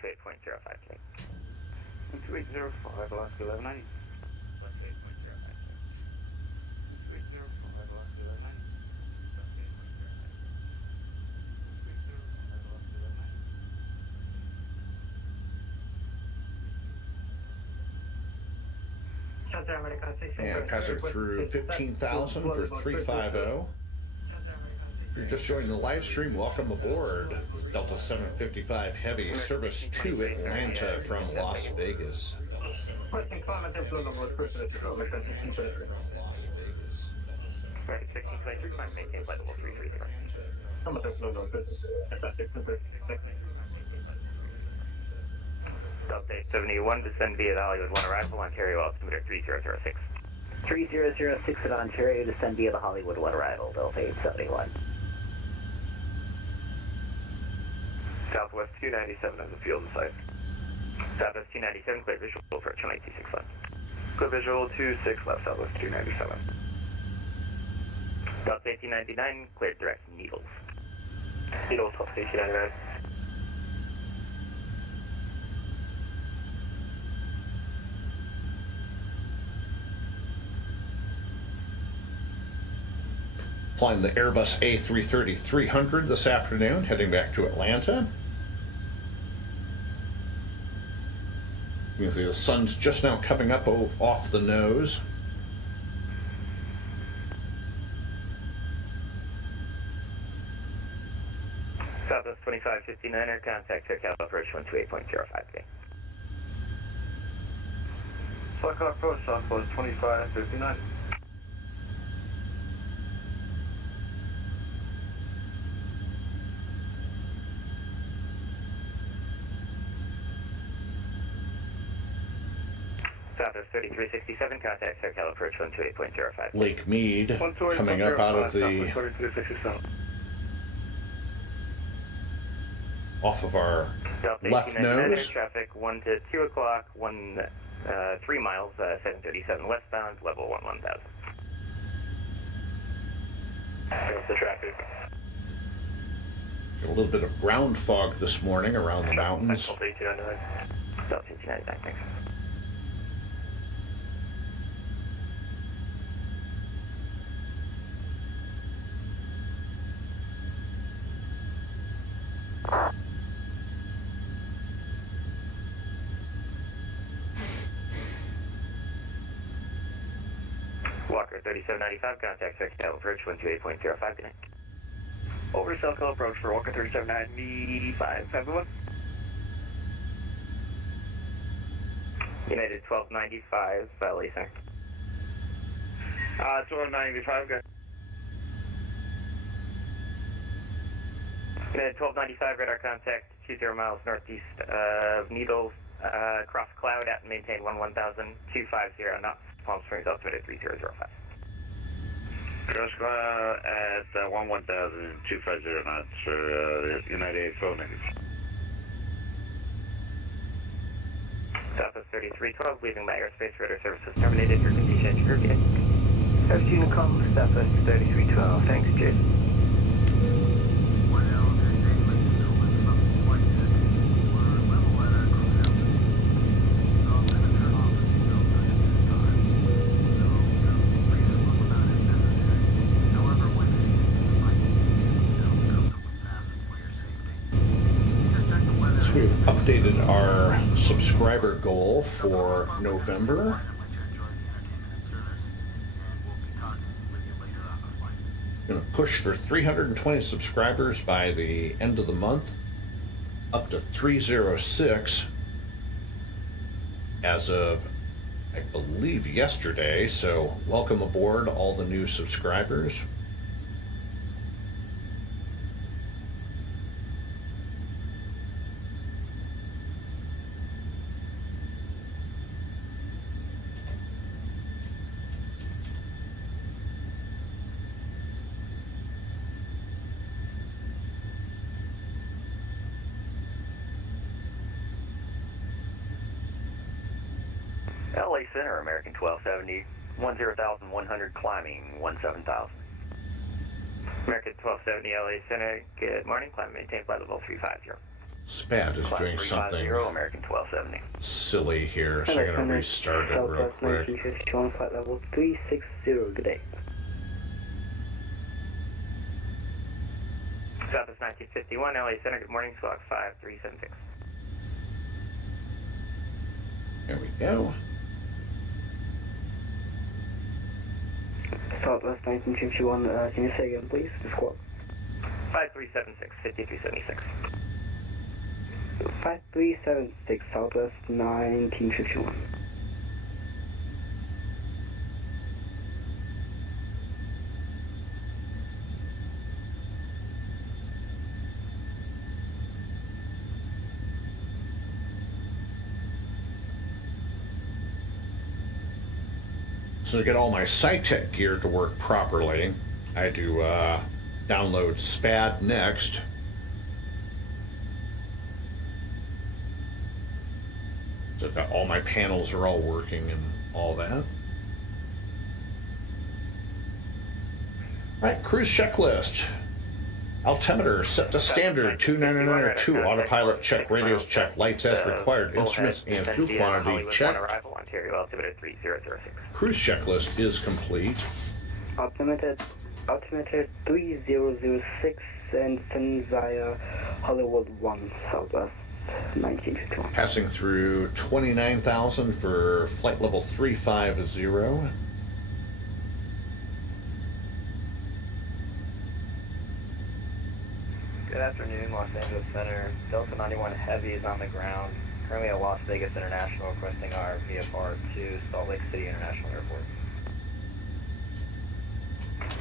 128.05. 12805, Alaska 1190. 128.05. 12805, Alaska 1190. And pass it through 15,000 for 350. If you're just joining the live stream, welcome aboard. Delta 755 Heavy Service to Atlanta from Las Vegas. Right, 1623, climb maintain flight level 333. Delta 71, descend via the Hollywood 1 arrival, Ontario, altimeter 3006. 3006 at Ontario, descend via the Hollywood 1 arrival, Delta 871. Southwest 297 is the field in sight. Southwest 297, clear visual for 2826 left. Clear visual 26 left, Southwest 297. Delta 1899, cleared direct Needles. Needles, Delta 1899. Flying the Airbus A330-300 this afternoon, heading back to Atlanta. You can see the sun's just now coming up off the nose. Southwest 2559er, contact SoCal approach 128.05. SoCal approach, Southwest 2559. Southwest 3367, contact SoCal approach 128.05. Lake Mead coming up out of the off of our left nose. Traffic 1 to 2 o'clock, 3 miles, 737 westbound, level 1000. There's the traffic. A little bit of ground fog this morning around the mountains. Delta 1899, thanks. Walker 3795, contact SoCal approach 128.05, good night. Over SoCal approach for Walker 3795, everyone. United 1295, LA Center. 1295, good. United 1295, radar contact 20 miles northeast of Needles, cross cloud at and maintain 1000, 250 knots, Palm Springs altimeter 3005. Cross cloud at 1000, 250 knots for United 1295. Southwest 3312, leaving my airspace, radar services terminated for completion to Group. F2 com, Southwest 3312, thanks, Jason. We've updated our subscriber goal for November. Going to push for 320 subscribers by the end of the month, up to 306 as of, I believe, yesterday. So welcome aboard all the new subscribers. LA Center, American 1270, 10,100, climbing 17,000. American 1270, LA Center, good morning, climb maintain flight level 350. SPAD is doing something American 1270. silly here, so I'm going to restart it real quick. 1951, flight level 360, good day. Southwest 1951, LA Center, good morning, squawk 5376. There we go. Southwest 1951, can you say again, please, the squawk? 5376, 5376. 5376, Southwest 1951. So to get all my SciTech gear to work properly, I had to download SPAD next. So I've got all my panels are all working and all that. All right, cruise checklist. Altimeter set to standard 2992. Autopilot check, radios check, lights as required, instruments and fuel quantity check. Cruise checklist is complete. Altimeter 3006 and send via Hollywood 1 Southwest 1951. Passing through 29,000 for flight level 350. Good afternoon, Los Angeles Center. Delta 91 Heavy is on the ground. Currently at Las Vegas International, requesting our VFR to Salt Lake City International Airport.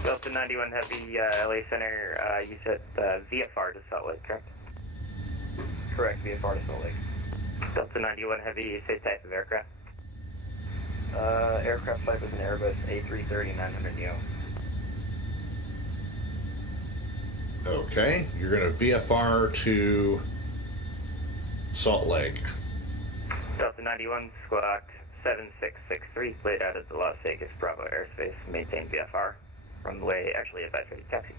Delta 91 Heavy, LA Center, you said VFR to Salt Lake, correct? Correct, VFR to Salt Lake. Delta 91 Heavy, you say type of aircraft? Aircraft type is an Airbus A330-900neo. Okay, you're going to VFR to Salt Lake. Delta 91 Squawk 7663, played out at the Las Vegas Bravo airspace, maintain VFR. Runway, actually advise ready taxi.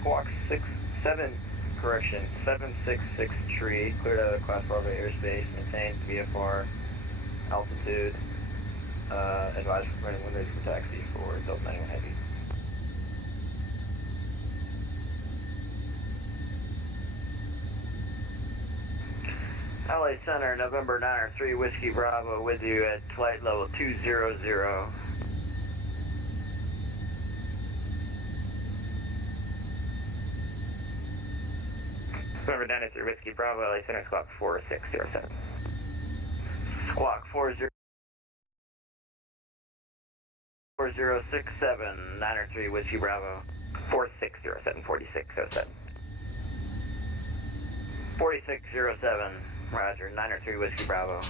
Squawk 7663, cleared out of Class Bravo airspace, maintained VFR, altitude, advise for running windows for taxi for Delta 91 Heavy. LA Center, November 903, Whiskey Bravo with you at flight level 200. November 903, Whiskey Bravo, LA Center, squawk 4607. Squawk 4067, 903, Whiskey Bravo. 4607, 4607. 4607. Roger, 903 Whiskey Bravo.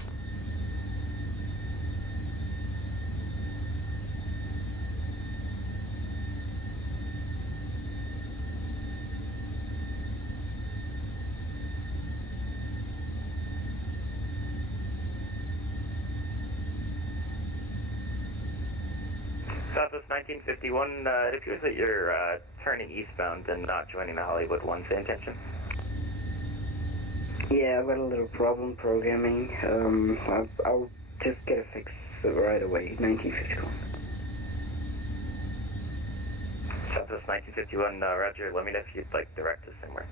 Southwest 1951, it appears that you're turning eastbound and not joining the Hollywood 1 say intention. Yeah, I've got a little problem programming. I'll just get it fixed right away. 1951. Southwest 1951, Roger, let me know if you'd like direct us somewhere.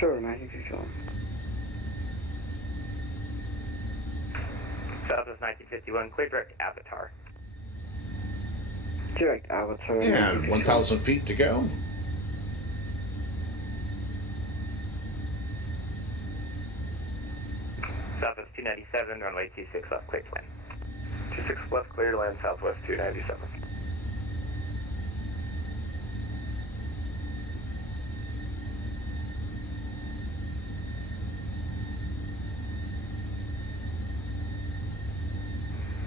Sure, 1951. Southwest 1951, clear direct Avatar. Direct Avatar. And 1,000 feet to go. Southwest 297, runway 26 left, clear to land. 26 left, clear to land, Southwest 297.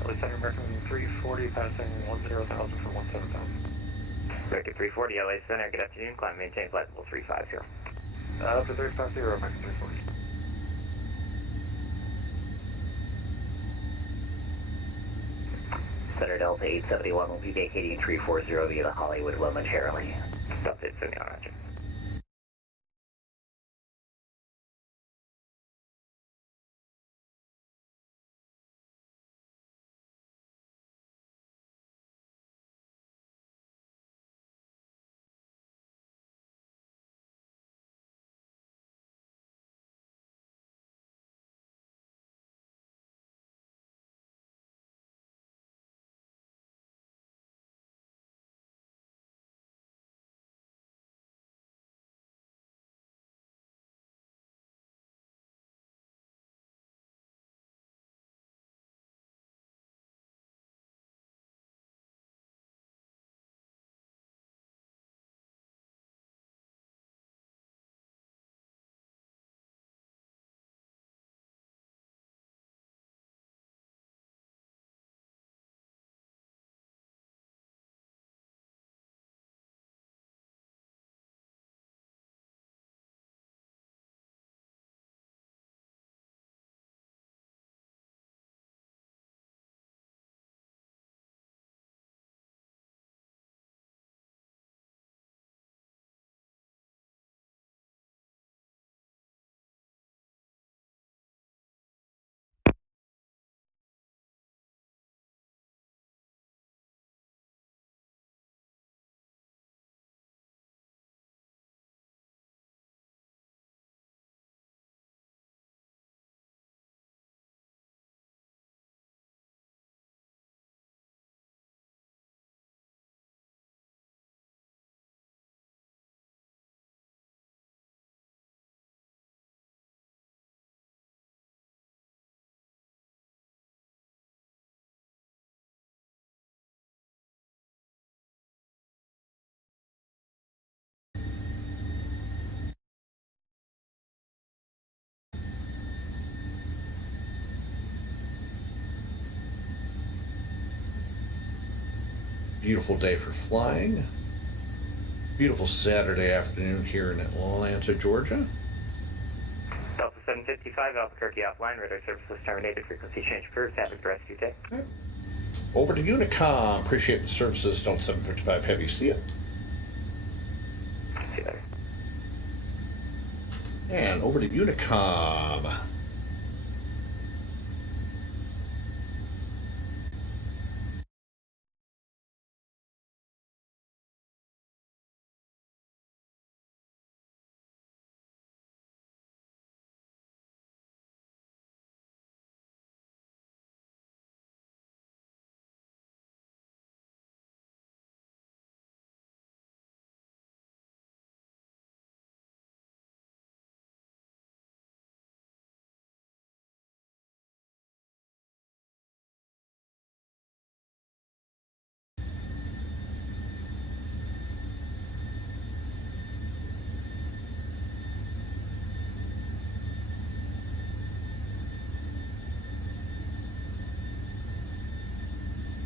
LA Center, American 340, passing 10,000 for 17,000. American 340, LA Center, good afternoon, climb maintain flight level 350. Up to 350, American 340. Center Delta 871 will be vacating 340 via the Hollywood momentarily. Delta 871, Roger. beautiful day for flying. Beautiful Saturday afternoon here in Atlanta, Georgia. Delta 755, Albuquerque offline, radar services terminated, frequency change approved, having for rescue day. Okay. Over to Unicom, appreciate the services, Delta 755 Heavy, see ya. See you later. And over to Unicom.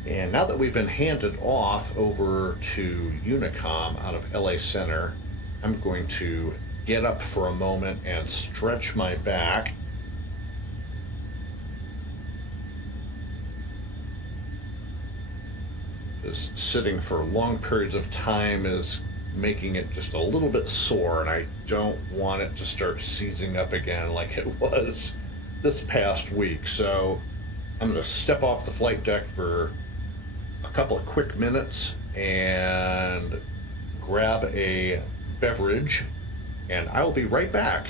And now that we've been handed off over to Unicom out of LA Center, I'm going to get up for a moment and stretch my back. This sitting for long periods of time is making it just a little bit sore, and I don't want it to start seizing up again like it was this past week. So I'm going to step off the flight deck for a couple of quick minutes and grab a beverage, and I'll be right back.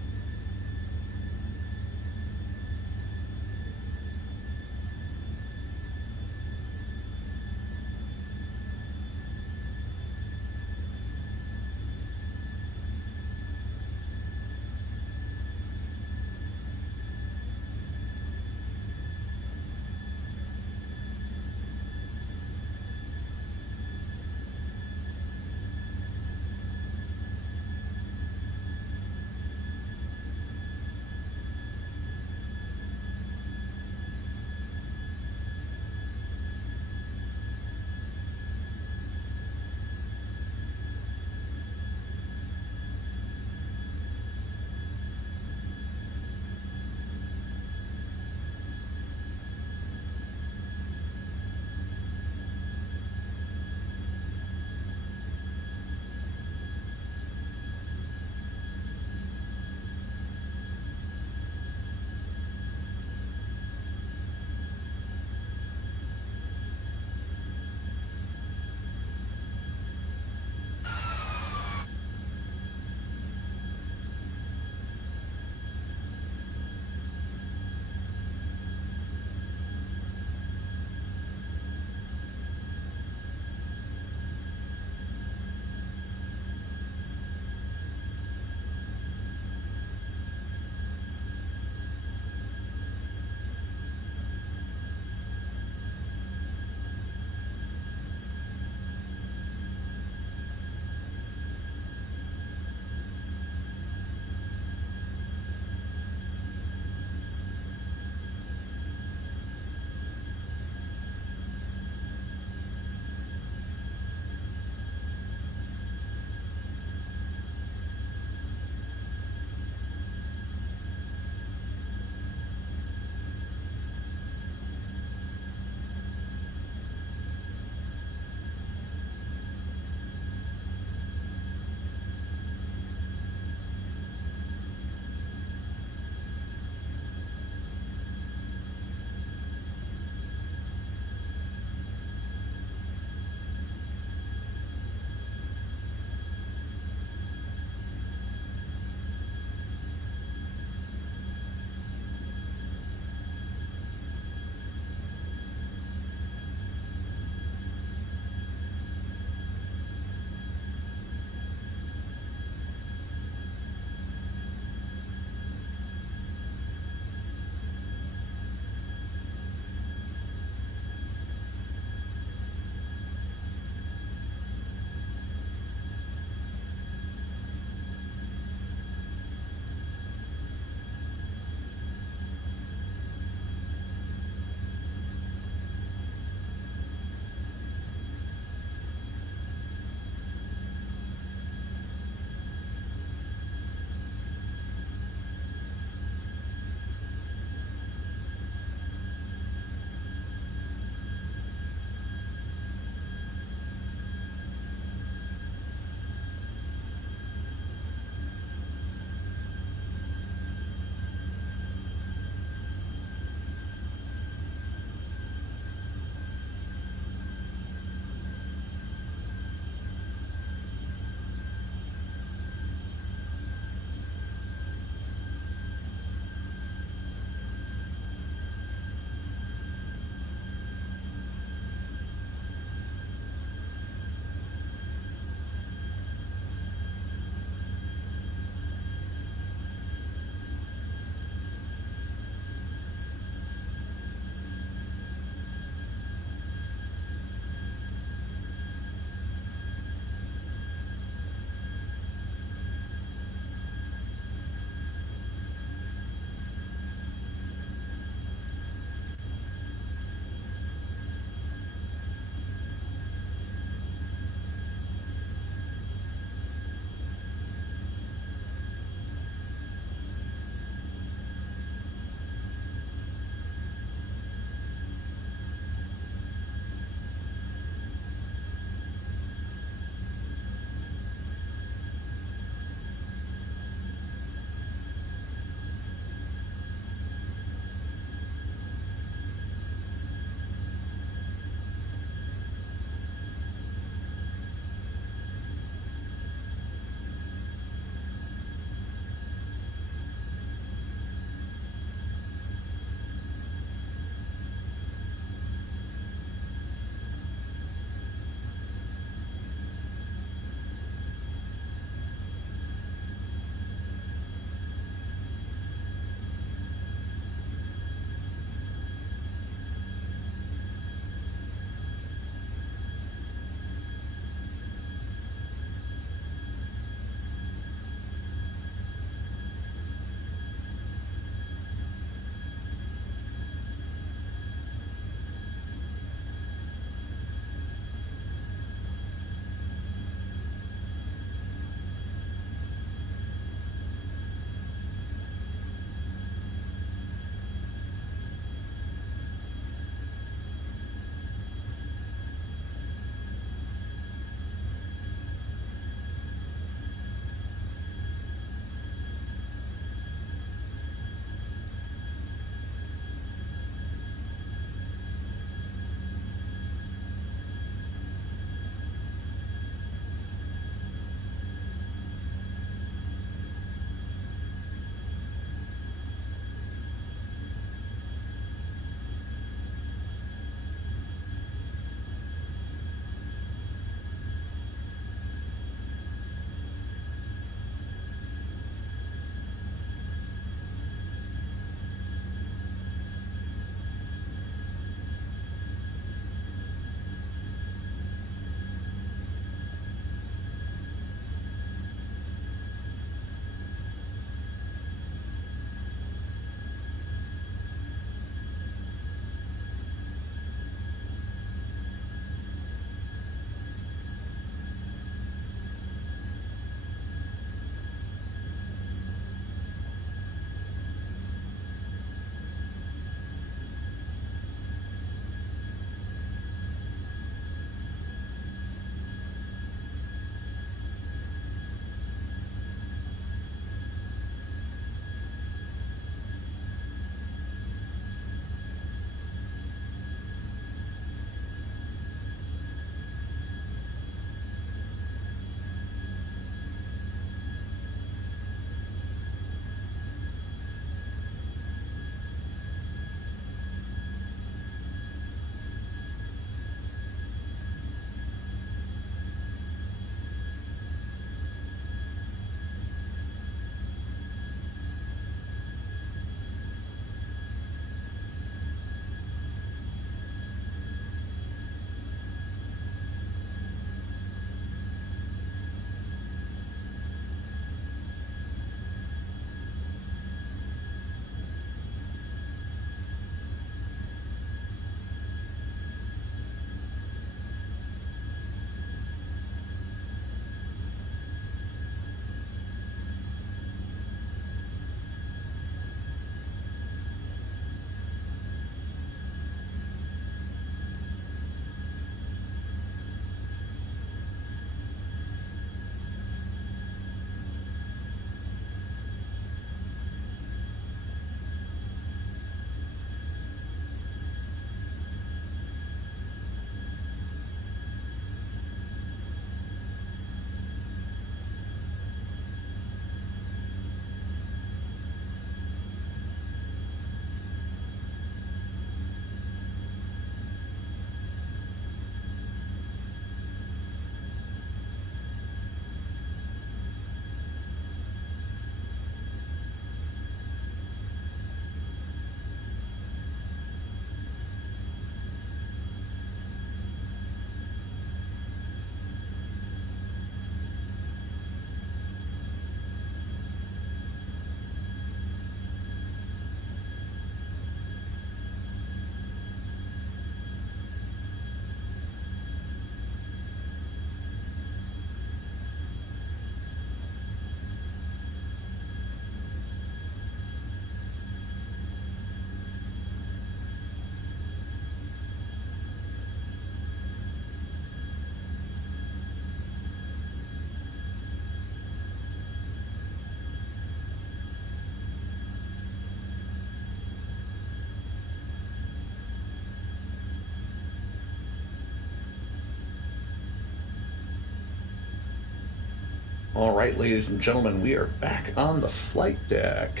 All right, ladies and gentlemen, we are back on the flight deck.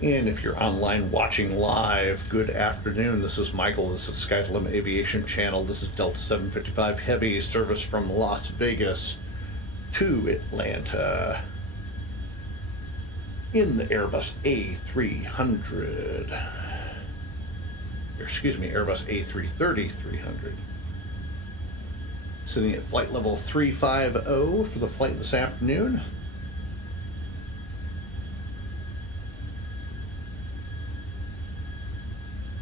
And if you're online watching live, good afternoon. This is Michael. This is Sky's the Limit Aviation Channel. This is Delta 755 Heavy service from Las Vegas to Atlanta in the Airbus A300. Excuse me, Airbus A330-300. Sitting at flight level 350 for the flight this afternoon.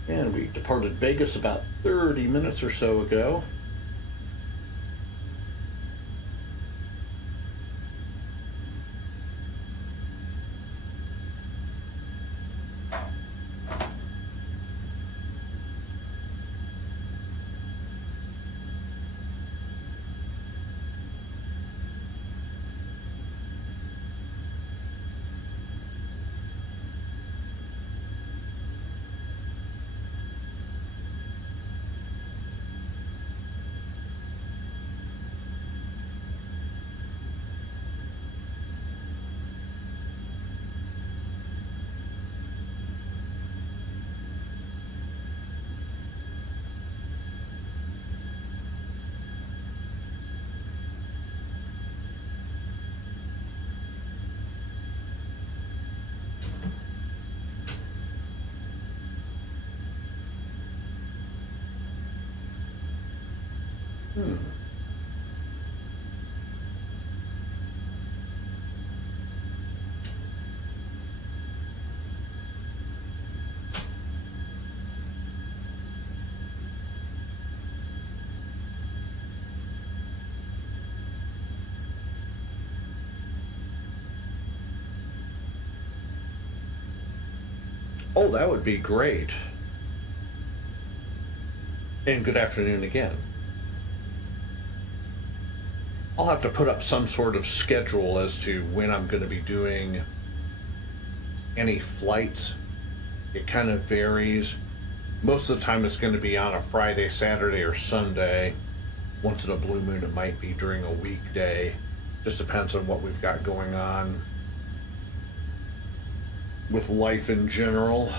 And we departed Vegas about 30 minutes or so ago. Oh, that would be great. And good afternoon again. I'll have to put up some sort of schedule as to when I'm going to be doing any flights. It kind of varies. Most of the time it's going to be on a Friday, Saturday, or Sunday. Once in a blue moon it might be during a weekday. Just depends on what we've got going on with life in general.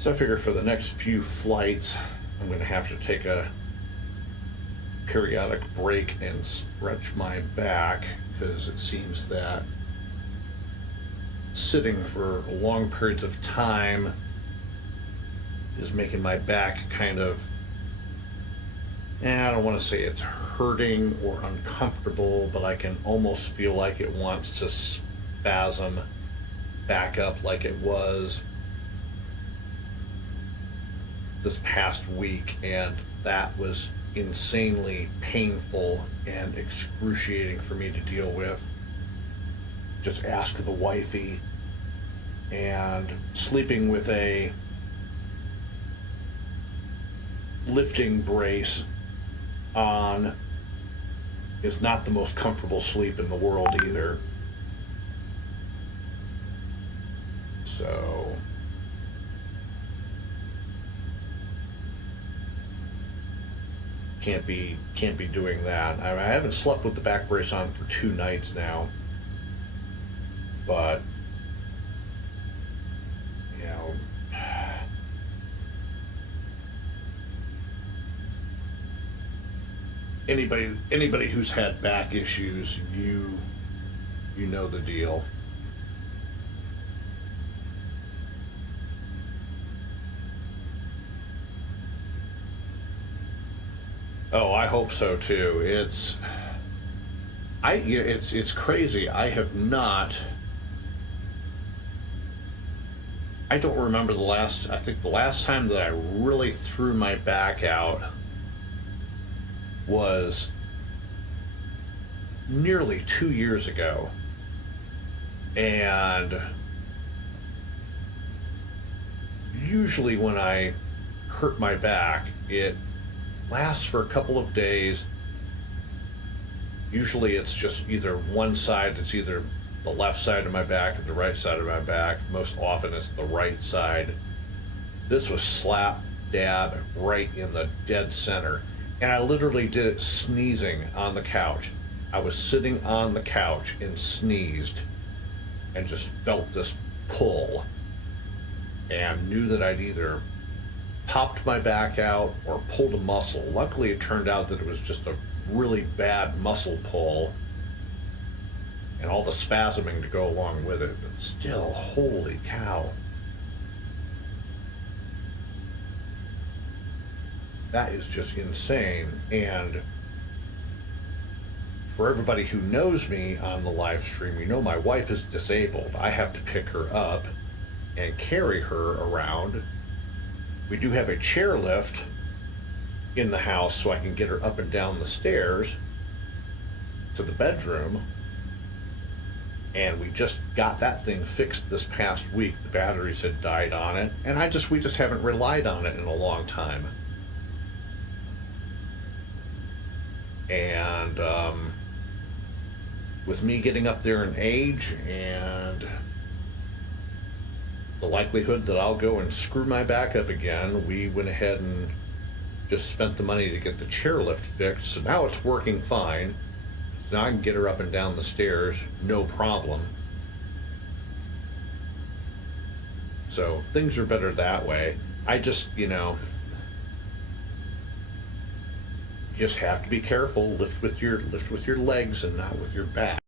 So I figure for the next few flights, I'm going to have to take a periodic break and stretch my back, because it seems that sitting for long periods of time is making my back kind of, I don't want to say it's hurting or uncomfortable, but I can almost feel like it wants to spasm back up like it was this past week, and that was insanely painful and excruciating for me to deal with. Just ask the wifey, and sleeping with a lifting brace on is not the most comfortable sleep in the world either. So can't be doing that. I haven't slept with the back brace on for 2 nights now, but you know, anybody who's had back issues, you know the deal. Oh, I hope so too. It's crazy. I don't remember I think the last time that I really threw my back out was nearly 2 years ago. And usually when I hurt my back, it lasts for a couple of days. Usually it's just either one side, it's either the left side of my back or the right side of my back. Most often it's the right side. This was slap dab right in the dead center. And I literally did it sneezing on the couch. I was sitting on the couch and sneezed and just felt this pull and knew that I'd either popped my back out or pulled a muscle. Luckily, it turned out that it was just a really bad muscle pull and all the spasming to go along with it. But still, holy cow. That is just insane. And for everybody who knows me on the live stream, you know my wife is disabled. I have to pick her up and carry her around. We do have a chairlift in the house so I can get her up and down the stairs to the bedroom. And we just got that thing fixed this past week. The batteries had died on it, and we just haven't relied on it in a long time. And with me getting up there in age and the likelihood that I'll go and screw my back up again, we went ahead and just spent the money to get the chairlift fixed. So now it's working fine. So now I can get her up and down the stairs, no problem. So things are better that way. I just, just have to be careful. Lift with your legs and not with your back.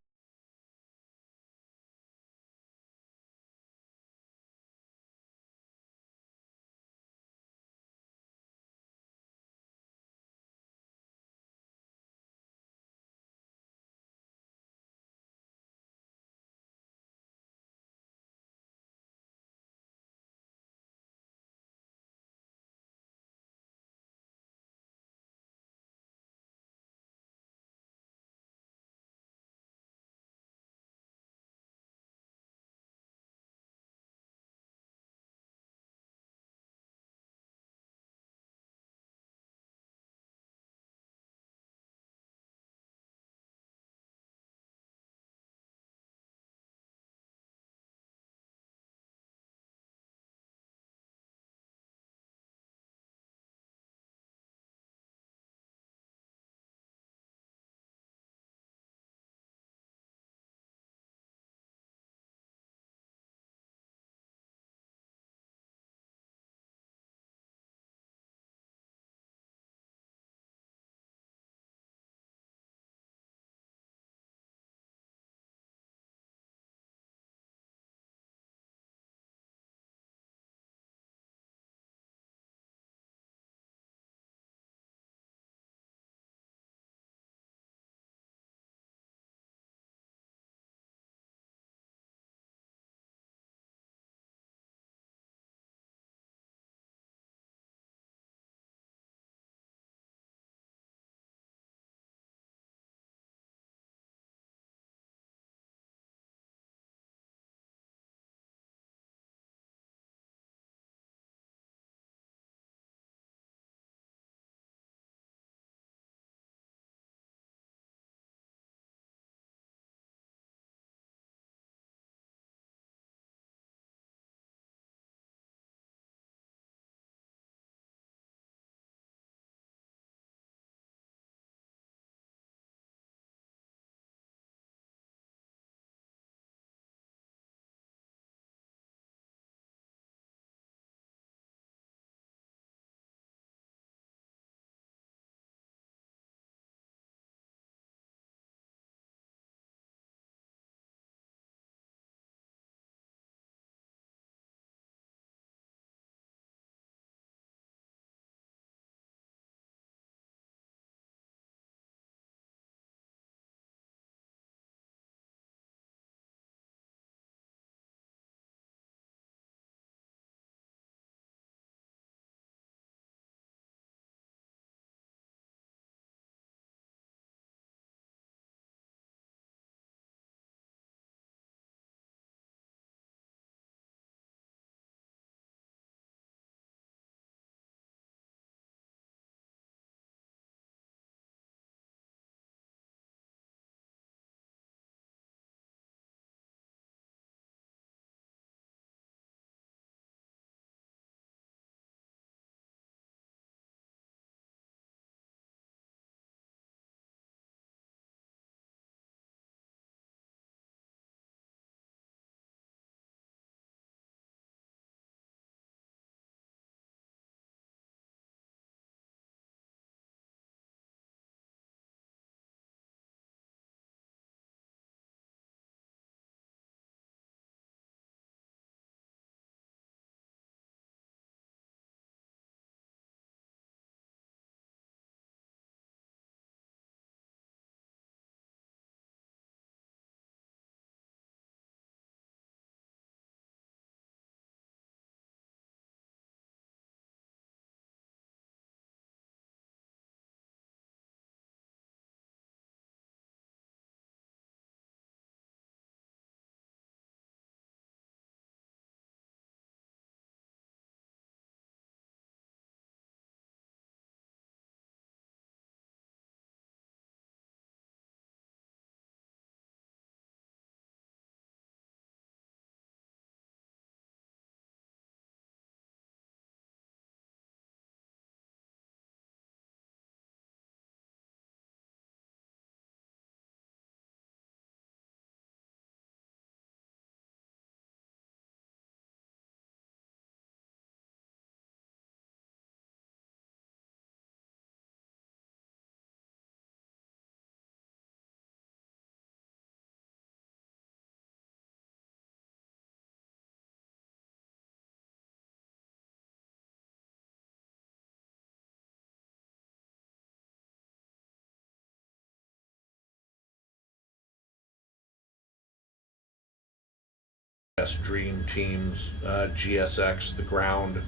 Dream Teams, GSX, the ground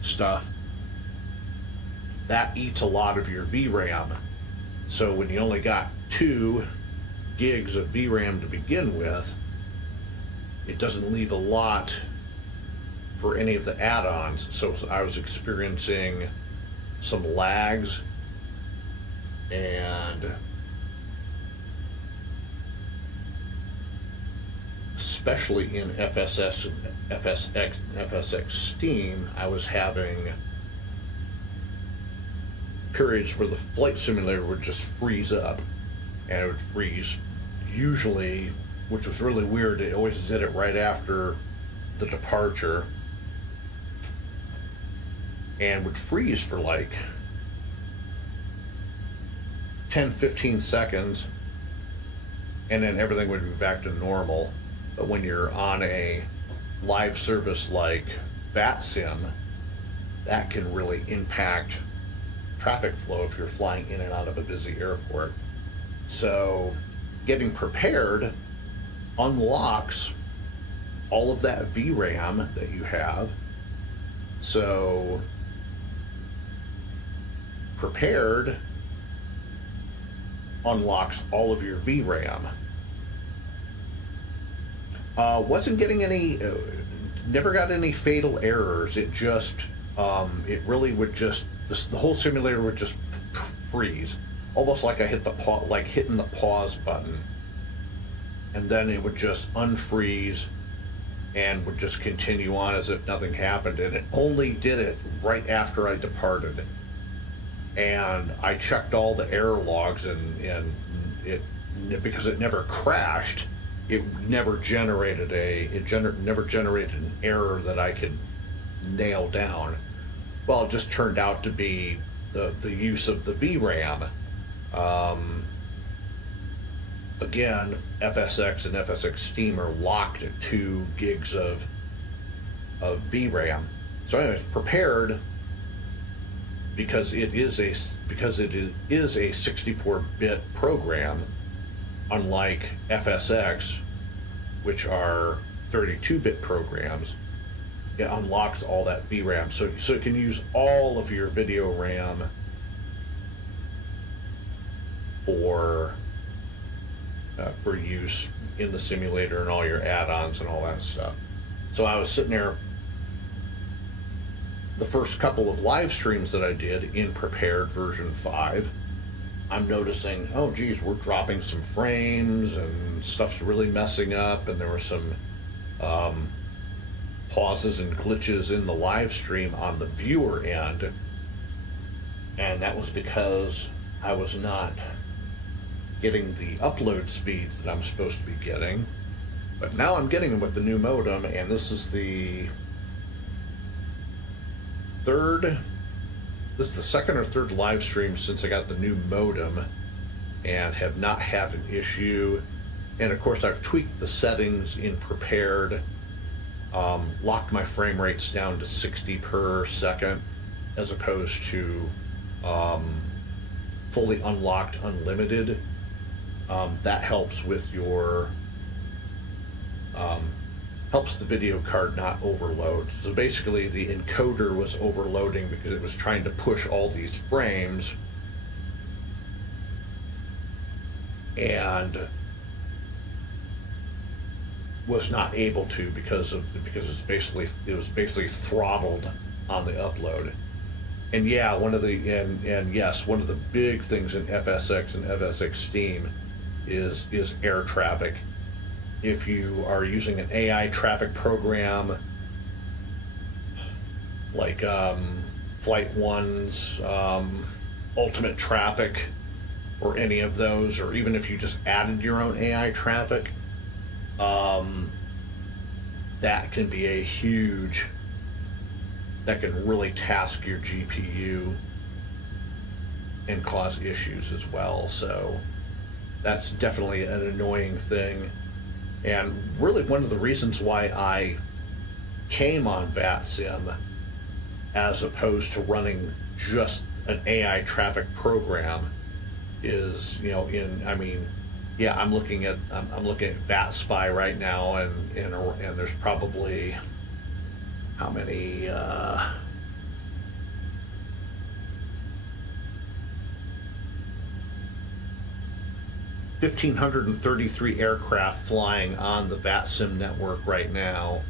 stuff. That eats a lot of your VRAM. So when you only got 2 gigs of VRAM to begin with, it doesn't leave a lot for any of the add-ons. So I was experiencing some lags, and especially in FSX and FSX Steam, I was having periods where the flight simulator would just freeze up, and it would freeze usually, which was really weird. It always did it right after the departure, and would freeze for like 10-15 seconds, and then everything would be back to normal. But when you're on a live service like VATSIM, that can really impact traffic flow if you're flying in and out of a busy airport. So getting prepared unlocks all of that VRAM that you have. So prepared unlocks all of your VRAM. Wasn't getting any, never got any fatal errors. It just, it really would just, the whole simulator would just freeze, almost like I hit the like hitting the pause button, and then it would just unfreeze and would just continue on as if nothing happened. And it only did it right after I departed, and I checked all the error logs, and it, because it never crashed, it never generated never generated an error that I could nail down. Well, it just turned out to be the use of the VRAM. Again, FSX and FSX Steam are locked at 2 gigs of VRAM. So anyways, prepared, because it is a 64-bit program, unlike FSX, which are 32-bit programs. It unlocks all that VRAM, so it can use all of your video RAM for use in the simulator and all your add-ons and all that stuff. So I was sitting there, the first couple of live streams that I did in prepared version 5, I'm noticing, oh geez, we're dropping some frames and stuff's really messing up, and there were some pauses and glitches in the live stream on the viewer end, and that was because I was not getting the upload speeds that I'm supposed to be getting. But now I'm getting them with the new modem, and this is the second or third live stream since I got the new modem, and have not had an issue. And of course I've tweaked the settings in prepared, locked my frame rates down to 60 per second as opposed to fully unlocked unlimited. That helps with your helps the video card not overload. So basically the encoder was overloading because it was trying to push all these frames, and was not able to because it was basically throttled on the upload. And yeah, one of the big things in FSX and FSX Steam is air traffic. If you are using an AI traffic program like Flight One's Ultimate Traffic, or any of those, or even if you just added your own AI traffic, that can be that can really task your GPU and cause issues as well. So that's definitely an annoying thing. And really one of the reasons why I came on VATSIM as opposed to running just an AI traffic program is, yeah, I'm looking at VAT Spy right now, and there's probably how many 1,533 aircraft flying on the VATSIM network right now.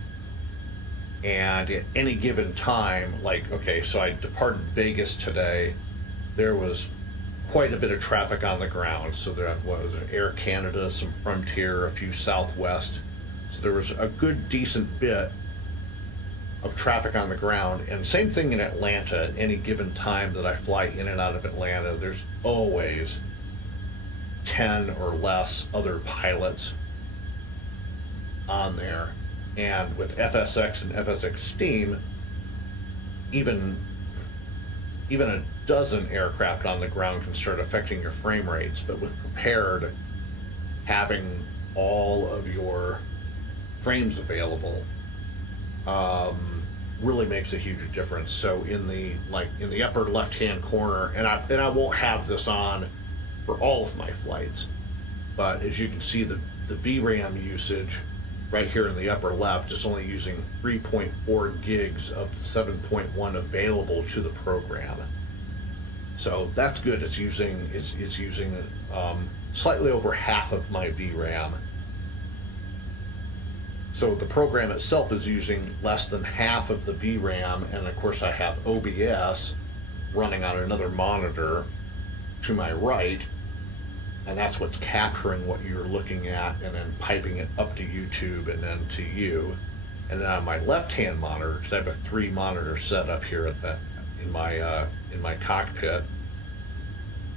And at any given time, like, okay, so I departed Vegas today, there was quite a bit of traffic on the ground. So there was Air Canada, some Frontier, a few Southwest. So there was a good, decent bit of traffic on the ground. And same thing in Atlanta. At any given time that I fly in and out of Atlanta, there's always 10 or less other pilots on there. And with FSX and FSX Steam, even a dozen aircraft on the ground can start affecting your frame rates. But with Prepared, having all of your frames available really makes a huge difference. So in the upper left-hand corner, and I won't have this on for all of my flights, but as you can see, the VRAM usage right here in the upper left is only using 3.4 gigs of the 7.1 available to the program. So that's good. It's using slightly over half of my VRAM. So the program itself is using less than half of the VRAM, and of course I have OBS running on another monitor to my right, and that's what's capturing what you're looking at and then piping it up to YouTube and then to you. And then on my left-hand monitor, because I have a 3-monitor setup here at in my cockpit.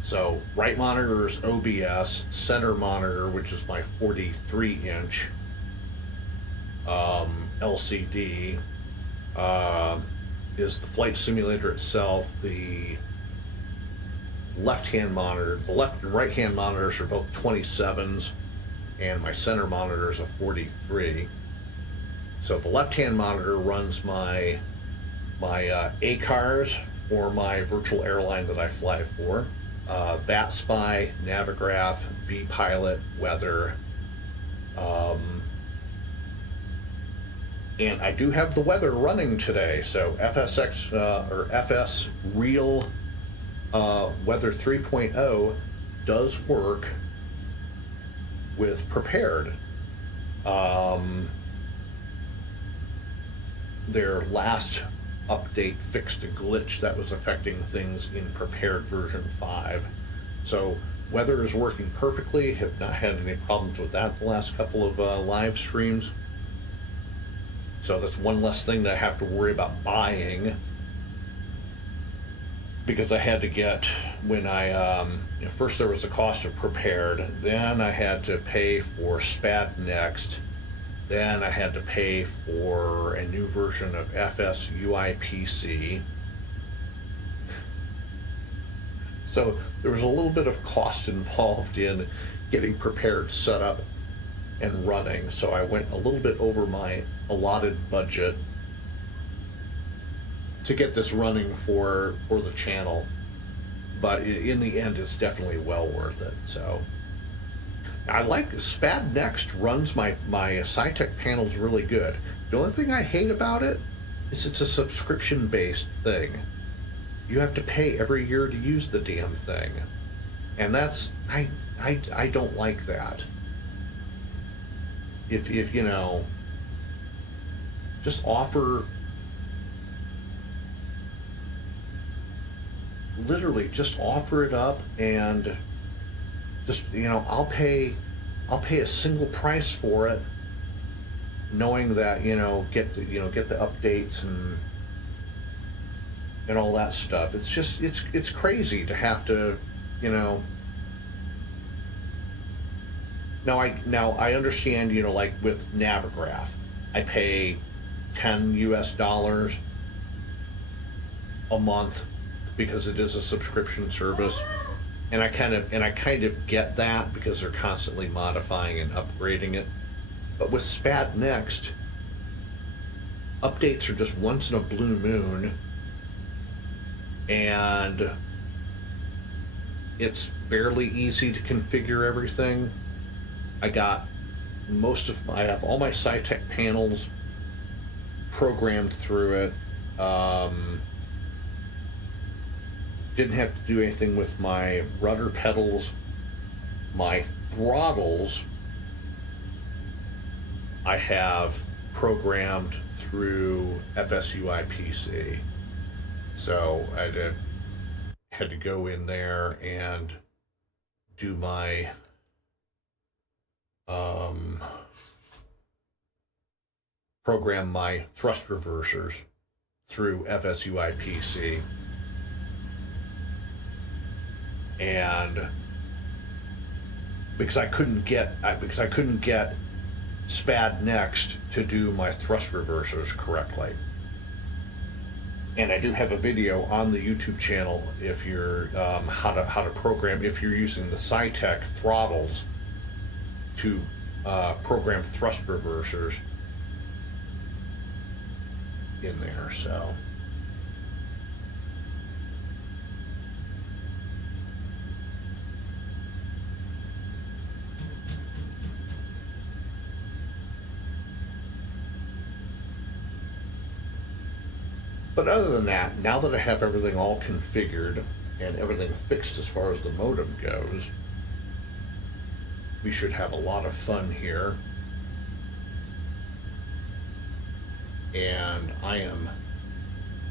So right monitor is OBS, center monitor, which is my 43-inch LCD, is the flight simulator itself. The left-hand monitor, the left and right-hand monitors are both 27s, and my center monitor is a 43. So the left-hand monitor runs my ACARS for my virtual airline that I fly for, VAT Spy, Navigraph, vPilot, weather, and I do have the weather running today. So FSX or FS Real Weather 3.0 does work with Prepared. Their last update fixed a glitch that was affecting things in Prepared version 5. So weather is working perfectly. Have not had any problems with that the last couple of live streams. So that's one less thing that I have to worry about buying, because I had to get, when I, first there was the cost of Prepared, then I had to pay for SPAD Next, then I had to pay for a new version of FS UIPC. So there was a little bit of cost involved in getting Prepared set up and running, so I went a little bit over my allotted budget to get this running for the channel, but in the end it's definitely well worth it. So I like SPAD Next, runs my SciTech panels really good. The only thing I hate about it is it's a subscription based thing. You have to pay every year to use the damn thing, and that's I don't like that. If you know, just offer, literally just offer it up, and just, I'll pay a single price for it, knowing that get the updates and all that stuff. It's just it's crazy to have to, Now I understand, like with Navigraph, I pay $10 US a month because it is a subscription service, and I kind of get that because they're constantly modifying and upgrading it. But with SPAD Next, updates are just once in a blue moon, and it's fairly easy to configure everything. I got I have all my SciTech panels programmed through it. Didn't have to do anything with my rudder pedals. My throttles I have programmed through FSUIPC. So I had to go in there and do my program my thrust reversers through FSUIPC. And because I couldn't get SPAD Next to do my thrust reversers correctly. And I do have a video on the YouTube channel if you're how to program, if you're using the SciTech throttles to program thrust reversers in there. So but other than that, now that I have everything all configured and everything fixed as far as the modem goes, we should have a lot of fun here. And I am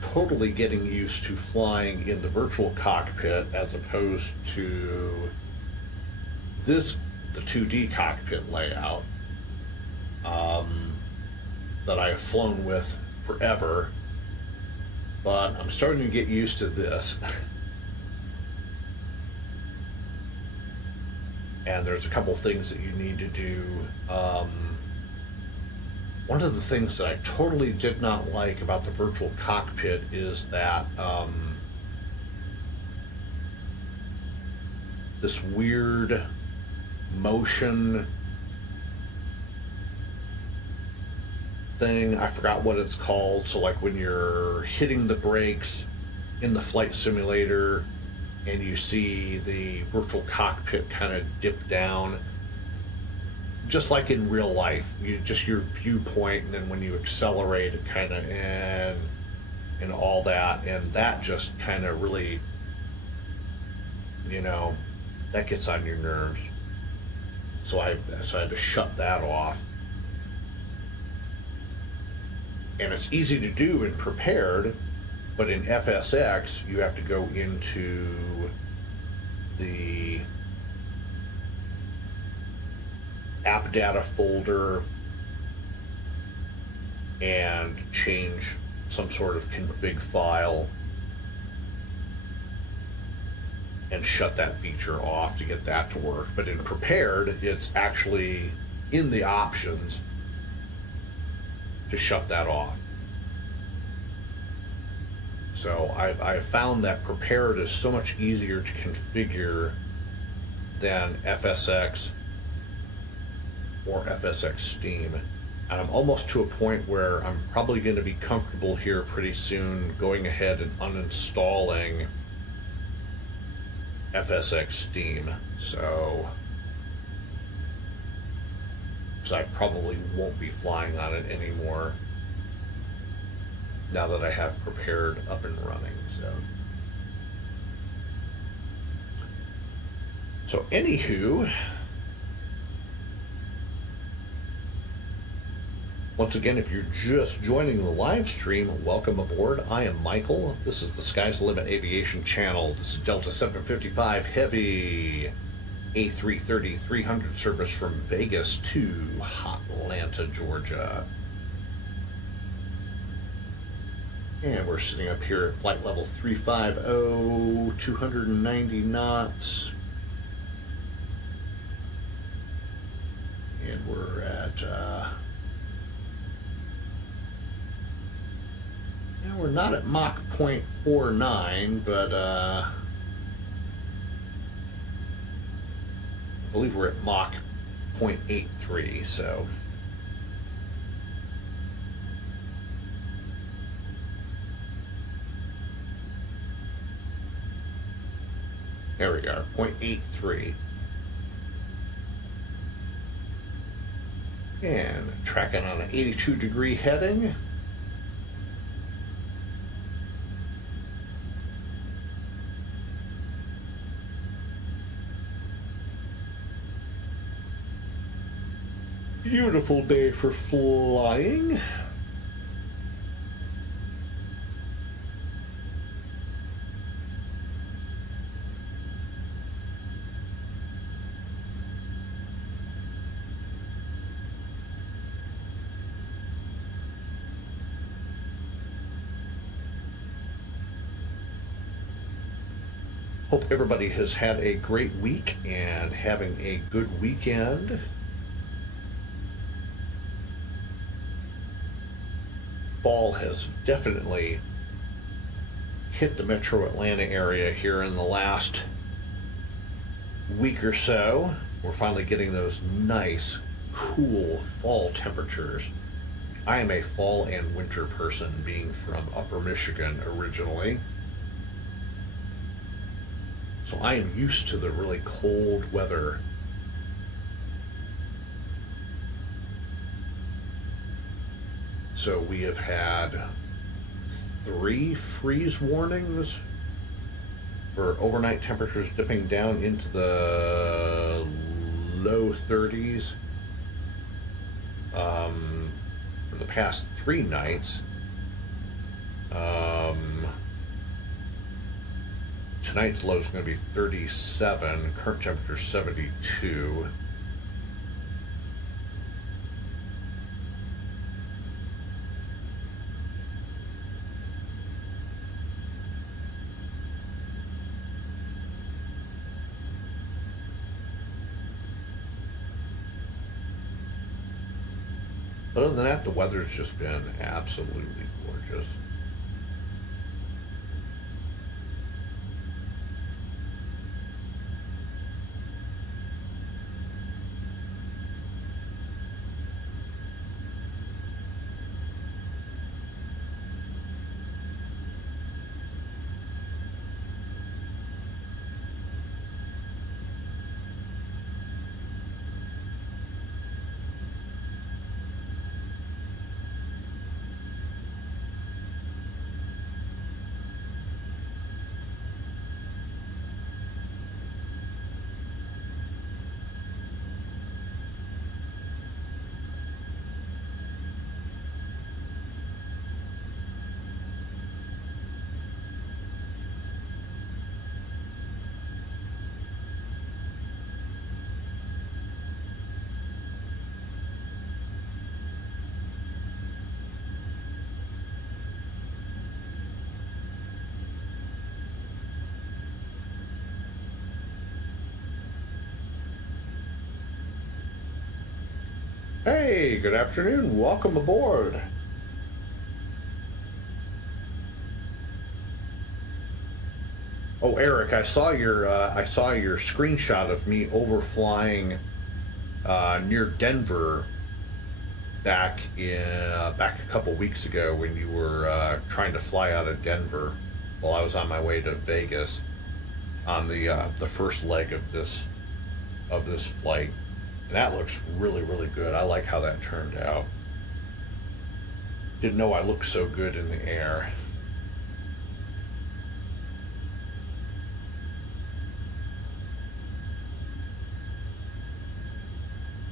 totally getting used to flying in the virtual cockpit as opposed to the 2D cockpit layout that I have flown with forever. But I'm starting to get used to this. And there's a couple things that you need to do. One of the things that I totally did not like about the virtual cockpit is that this weird motion thing, I forgot what it's called. So like when you're hitting the brakes in the flight simulator and you see the virtual cockpit kind of dip down, just like in real life, your viewpoint, and then when you accelerate it kind of and all that, and that just kind of really, that gets on your nerves. So I had to shut that off. And it's easy to do in Prepared, but in FSX, you have to go into the app data folder and change some sort of config file and shut that feature off to get that to work. But in Prepared, it's actually in the options to shut that off. So I've found that Prepared is so much easier to configure than FSX or FSX Steam. And I'm almost to a point where I'm probably going to be comfortable here pretty soon going ahead and uninstalling FSX Steam. So, because I probably won't be flying on it anymore now that I have Prepared up and running. So anywho, once again, if you're just joining the live stream, welcome aboard. I am Michael. This is the Sky's the Limit Aviation Channel. This is Delta 755 Heavy A330 300 service from Vegas to Atlanta, Georgia. And we're sitting up here at flight level 350, 290 knots. And we're at, we're not at Mach 0.49, but I believe we're at Mach 0.83, so. There we are, 0.83. And tracking on an 82-degree heading. Beautiful day for flying. Hope everybody has had a great week and having a good weekend. Fall has definitely hit the metro Atlanta area here in the last week or so. We're finally getting those nice, cool fall temperatures. I am a fall and winter person, being from Upper Michigan originally. So I am used to the really cold weather. So we have had 3 freeze warnings for overnight temperatures dipping down into the low 30s for the past 3 nights. Tonight's low is going to be 37, current temperature 72. Other than that, the weather's just been absolutely gorgeous. Hey, good afternoon. Welcome aboard. Oh, Eric, I saw your screenshot of me overflying near Denver back a couple weeks ago when you were trying to fly out of Denver while I was on my way to Vegas on the first leg of this flight. And that looks really, really good. I like how that turned out. Didn't know I looked so good in the air.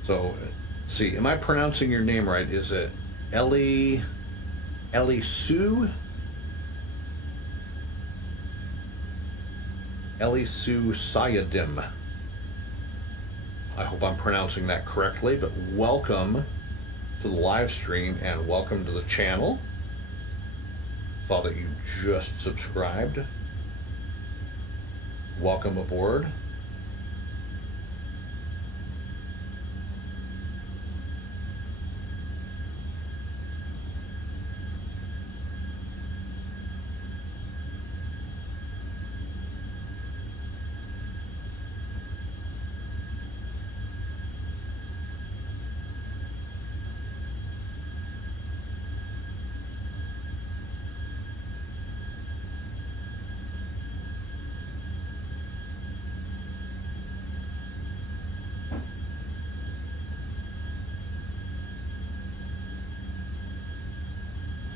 So, see, am I pronouncing your name right? Is it Ellie Sue? Ellie Sue Sayadim. I hope I'm pronouncing that correctly, but welcome to the live stream and welcome to the channel. Saw that you just subscribed. Welcome aboard.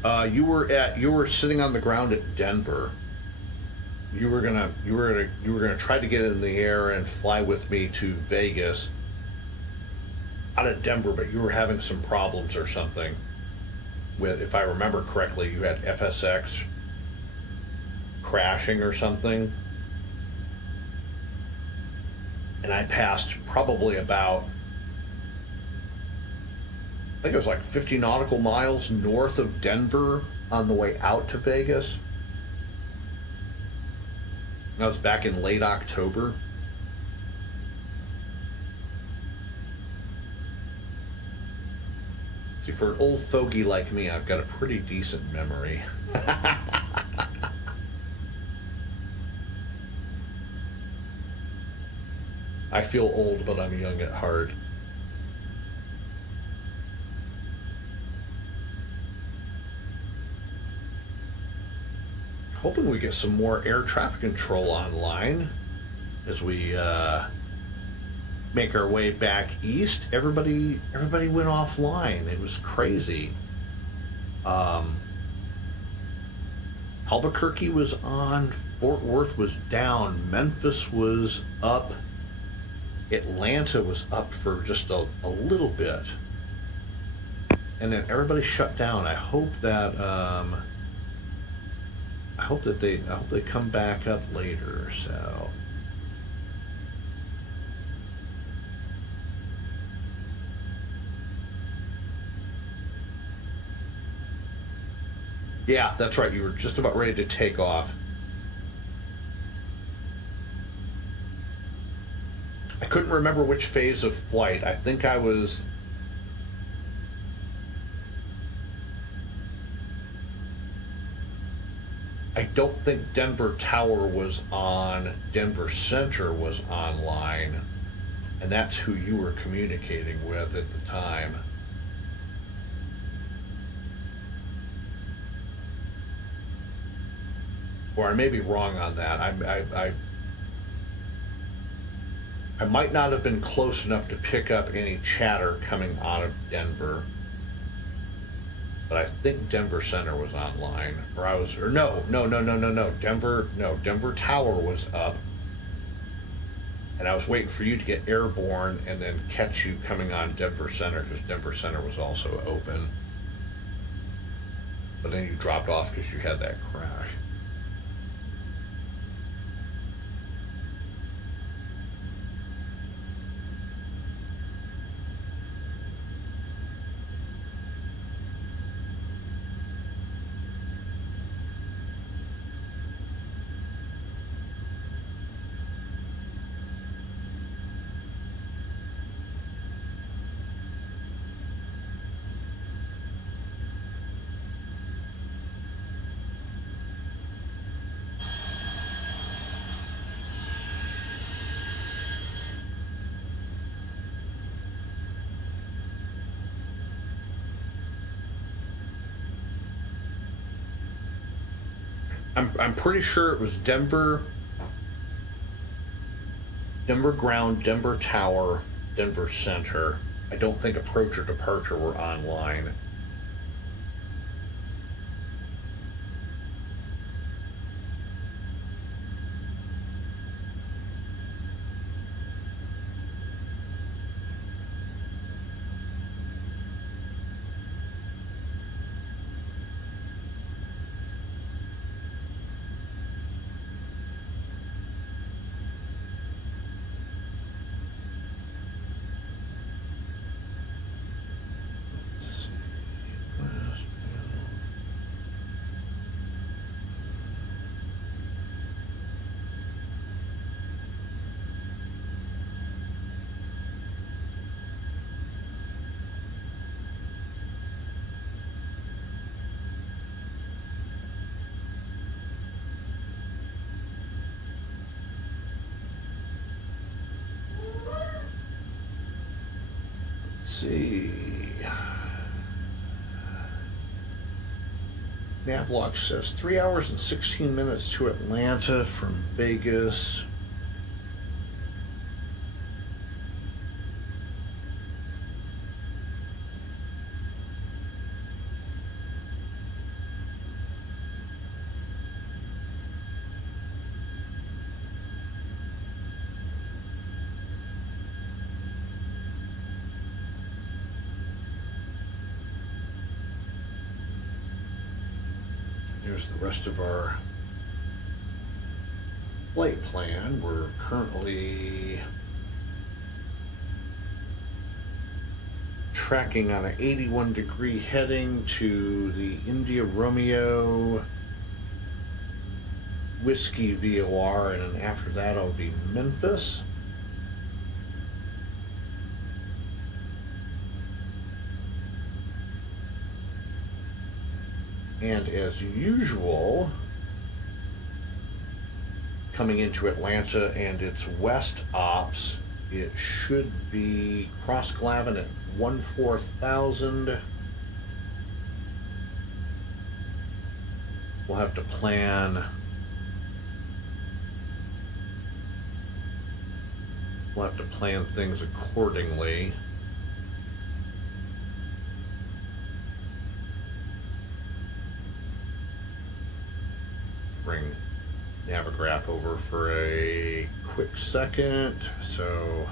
You were sitting on the ground at Denver. You were gonna try to get in the air and fly with me to Vegas out of Denver, but you were having some problems or something with, if I remember correctly, you had FSX crashing or something. And I passed probably about, I think it was like 50 nautical miles north of Denver on the way out to Vegas. That was back in late October. See, for an old fogey like me, I've got a pretty decent memory. I feel old, but I'm young at heart. Hoping we get some more air traffic control online as we make our way back east. Everybody went offline. It was crazy. Albuquerque was on, Fort Worth was down, Memphis was up, Atlanta was up for just a little bit, and then everybody shut down. I hope that they come back up later. So yeah, that's right. You were just about ready to take off. I couldn't remember which phase of flight. I think I was... I don't think Denver Tower was on. Denver Center was online. And that's who you were communicating with at the time. Or I may be wrong on that. I might not have been close enough to pick up any chatter coming out of Denver, but I think Denver Center was online, Denver Tower was up, and I was waiting for you to get airborne and then catch you coming on Denver Center, because Denver Center was also open, but then you dropped off because you had that crash. I'm pretty sure it was Denver Ground, Denver Tower, Denver Center. I don't think approach or departure were online. See. Navlog says 3 hours and 16 minutes to Atlanta from Vegas. there's the rest of our flight plan. We're currently tracking on an 81-degree heading to the India Romeo Whiskey VOR, and then after that I'll be Memphis. And as usual, coming into Atlanta and its west ops, it should be cross Glavin at 14,000. We'll have to plan. We'll have to plan things accordingly. Bring Navigraph over for a quick second. So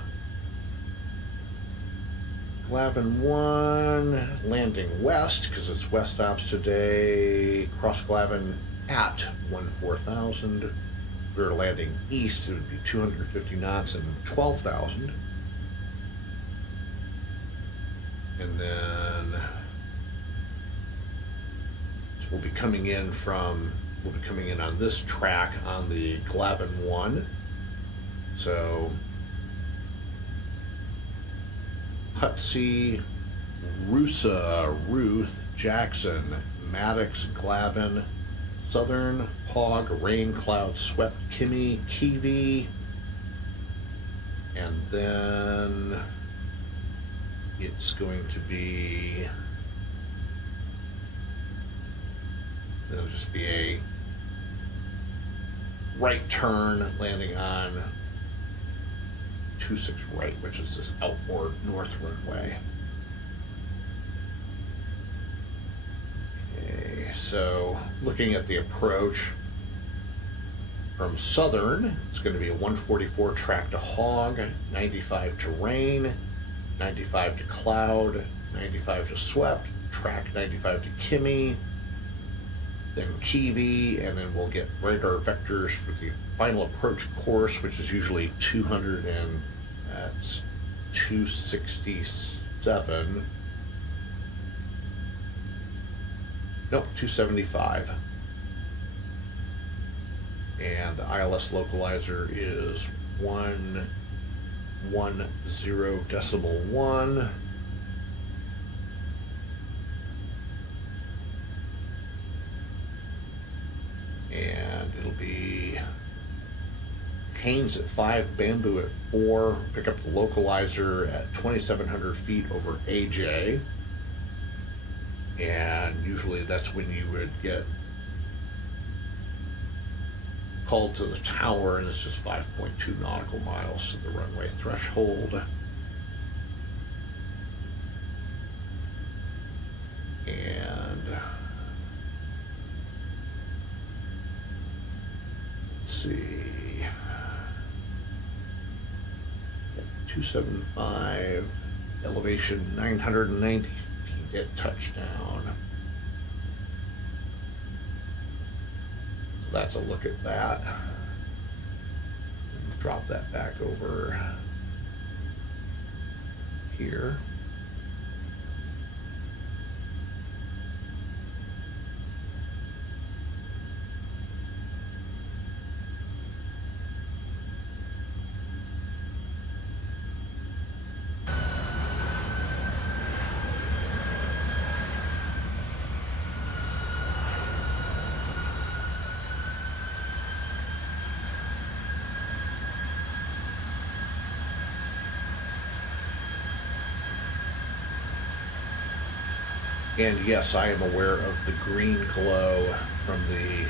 Glavin 1, landing west because it's west ops today. Cross Glavin at 14,000. If we were landing east, it would be 250 knots and 12,000. And then so we'll be coming in on this track on the Glavin 1. So Hutsey, Rusa, Ruth, Jackson, Maddox, Glavin, Southern, Hog, Rain, Cloud, Swept, Kimmy, Kiwi, and then it's going to be, there'll just be a right turn landing on 26 right, which is this outboard north runway. Okay, so looking at the approach from Southern, it's going to be a 144 track to Hog, 95 to Rain, 95 to Cloud, 95 to Swept, track 95 to Kimmy, then Kiwi, and then we'll get radar vectors for the final approach course, which is usually 200 and that's 267. Nope, 275. And the ILS localizer is 110.1. And it'll be Haynes at 5, Bamboo at 4, pick up the localizer at 2,700 feet over AJ. And usually that's when you would get called to the tower, and it's just 5.2 nautical miles to the runway threshold. And let's see, 275, elevation 990 feet at touchdown. So that's a look at that. Drop that back over here. And yes, I am aware of the green glow from the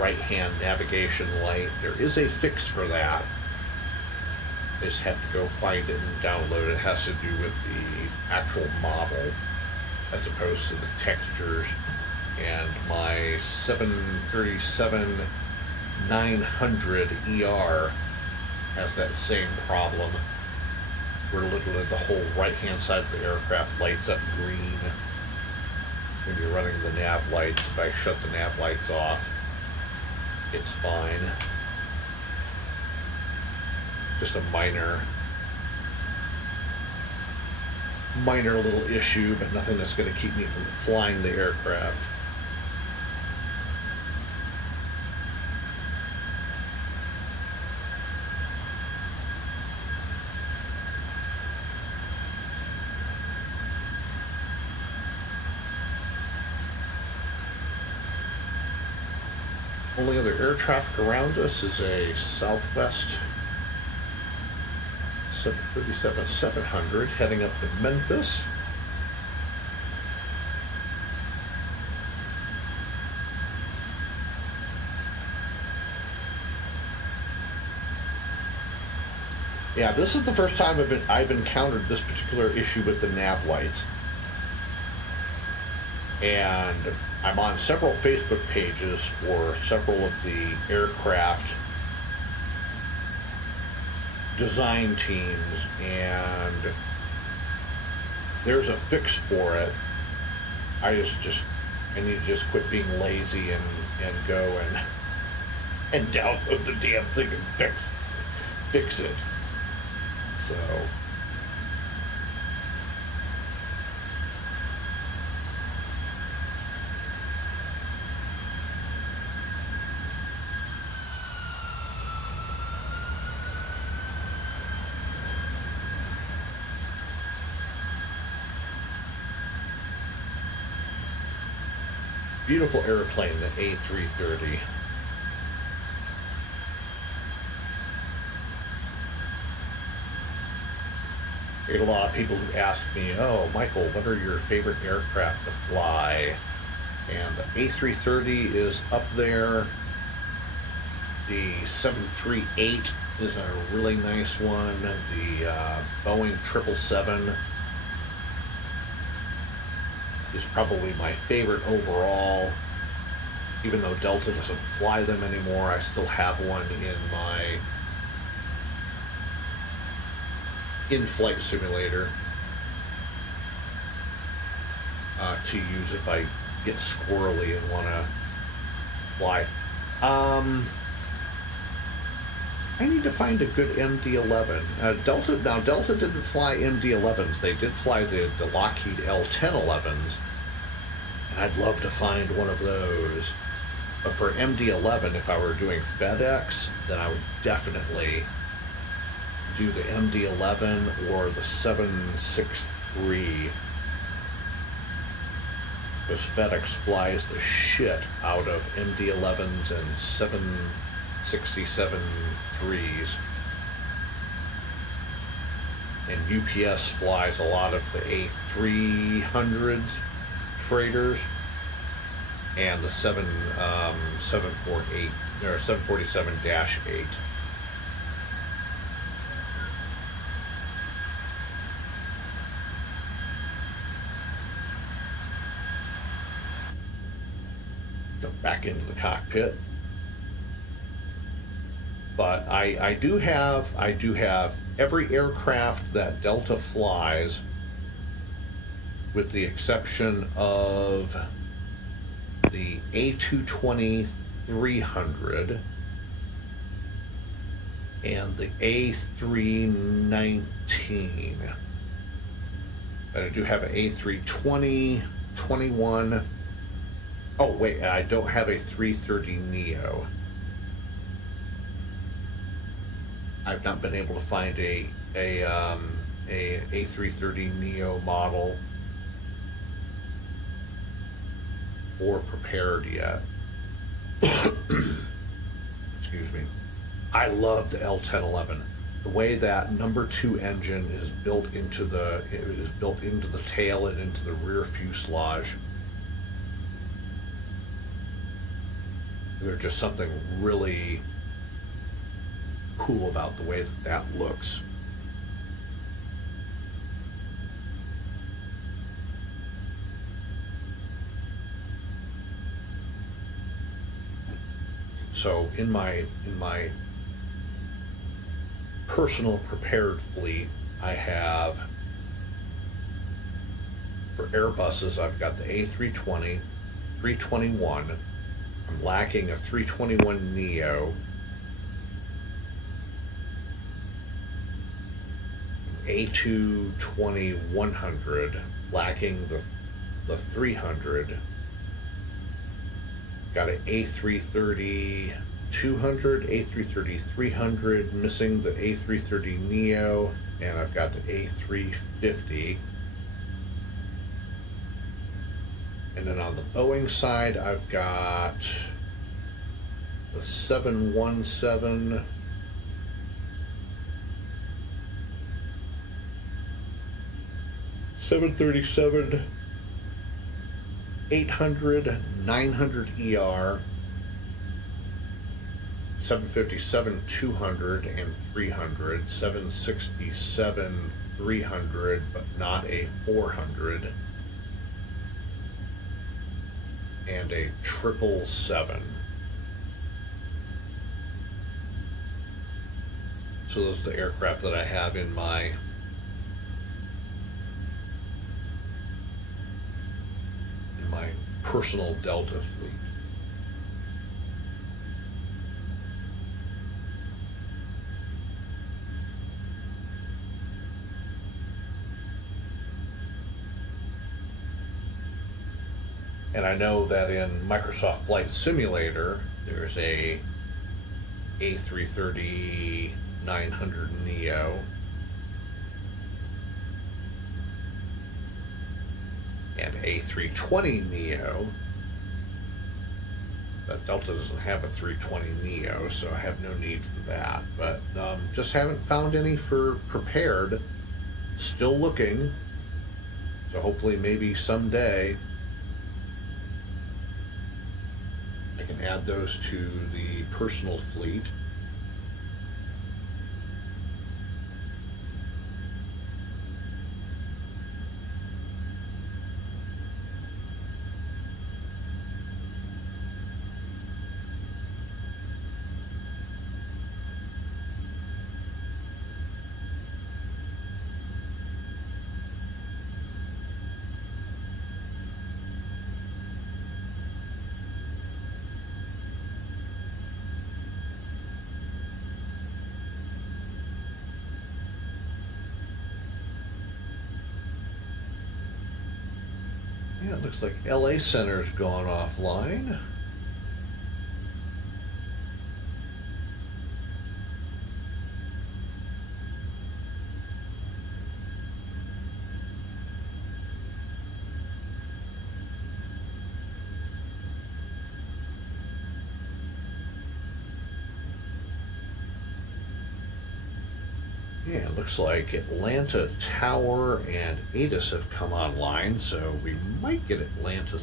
right-hand navigation light. There is a fix for that. I just have to go find it and download it. It has to do with the actual model as opposed to the textures. And my 737-900 ER has that same problem. We're looking at the whole right-hand side of the aircraft lights up green when you're running the nav lights. If I shut the nav lights off, it's fine. Just a minor little issue, but nothing that's going to keep me from flying the aircraft. Only other air traffic around us is a Southwest 737-700 heading up to Memphis. Yeah, this is the first time I've encountered this particular issue with the nav lights. And I'm on several Facebook pages for several of the aircraft design teams, and there's a fix for it. I need to just quit being lazy and go and download the damn thing and fix it. So beautiful airplane, the A330. I get a lot of people who ask me, oh, Michael, what are your favorite aircraft to fly? And the A330 is up there. The 738 is a really nice one. The Boeing 777 is probably my favorite overall. Even though Delta doesn't fly them anymore, I still have one in my in-flight simulator to use if I get squirrely and want to fly. I need to find a good MD-11. Delta didn't fly MD-11s. They did fly the Lockheed L-1011s, and I'd love to find one of those. But for MD-11, if I were doing FedEx, then I would definitely do the MD-11 or the 763, because FedEx flies the shit out of MD-11s and 767 3s, and UPS flies a lot of the A300s freighters and the 748 or 747-8. Go back into the cockpit. But I do have every aircraft that Delta flies, with the exception of the A220-300 and the A319. But I do have an A320, 21. Oh wait, I don't have a 330 Neo. I've not been able to find a A330 Neo model or prepared yet. Excuse me. I love the L-1011. The way that number 2 engine is built into the tail and into the rear fuselage. There's just something really cool about the way that looks. So in my personal prepared fleet, I have For Airbuses, I've got the A320, 321. I'm lacking a 321 Neo. A220-100, lacking the 300. Got an A330-200, A330-300, missing the A330 Neo, and I've got the A350. And then on the Boeing side, I've got the 717, (737) 800, 900 ER, 757 200 and 300, 767 300, but not a 400, and a 777. So those are the aircraft that I have in my personal Delta fleet. And I know that in Microsoft Flight Simulator, there's a A330-900 Neo. And A320 Neo. But Delta doesn't have a 320 Neo, so I have no need for that. But just haven't found any for prepared. Still looking. So hopefully maybe someday I can add those to the personal fleet. Yeah, it looks like LA Center's gone offline. Yeah, it looks like Atlanta Tower and ATIS have come online, so we might get Atlanta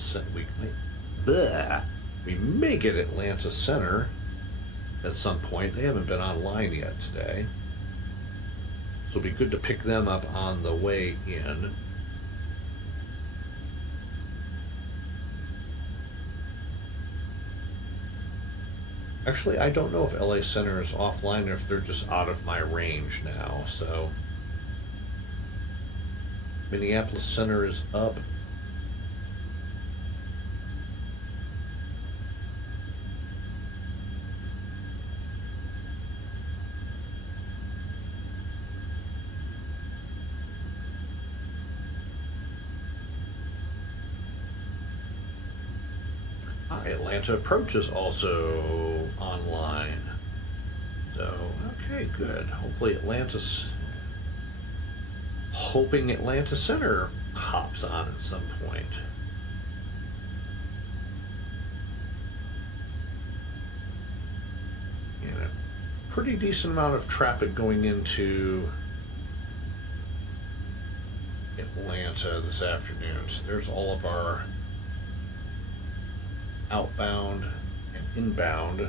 we may get Atlanta Center at some point. They haven't been online yet today, so it'll be good to pick them up on the way in. Actually, I don't know if LA Center is offline or if they're just out of my range now, so. Minneapolis Center is up. Atlanta Approach is also online. So, okay, good. Hopefully hoping Atlanta Center hops on at some point. And a pretty decent amount of traffic going into Atlanta this afternoon. So there's all of our outbound and inbound.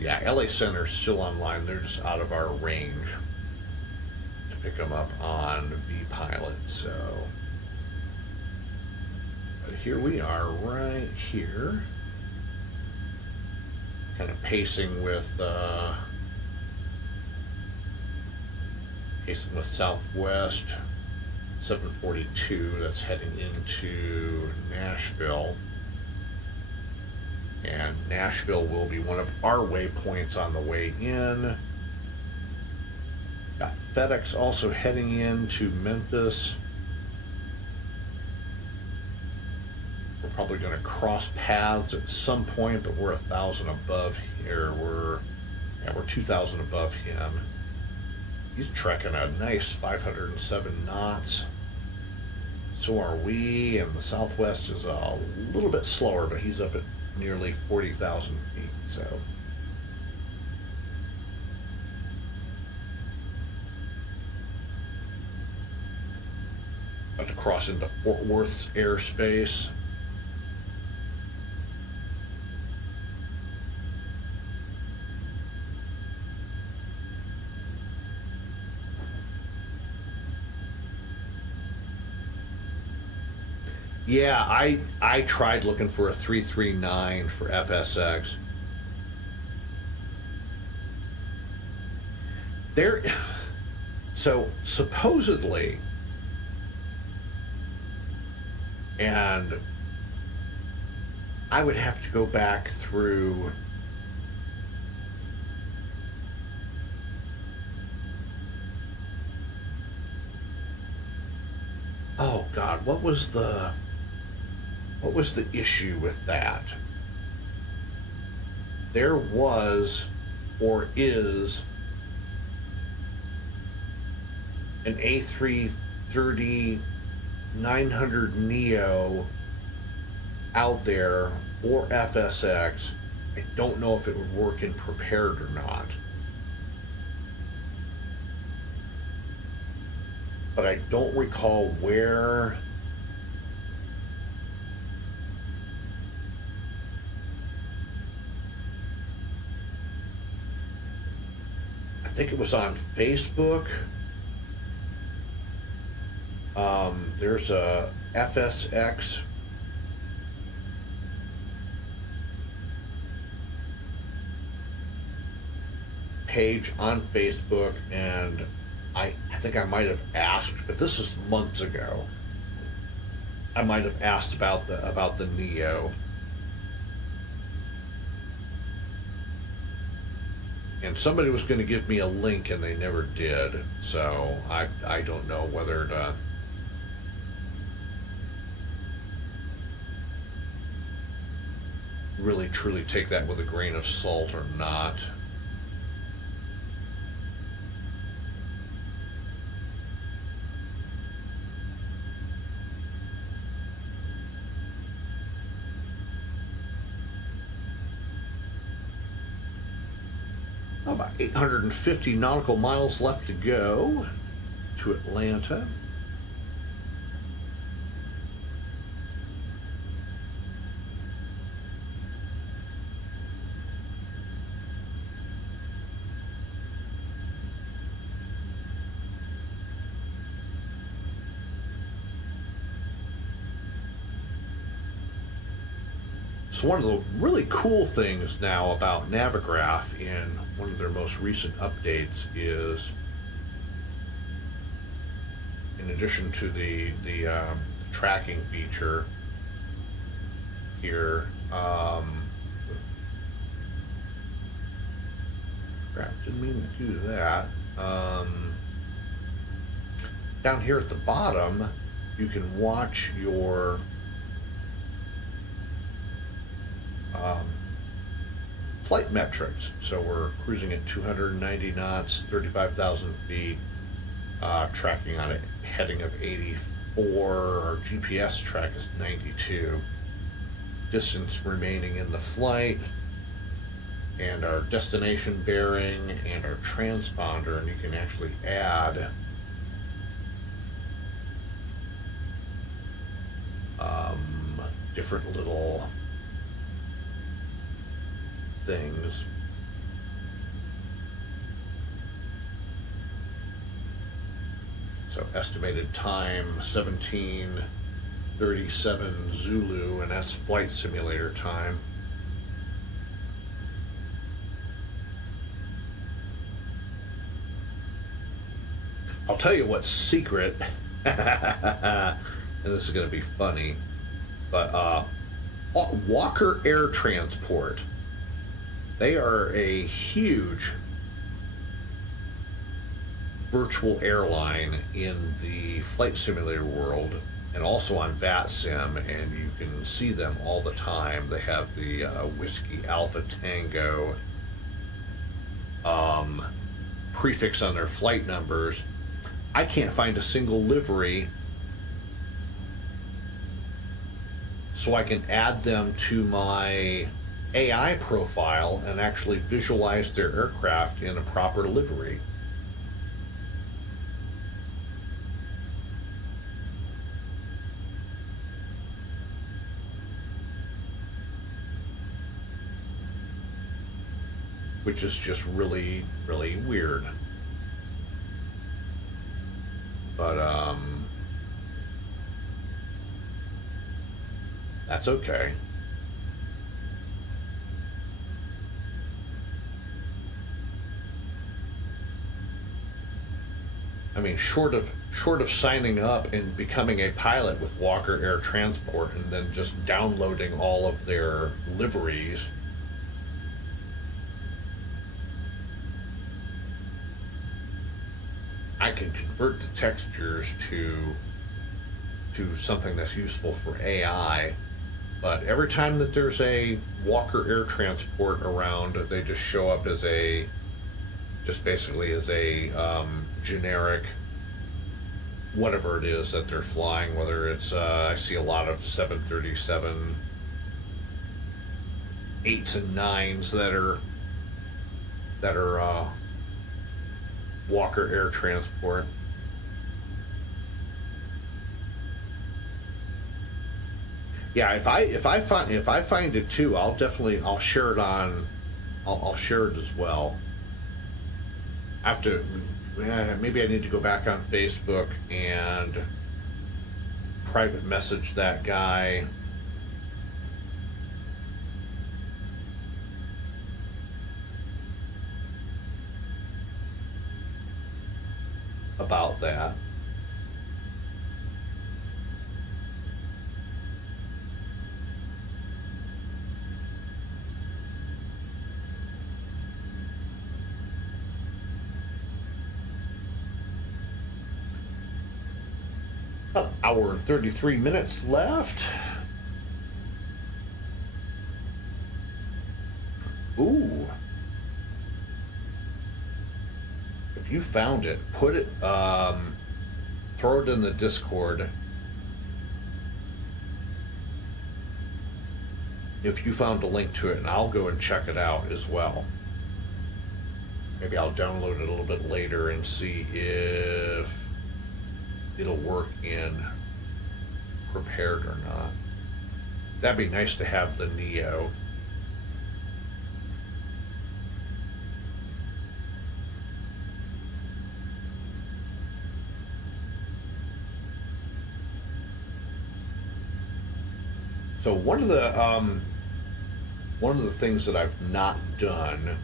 Yeah, LA Center's still online. They're just out of our range to pick them up on vPilot. So, but here we are right here. kind of pacing with Southwest 742 that's heading into Nashville. And Nashville will be one of our waypoints on the way in. Got FedEx also heading into Memphis. We're probably going to cross paths at some point, but we're 1,000 above here. We're 2,000 above him. He's trekking a nice 507 knots. So are we, and the Southwest is a little bit slower, but he's up at nearly 40,000 feet, so. About to cross into Fort Worth's airspace. Yeah, I tried looking for a 339 for FSX. So supposedly, and I would have to go back through oh God, what was the issue with that? There was, or is, an A330 900 Neo out there, or FSX. I don't know if it would work in prepared or not. But I don't recall where. I think it was on Facebook. There's a FSX page on Facebook, and I think I might have asked, but this is months ago. I might have asked about the Neo. And somebody was going to give me a link, and they never did. So I don't know whether to really truly take that with a grain of salt or not. About 850 nautical miles left to go to Atlanta. So one of the really cool things now about Navigraph in one of their most recent updates is, in addition to the tracking feature here, crap, didn't mean to do that. Down here at the bottom, you can watch your flight metrics. So we're cruising at 290 knots, 35,000 feet, tracking on a heading of 84. Our GPS track is 92. Distance remaining in the flight, and our destination bearing, and our transponder, and you can actually add different little things. So estimated time 17:37 Zulu, and that's flight simulator time. I'll tell you what's secret, and this is going to be funny, but Walker Air Transport, they are a huge virtual airline in the flight simulator world, and also on VATSIM, and you can see them all the time. They have the Whiskey Alpha Tango prefix on their flight numbers. I can't find a single livery, so I can add them to my AI profile and actually visualize their aircraft in a proper livery. Which is just really, really weird. But, that's okay. I mean, short of signing up and becoming a pilot with Walker Air Transport and then just downloading all of their liveries, I can convert the textures to something that's useful for AI, but every time that there's a Walker Air Transport around, they just show up as basically as a generic whatever it is that they're flying, whether it's I see a lot of 737 8s and 9s that are Walker Air Transport. Yeah, if I find it too, I'll share it on. I'll share it as well. Maybe I need to go back on Facebook and private message that guy. About that. About an hour and 33 minutes left. Ooh. If you found it, put it, throw it in the Discord. If you found a link to it, and I'll go and check it out as well. Maybe I'll download it a little bit later and see if it'll work in prepared or not. That'd be nice to have the Neo. So one of the things that I've not done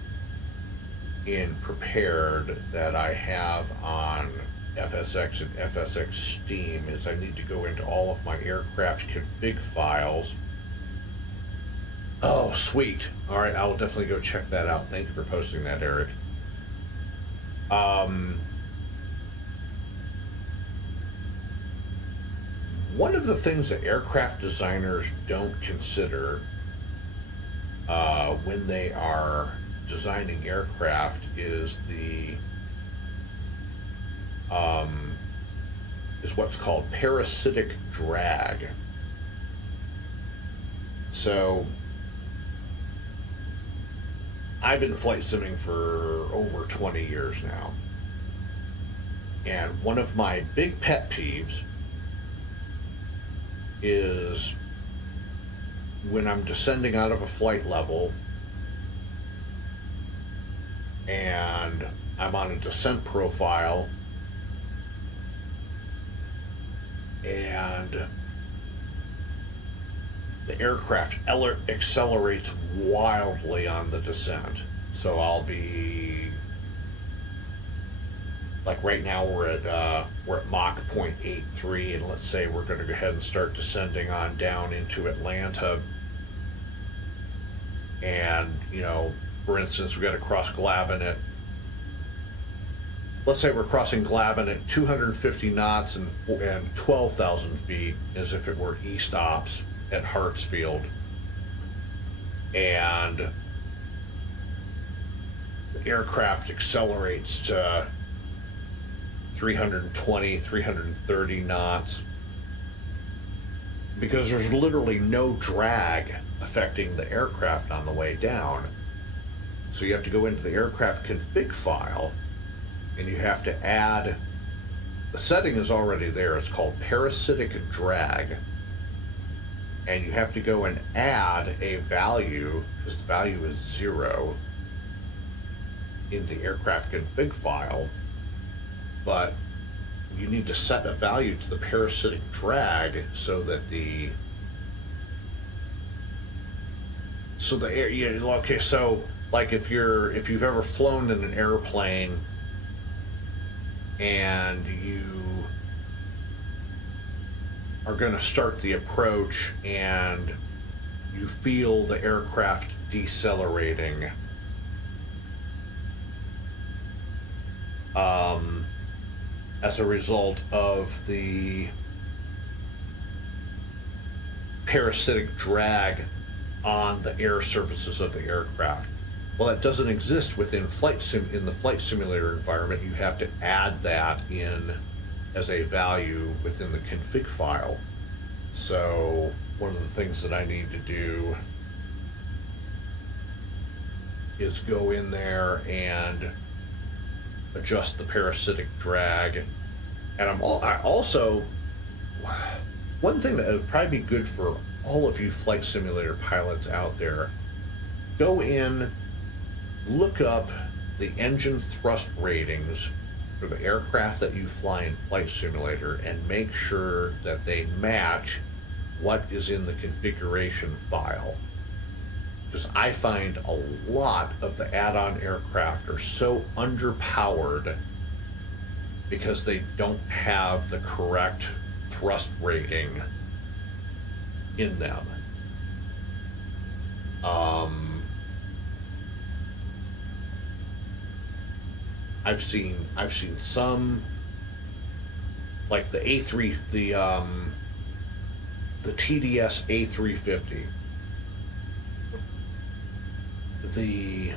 in prepared that I have on FSX and FSX Steam is I need to go into all of my aircraft config files. Oh, sweet. All right, I will definitely go check that out. Thank you for posting that, Eric. One of the things that aircraft designers don't consider when they are designing aircraft is what's called parasitic drag. So I've been flight simming for over 20 years now, and one of my big pet peeves is when I'm descending out of a flight level and I'm on a descent profile and the aircraft accelerates wildly on the descent. So I'll be like right now we're at Mach 0.83, and let's say we're going to go ahead and start descending on down into Atlanta. And, you know, for instance, we got to cross Glavin at, let's say we're crossing Glavin at 250 knots and 12,000 feet, as if it were east ops at Hartsfield. And the aircraft accelerates to 320, 330 knots, because there's literally no drag affecting the aircraft on the way down. So you have to go into the aircraft config file, and you have to add, the setting is already there, it's called parasitic drag, and you have to go and add a value, because the value is 0 in the aircraft config file, but you need to set a value to the parasitic drag so that the air, you know, okay, so like if you've ever flown in an airplane and you are going to start the approach and you feel the aircraft decelerating, as a result of the parasitic drag on the air surfaces of the aircraft. Well, that doesn't exist within in the flight simulator environment. You have to add that in as a value within the config file. So one of the things that I need to do is go in there and adjust the parasitic drag. And I also, one thing that would probably be good for all of you flight simulator pilots out there, go in, look up the engine thrust ratings for the aircraft that you fly in flight simulator and make sure that they match what is in the configuration file. Because I find a lot of the add-on aircraft are so underpowered because they don't have the correct thrust rating in them. I've seen some, like the A3, the TDS A350. The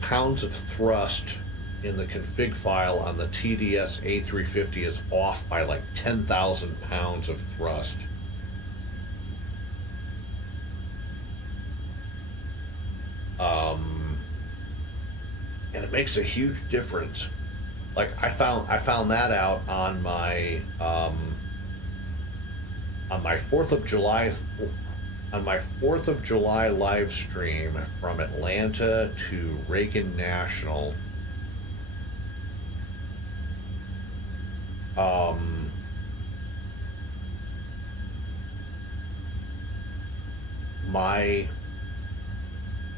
pounds of thrust in the config file on the TDS A350 is off by like 10,000 pounds of thrust. And it makes a huge difference. Like I found that out on my 4th of July, on my 4th of July live stream from Atlanta to Reagan National. My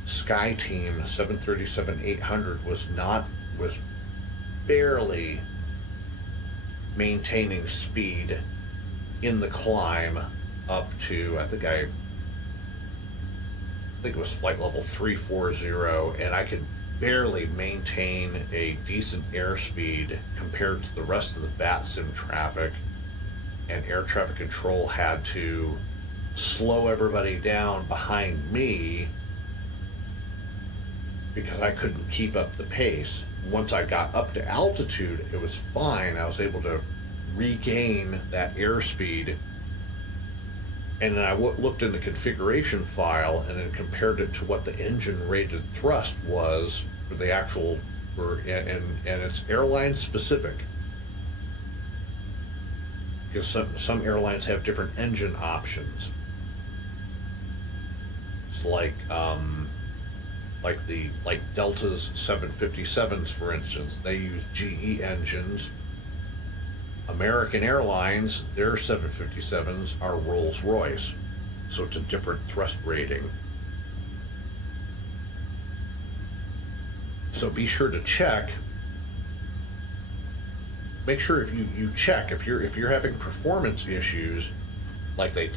Sky Team 737-800 was barely maintaining speed in the climb up to, I think it was flight level 340, and I could barely maintain a decent airspeed compared to the rest of the VATSIM traffic, and air traffic control had to slow everybody down behind me because I couldn't keep up the pace. Once I got up to altitude, it was fine. I was able to regain that airspeed, and then I looked in the configuration file and then compared it to what the engine rated thrust was for the actual, and it's airline specific, because some airlines have different engine options. It's like Delta's 757s, for instance, they use GE engines. American Airlines, their 757s are Rolls-Royce, so it's a different thrust rating. So be sure to check. Make sure if you check if you're having performance issues, like air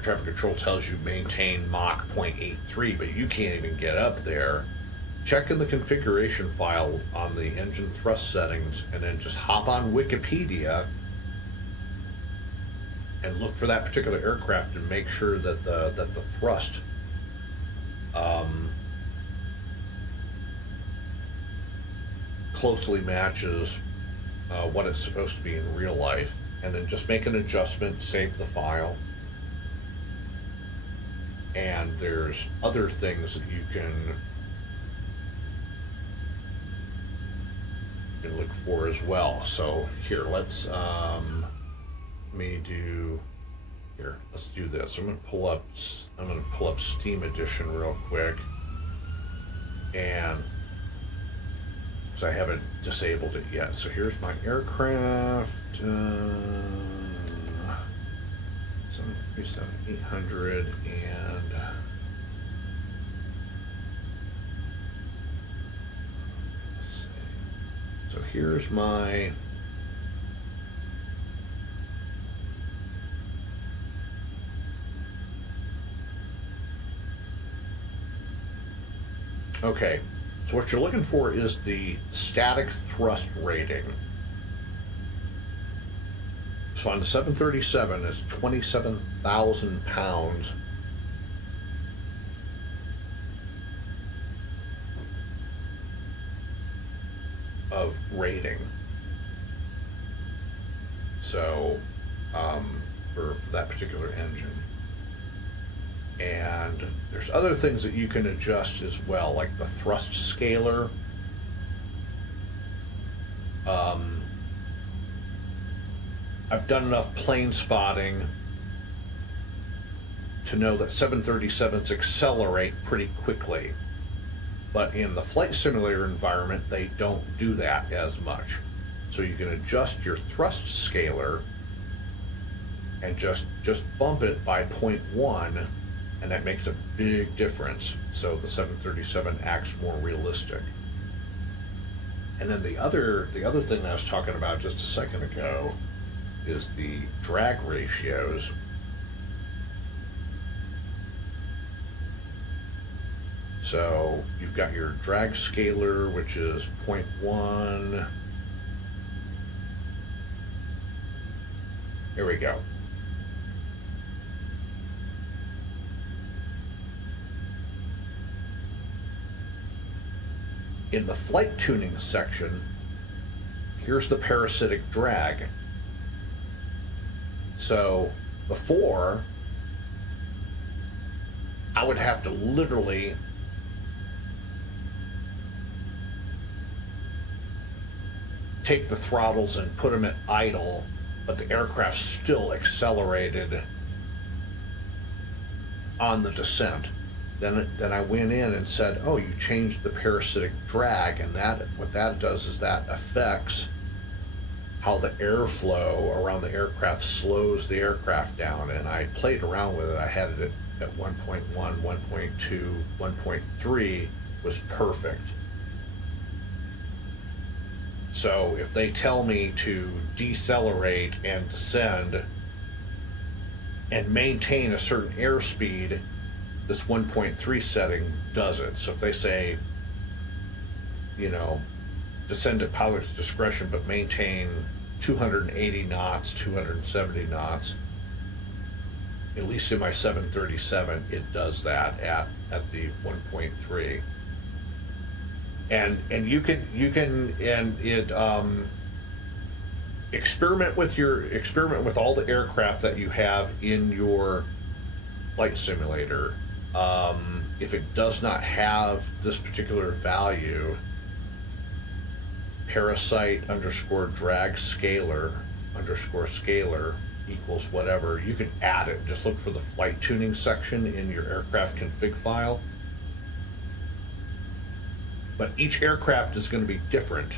traffic control tells you maintain Mach 0.83, but you can't even get up there. Check in the configuration file on the engine thrust settings, and then just hop on Wikipedia and look for that particular aircraft and make sure that the thrust closely matches what it's supposed to be in real life, and then just make an adjustment, save the file. And there's other things that you can look for as well. So here, let's do this. I'm gonna pull up Steam Edition real quick, and because I haven't disabled it yet. So here's my aircraft, 737-800, and let's see. So here's my okay. So what you're looking for is the static thrust rating. So on the 737, it's 27,000 pounds of rating. So for that particular engine. And there's other things that you can adjust as well, like the thrust scaler. I've done enough plane spotting to know that 737s accelerate pretty quickly, but in the flight simulator environment, they don't do that as much. So you can adjust your thrust scaler and just bump it by 0.1, and that makes a big difference. So the 737 acts more realistic. And then the other thing I was talking about just a second ago is the drag ratios. So you've got your drag scaler, which is 0.1. Here we go. In the flight tuning section, here's the parasitic drag. So before, I would have to literally take the throttles and put them at idle, but the aircraft still accelerated on the descent. Then I went in and said, oh, you changed the parasitic drag, and what that does is that affects how the airflow around the aircraft slows the aircraft down. And I played around with it. I had it at 1.1, 1.2, 1.3 was perfect. So if they tell me to decelerate and descend and maintain a certain airspeed, this 1.3 setting does it. So if they say, descend at pilot's discretion, but maintain 280 knots, 270 knots, at least in my 737, it does that at the 1.3. And you can experiment with all the aircraft that you have in your flight simulator. If it does not have this particular value, parasite underscore drag scaler underscore scaler equals whatever, you can add it. Just look for the flight tuning section in your aircraft config file. But each aircraft is going to be different.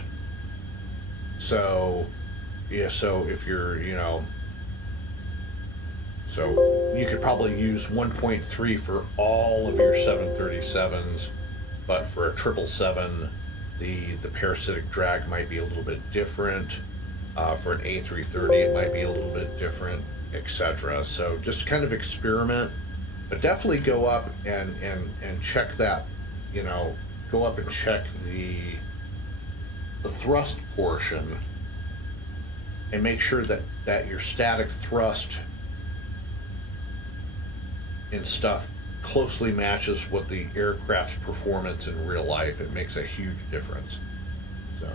So, yeah, so if you're, so you could probably use 1.3 for all of your 737s but for a 777, the parasitic drag might be a little bit different. For an A330, it might be a little bit different, etc. So just kind of experiment, but definitely go up and check that, you know, go up and check the thrust portion and make sure that your static thrust and stuff closely matches what the aircraft's performance in real life. It makes a huge difference. So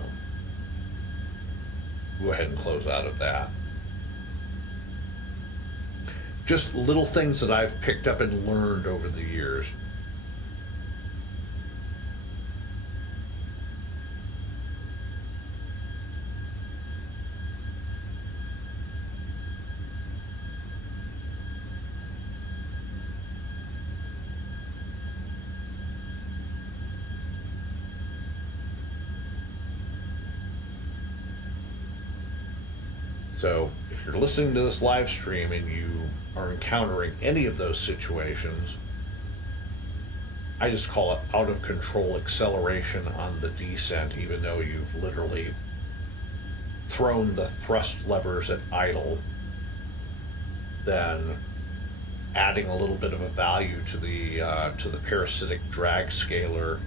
go ahead and close out of that. Just little things that I've picked up and learned over the years. So if you're listening to this live stream and you are encountering any of those situations, I just call it out of control acceleration on the descent, even though you've literally thrown the thrust levers at idle. Then adding a little bit of a value to the parasitic drag scalar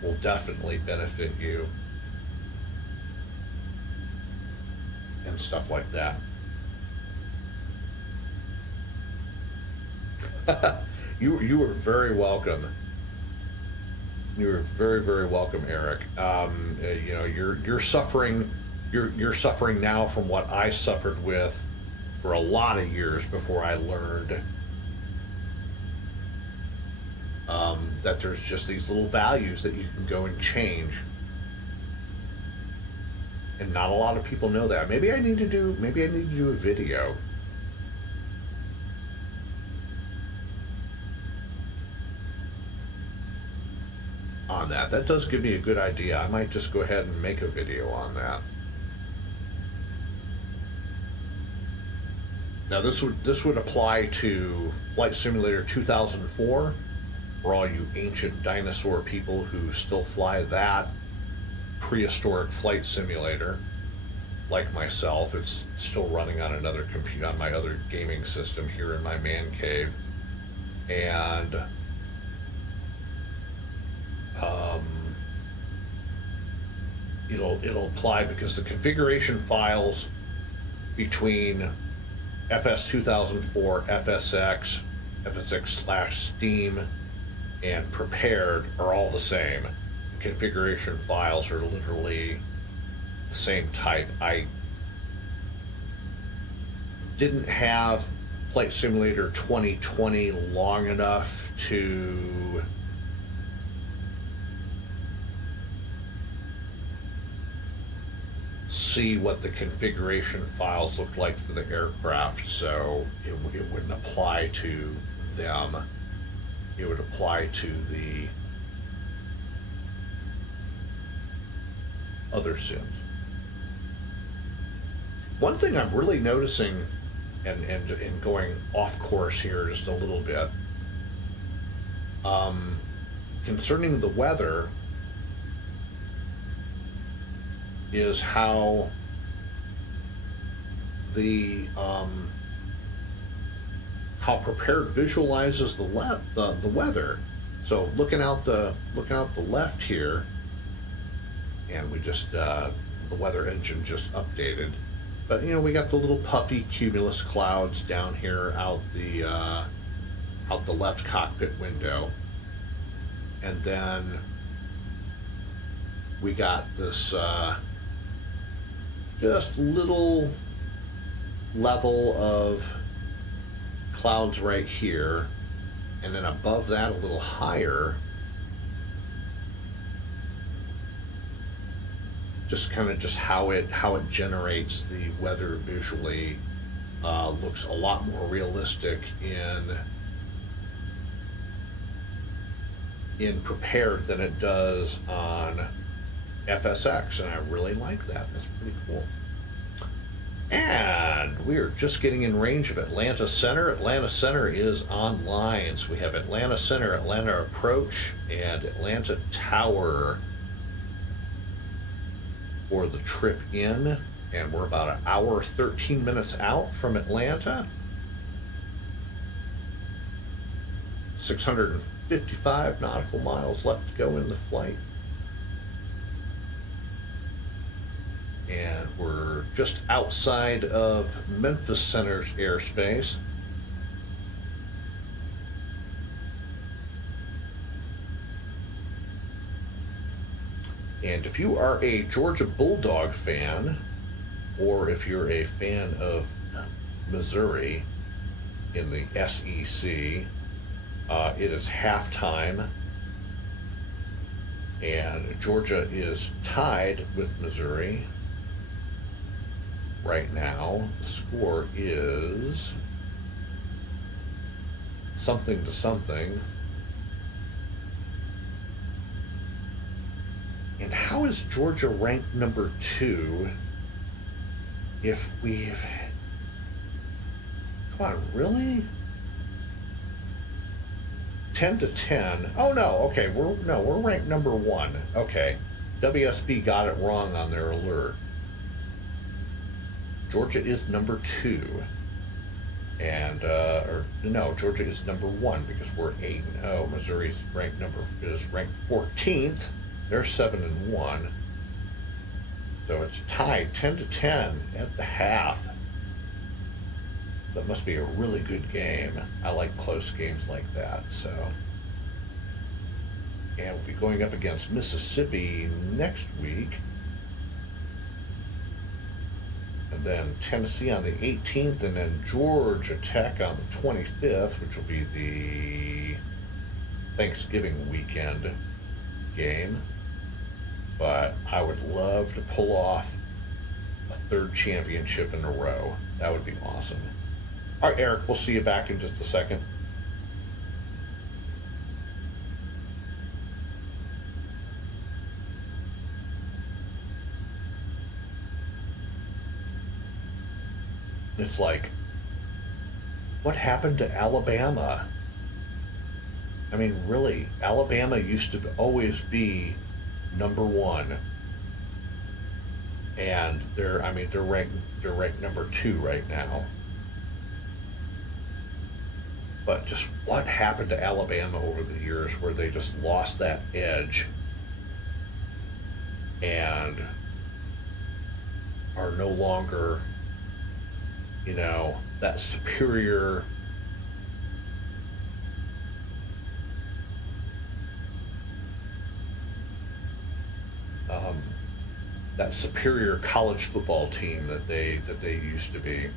will definitely benefit you. And stuff like that. You were very welcome. You were very, very welcome, Eric. You know, you're suffering. You're suffering now from what I suffered with for a lot of years before I learned that there's just these little values that you can go and change. And not a lot of people know that. Maybe I need to do a video. On that. That does give me a good idea. I might just go ahead and make a video on that. Now this would apply to Flight Simulator 2004 for all you ancient dinosaur people who still fly that prehistoric flight simulator. Like myself, it's still running on another computer, on my other gaming system here in my man cave, and it'll apply because the configuration files between FS 2004, FSX, FSX/Steam, and Prepared are all the same. Configuration files are literally the same type. I didn't have Flight Simulator 2020 long enough to see what the configuration files looked like for the aircraft, so it wouldn't apply to them. It would apply to the other sims. One thing I'm really noticing, and going off course here just a little bit, concerning the weather, is how how Prepared visualizes the weather. So looking out the left here, and we just the weather engine just updated, but you know, we got the little puffy cumulus clouds down here out the left cockpit window, and then we got this just little level of clouds right here, and then above that a little higher, just kind of just how it generates the weather visually. Looks a lot more realistic in Prepared than it does on FSX, and I really like that. That's pretty cool. And we are just getting in range of Atlanta Center. Atlanta Center is online. So we have Atlanta Center, Atlanta Approach, and Atlanta Tower for the trip in. And we're about an hour, 13 minutes out from Atlanta. 655 nautical miles left to go in the flight. And we're just outside of Memphis Center's airspace. And if you are a Georgia Bulldog fan, or if you're a fan of Missouri in the SEC, it is halftime. And Georgia is tied with Missouri. Right now, the score is something to something. And how is Georgia ranked number 2 if we've... Come on, really? 10-10. Oh no, okay, we're ranked number 1. Okay. WSB got it wrong on their alert. Georgia is number 2, and Georgia is number 1 because we're 8-0. Missouri's ranked 14th. They're 7-1. So it's tied 10-10 at the half. That must be a really good game. I like close games like that. So, and we'll be going up against Mississippi next week. And then Tennessee on the 18th, and then Georgia Tech on the 25th, which will be the Thanksgiving weekend game. But I would love to pull off a 3rd championship in a row. That would be awesome. All right, Eric, we'll see you back in just a second. It's like, what happened to Alabama? I mean, really, Alabama used to always be number 1. And they're ranked number 2 right now. But just what happened to Alabama over the years where they just lost that edge and are no longer, that superior college football team that they used to be.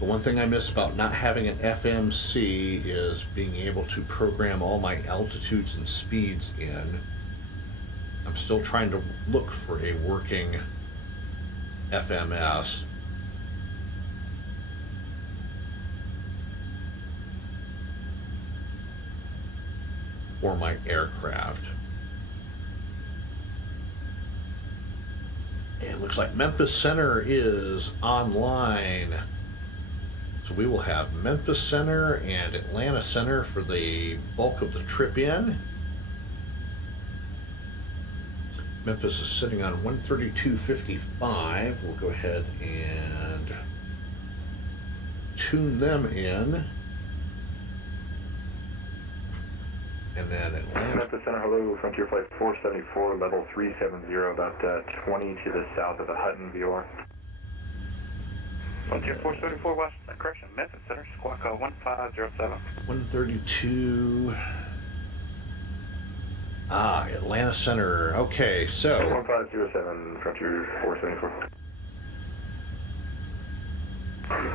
The one thing I miss about not having an FMC is being able to program all my altitudes and speeds in. I'm still trying to look for a working FMS. For my aircraft. And it looks like Memphis Center is online. So we will have Memphis Center and Atlanta Center for the bulk of the trip in. Memphis is sitting on 132.55. We'll go ahead and tune them in. And then Atlanta. Memphis Center, hello, Frontier Flight 474, level 370, about 20 to the south of the Hutton VOR. Frontier 474, Washington, correction, Memphis Center, squawk 1507. 132. Atlanta Center. Okay, so 1507, Frontier 474.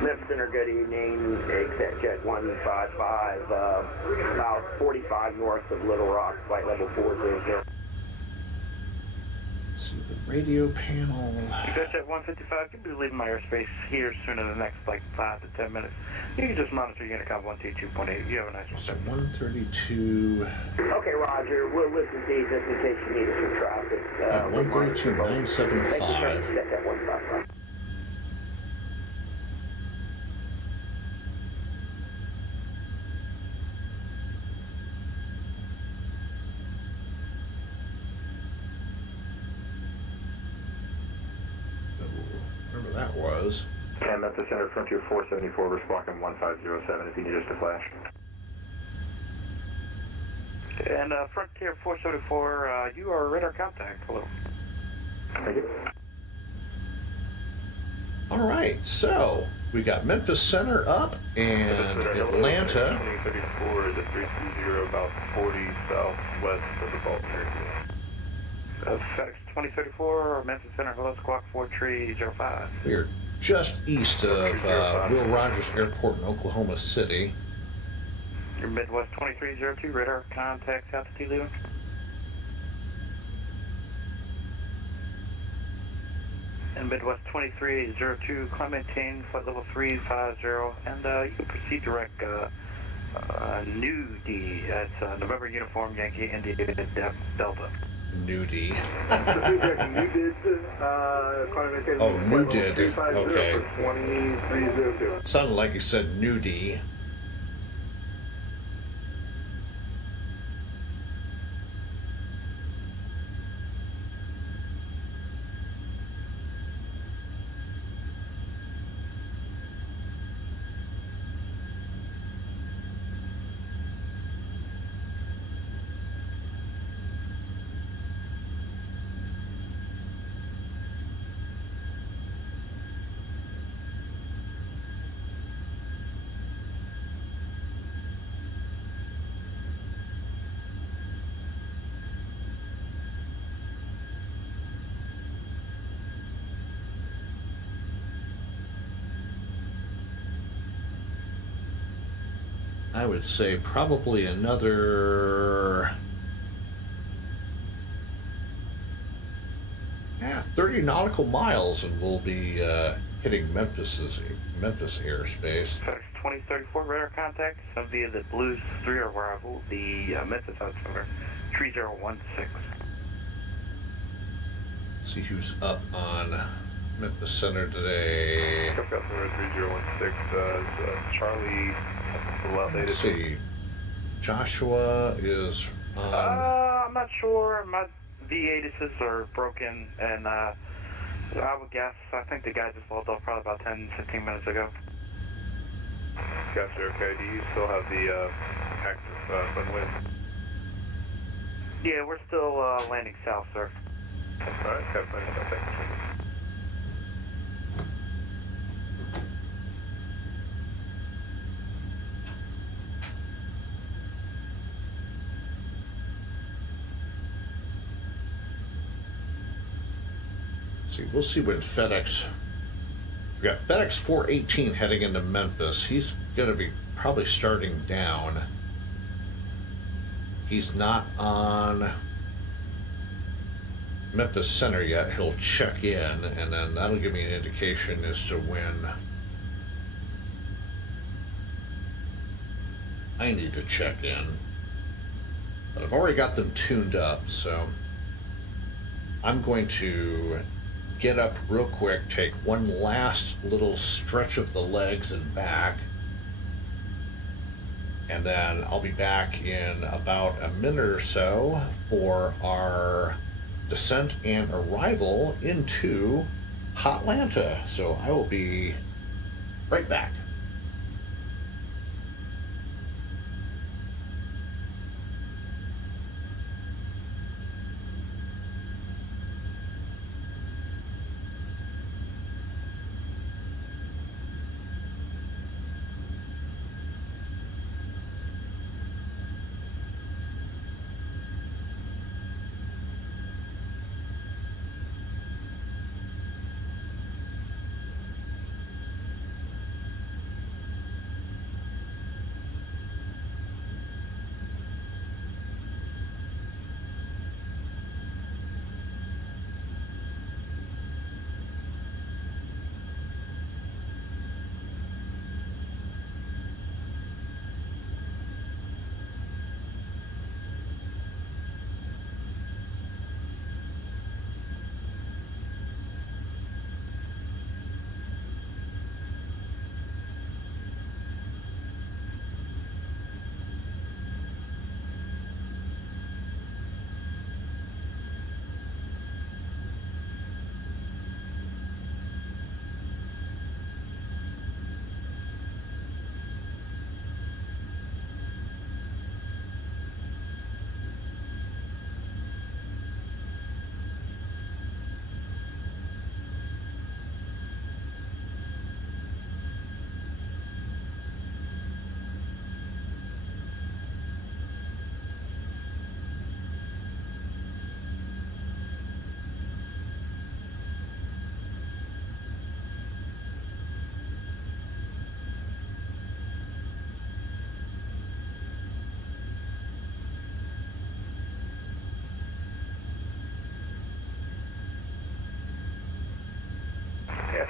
Memphis Center, good evening. Exit Jet 155, about 45 north of Little Rock, flight level 400. see the radio panel. Exit Jet 155, you'll be leaving my airspace here soon in the next like 5 to 10 minutes. You can just monitor your intercom 1T2.8. You have a nice one. So 132. Okay, Roger. We'll listen to you just in case you need us for traffic. 132.975. Jet 155. Whatever that was. And Memphis Center, Frontier 474, we're squawking 1507 if you need us to flash. And Frontier 474, you are radar contact. Hello. Thank you. All right, so we got Memphis Center up and Atlanta. 2034 is at 330, about 40 southwest of the Baltimore. FedEx 2034, Memphis Center, hello, squawk 4305. We're just east of Will Rogers Airport in Oklahoma City. Your Midwest 2302, radar contact, altitude leaving. And Midwest 2302, climb maintain, flight level 350, and you can proceed direct New D, that's November Uniform Yankee India Delta. Nudie. Oh, Nudid. Okay. 2302. Sounded like you said nudie. I would say probably another 30 nautical miles and we'll be hitting Memphis airspace. FedEx 2034, radar contact, some via the Blues 3 arrival, the Memphis altimeter 3016. See who's up on Memphis Center today. Altimeter 3016 is Charlie. Let's see. Joshua is on. I'm not sure. My V8s are broken, and I would guess, I think the guy just logged off probably about 10-15 minutes ago. Gotcha, okay. Do you still have the active front wind? Yeah, we're still landing south, sir. Alright, Captain. We'll see when FedEx. We got FedEx 418 heading into Memphis. He's going to be probably starting down. He's not on Memphis Center yet. He'll check in, and then that'll give me an indication as to when I need to check in. But I've already got them tuned up, so I'm going to get up real quick, take one last little stretch of the legs and back, and then I'll be back in about a minute or so for our descent and arrival into Hotlanta. So I will be right back.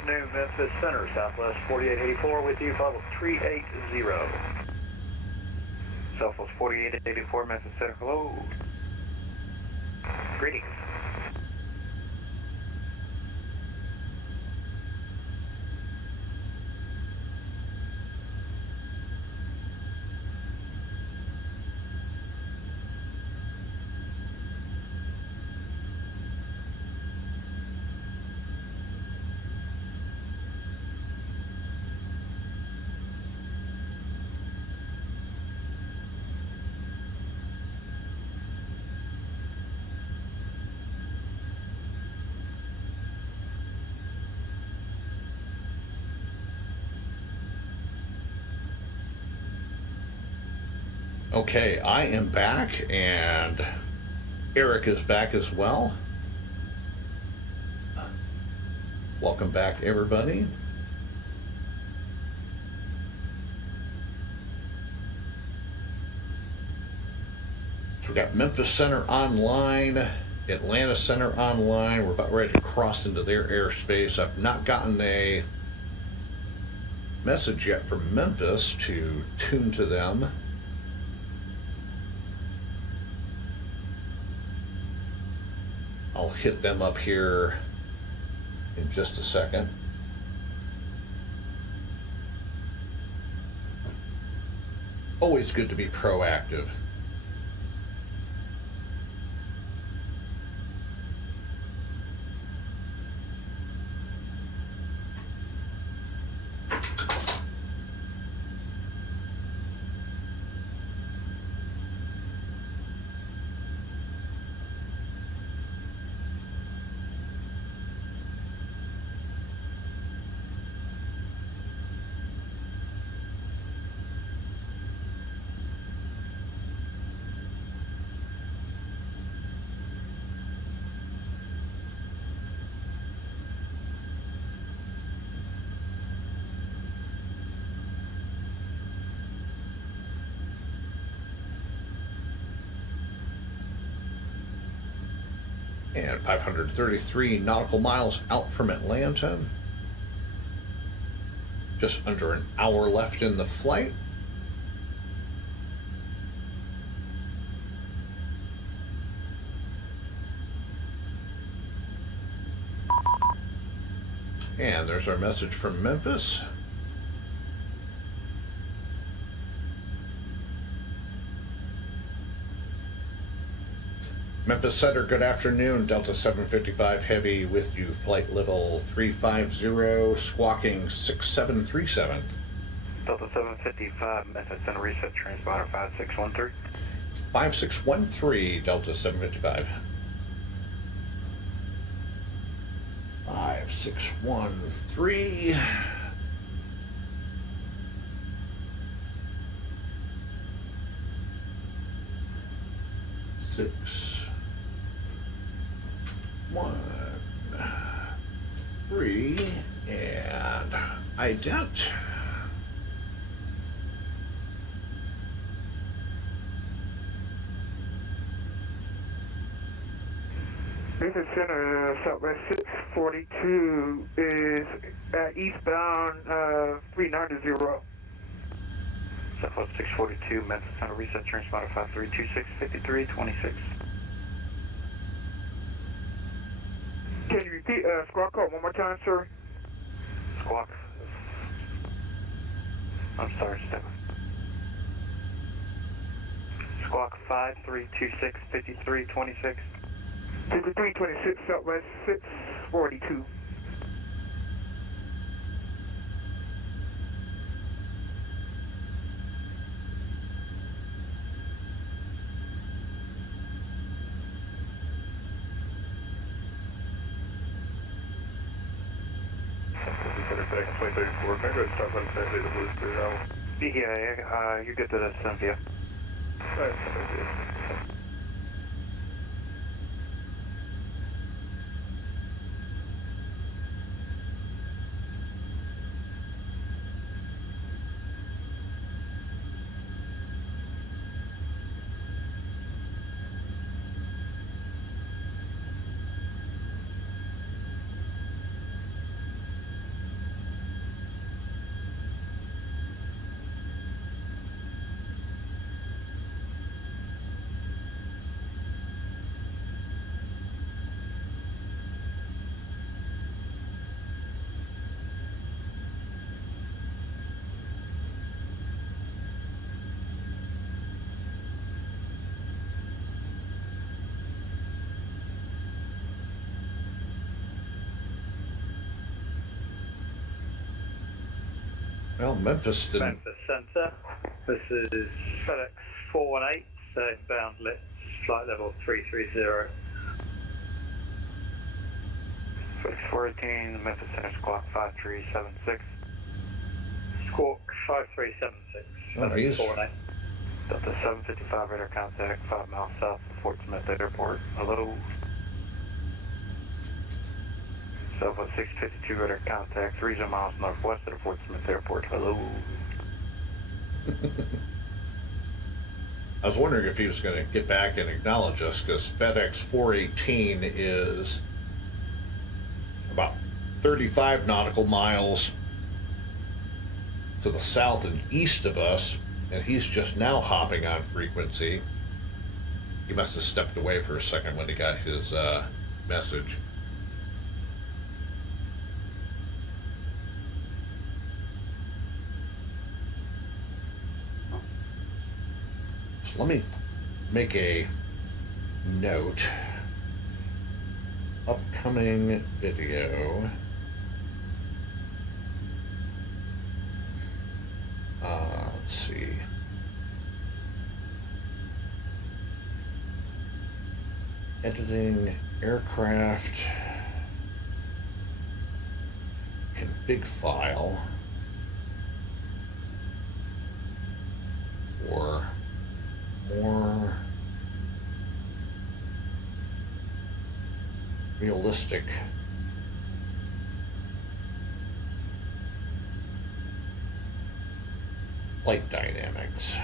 afternoon, Memphis Center, Southwest 4884 with you, level 380. Southwest 4884, Memphis Center, hello. Greetings. Okay, I am back, and Eric is back as well. Welcome back, everybody. So we got Memphis Center online, Atlanta Center online. We're about ready to cross into their airspace. I've not gotten a message yet from Memphis to tune to them. I'll hit them up here in just a second. Always good to be proactive. And 533 nautical miles out from Atlanta. Just under an hour left in the flight. And there's our message from Memphis. Memphis Center, good afternoon. Delta 755 Heavy with you. Flight level 350, squawking 6737. Delta 755, Memphis Center, reset transponder 5613. 5613, Delta 755. 5613. Six. 1, 3, and ident. Memphis Center, Southwest 642 is eastbound 390. Southwest 642, Memphis Center, reset transponder 5326, 5326. Can you repeat squawk code one more time, sir? Squawk. I'm sorry, Stephen. Squawk 5326, 5326. 5326, Southwest 642. Yeah, you're good to this, Cynthia. Right. Well, Memphis didn't. Memphis Center. This is FedEx 418, inbound lit, flight level 330. FedEx 418, Memphis Center, Squawk 5376. Squawk 5376. Oh, he's... 418. Delta 755 radar contact 5 miles south of Fort Smith Airport. Hello. Southwest 652 radar contact 30 miles northwest of Fort Smith Airport. Hello. I was wondering if he was going to get back and acknowledge us, because FedEx 418 is about 35 nautical miles to the south and east of us, and he's just now hopping on frequency. He must have stepped away for a second when he got his message. So let me make a note. Upcoming video. Let's see. Editing aircraft config file or more realistic flight dynamics.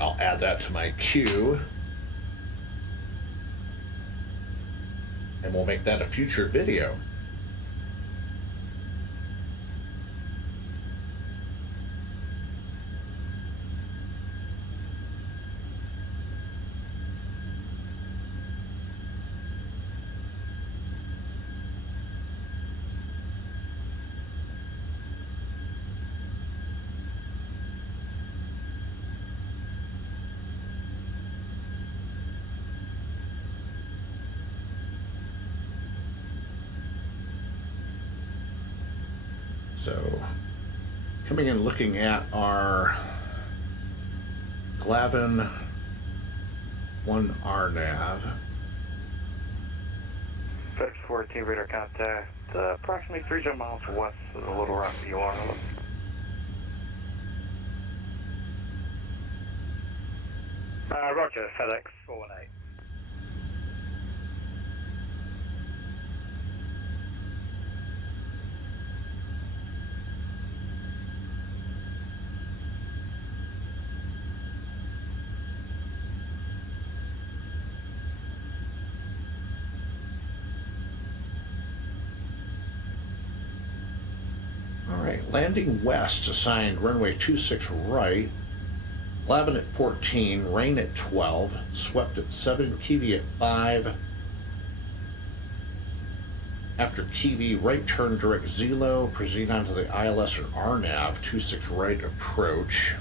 I'll add that to my queue, and we'll make that a future video. So, coming in looking at our Glavin 1 RNAV. FedEx 418 radar contact approximately 30 miles west of the Little Rock VOR. Roger, FedEx 418. Landing west, assigned runway 26 right, Glavin at 14, rain at 12, swept at 7, Kiwi at 5. After Kiwi, right turn direct Zelo, proceed onto the ILS or RNAV, 26 right approach.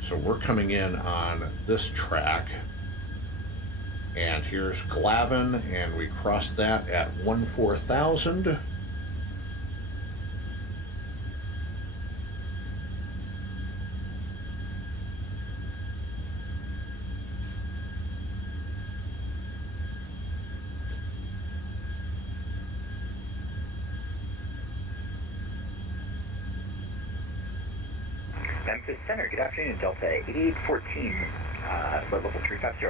So we're coming in on this track. And here's Glavin, and we cross that at 14,000. Memphis Center, good afternoon, Delta 8814, level 350.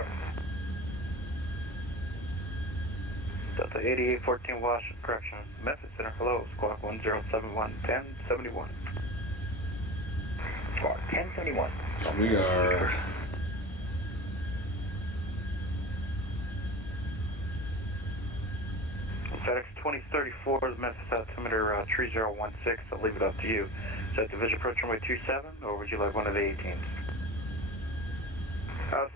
Delta 8814 Washington, correction. Memphis Center, hello, Squawk 1071, 1071. Squawk 1071. We are... FedEx 2034, the Memphis altimeter 3016, I'll leave it up to you. Is that Division Approach runway 27, or would you like one of the 18s?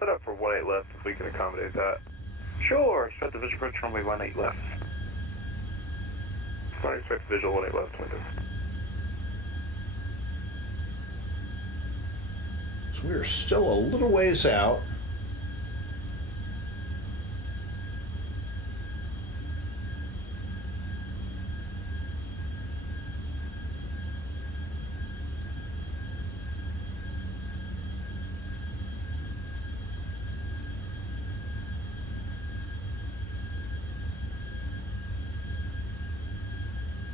Set up for 18 left if we can accommodate that. Sure, expect Division Approach runway 18 left. I expect visual 18 left window. So So we're still a little ways out.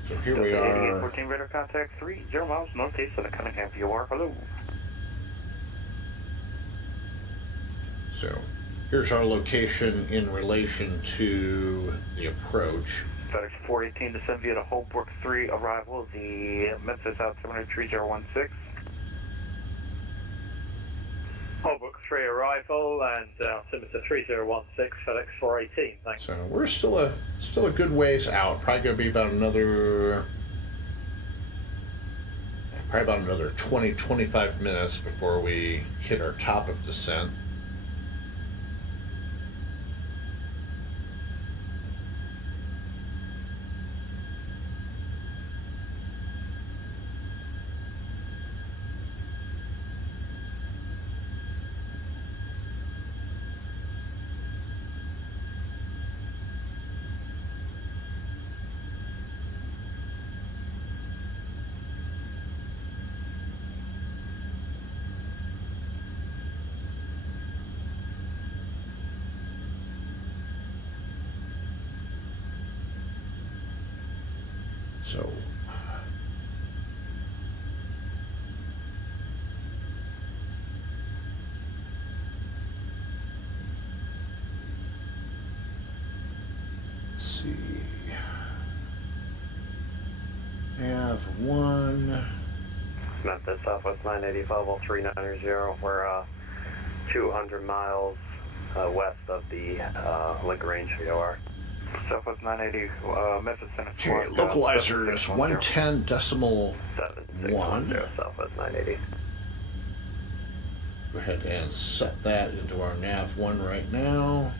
So here we are. 14 radar contact 30 miles northeast of the Cunningham VOR. Hello. So here's our location in relation to the approach. FedEx 418 descend via the Holbrook 3 arrival, the Memphis altimeter 3016. Holbrook 3 arrival and altimeter 3016, FedEx 418, thanks. So we're still a good ways out. Probably going to be about another 20-25 minutes before we hit our top of descent. So let's see. Have one. Memphis, Southwest 980, level 390. We're 200 miles west of the Link Range VOR. Southwest 980, Memphis, Tennessee. Okay, localizer is 110.1. Southwest 980. Go ahead and set that into our nav1 right now.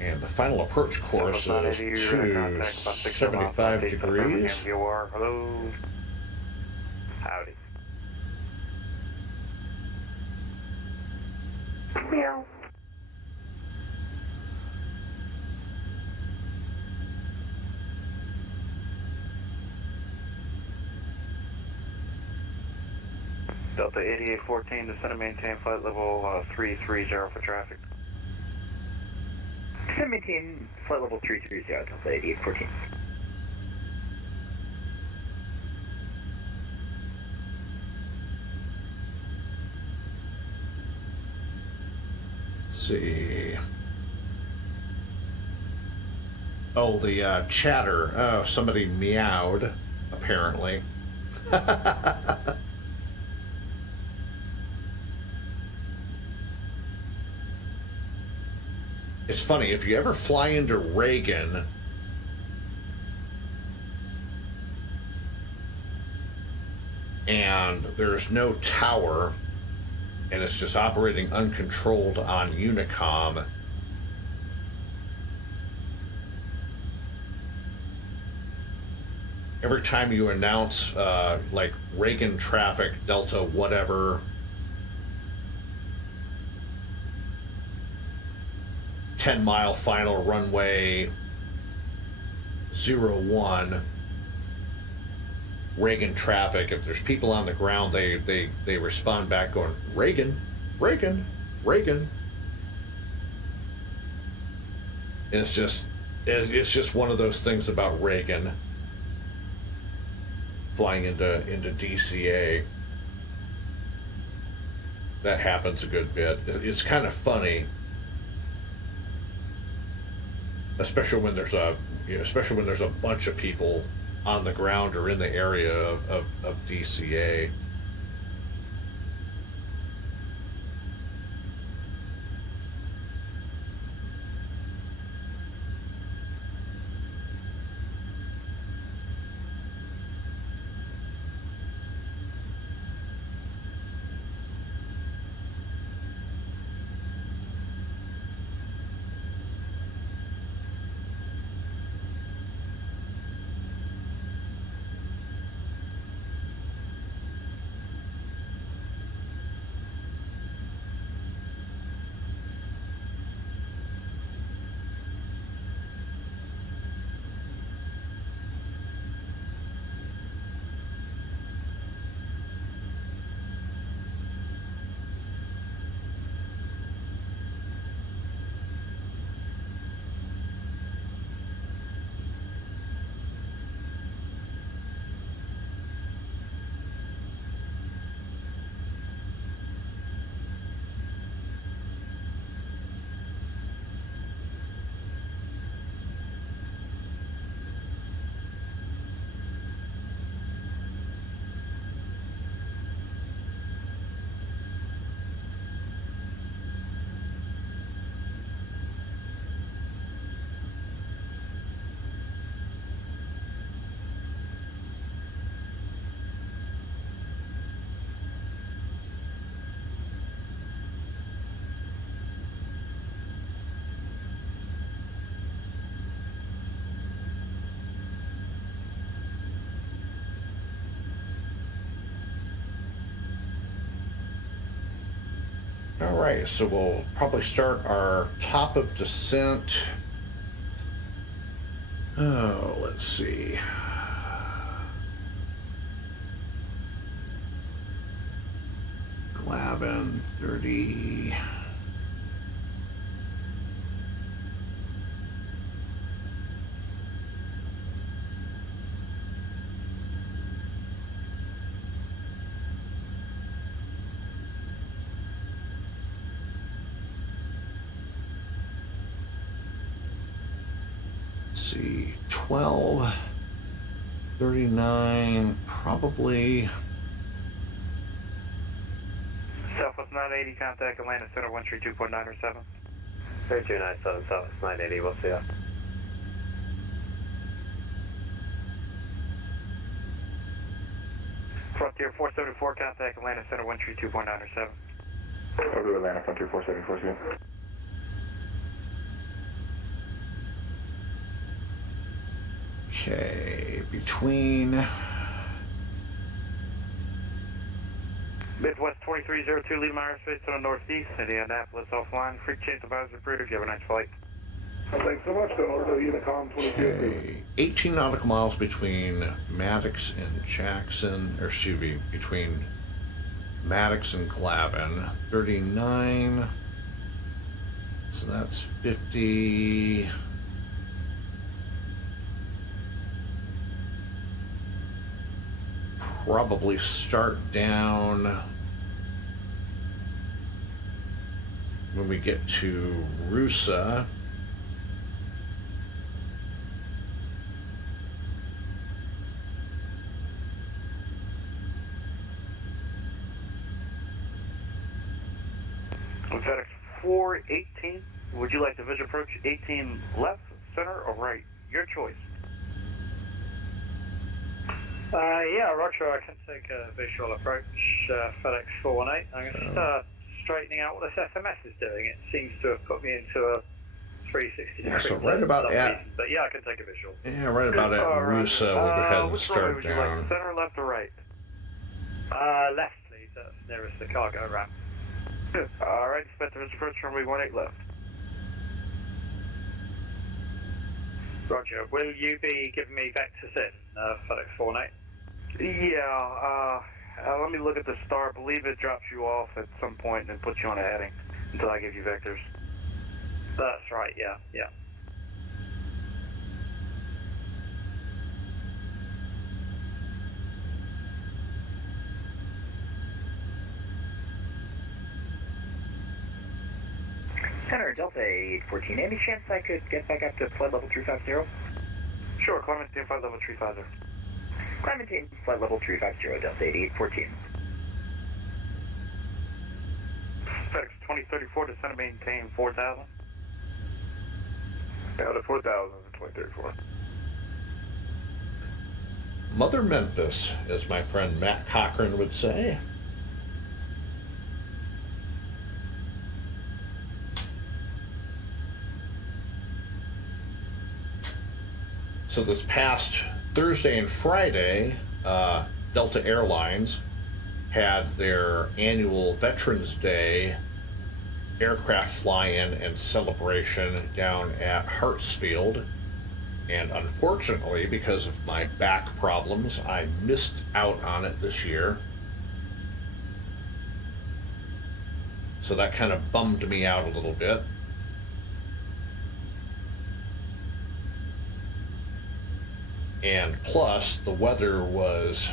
And the final approach course is 275 degrees. Hello. Howdy. Meow. Delta 8814, descend and maintain flight level 330 for traffic. Maintain flight level 330, Delta 8814. Let's see. Oh, the chatter. Oh, somebody meowed, apparently. It's funny, if you ever fly into Reagan, and there's no tower, and it's just operating uncontrolled on Unicom, every time you announce like Reagan traffic, Delta whatever, 10-mile final runway 01, Reagan traffic, if there's people on the ground, they respond back going, Reagan, Reagan, Reagan. And it's just one of those things about Reagan flying into DCA. That happens a good bit. It's kind of funny, especially when there's a bunch of people on the ground or in the area of DCA. All right, so we'll probably start our top of descent. Oh, let's see. Glavin 30. See, 12, 39, probably. Southwest 980, contact Atlanta Center 132.9 or 7. 3297, Southwest 980, we'll see ya. Frontier 474, contact Atlanta Center 132.9 or 7. Over to Atlanta, Frontier 474, see ya. Okay, between Midwest 2302, leading my airspace to the northeast, Indianapolis offline. Free chance advisor approved. You have a nice flight. Thanks so much, Delta Unicom 22. okay, 18 nautical miles between Maddox and Jackson, or excuse me, between Maddox and Glavin. 39, so that's 50. Probably start down when we get to Rusa. FedEx 418, would you like to visual approach 18 left, center, or right? Your choice. Yeah, Roger, I can take a visual approach, FedEx 418. I'm going to start straightening out what this FMS is doing. It seems to have put me into a 360 degree. Yeah, so right about at, but yeah, I can take a visual. yeah, right about at Rusa, we'll go ahead and start down. Like, center, left, or right? Left, please. That's nearest the cargo ramp. All right, expect the visual approach runway 18 left. Roger, will you be giving me vectors in, FedEx 418? Yeah, let me look at the star. I believe it drops you off at some point and puts you on a heading until I give you vectors. That's right, yeah, yeah. Center, Delta 814. Any chance I could get back up to flight level 350? Sure, Clementine flight level 350. Clementine, flight level 350, Delta 8814. FedEx 2034, descend and maintain 4,000. Out of 4,000, 2034. Mother Memphis, as my friend Matt Cochran would say. So this past Thursday and Friday, Delta Airlines had their annual Veterans Day aircraft fly-in and celebration down at Hartsfield. And unfortunately, because of my back problems, I missed out on it this year. So that kind of bummed me out a little bit. And plus, the weather was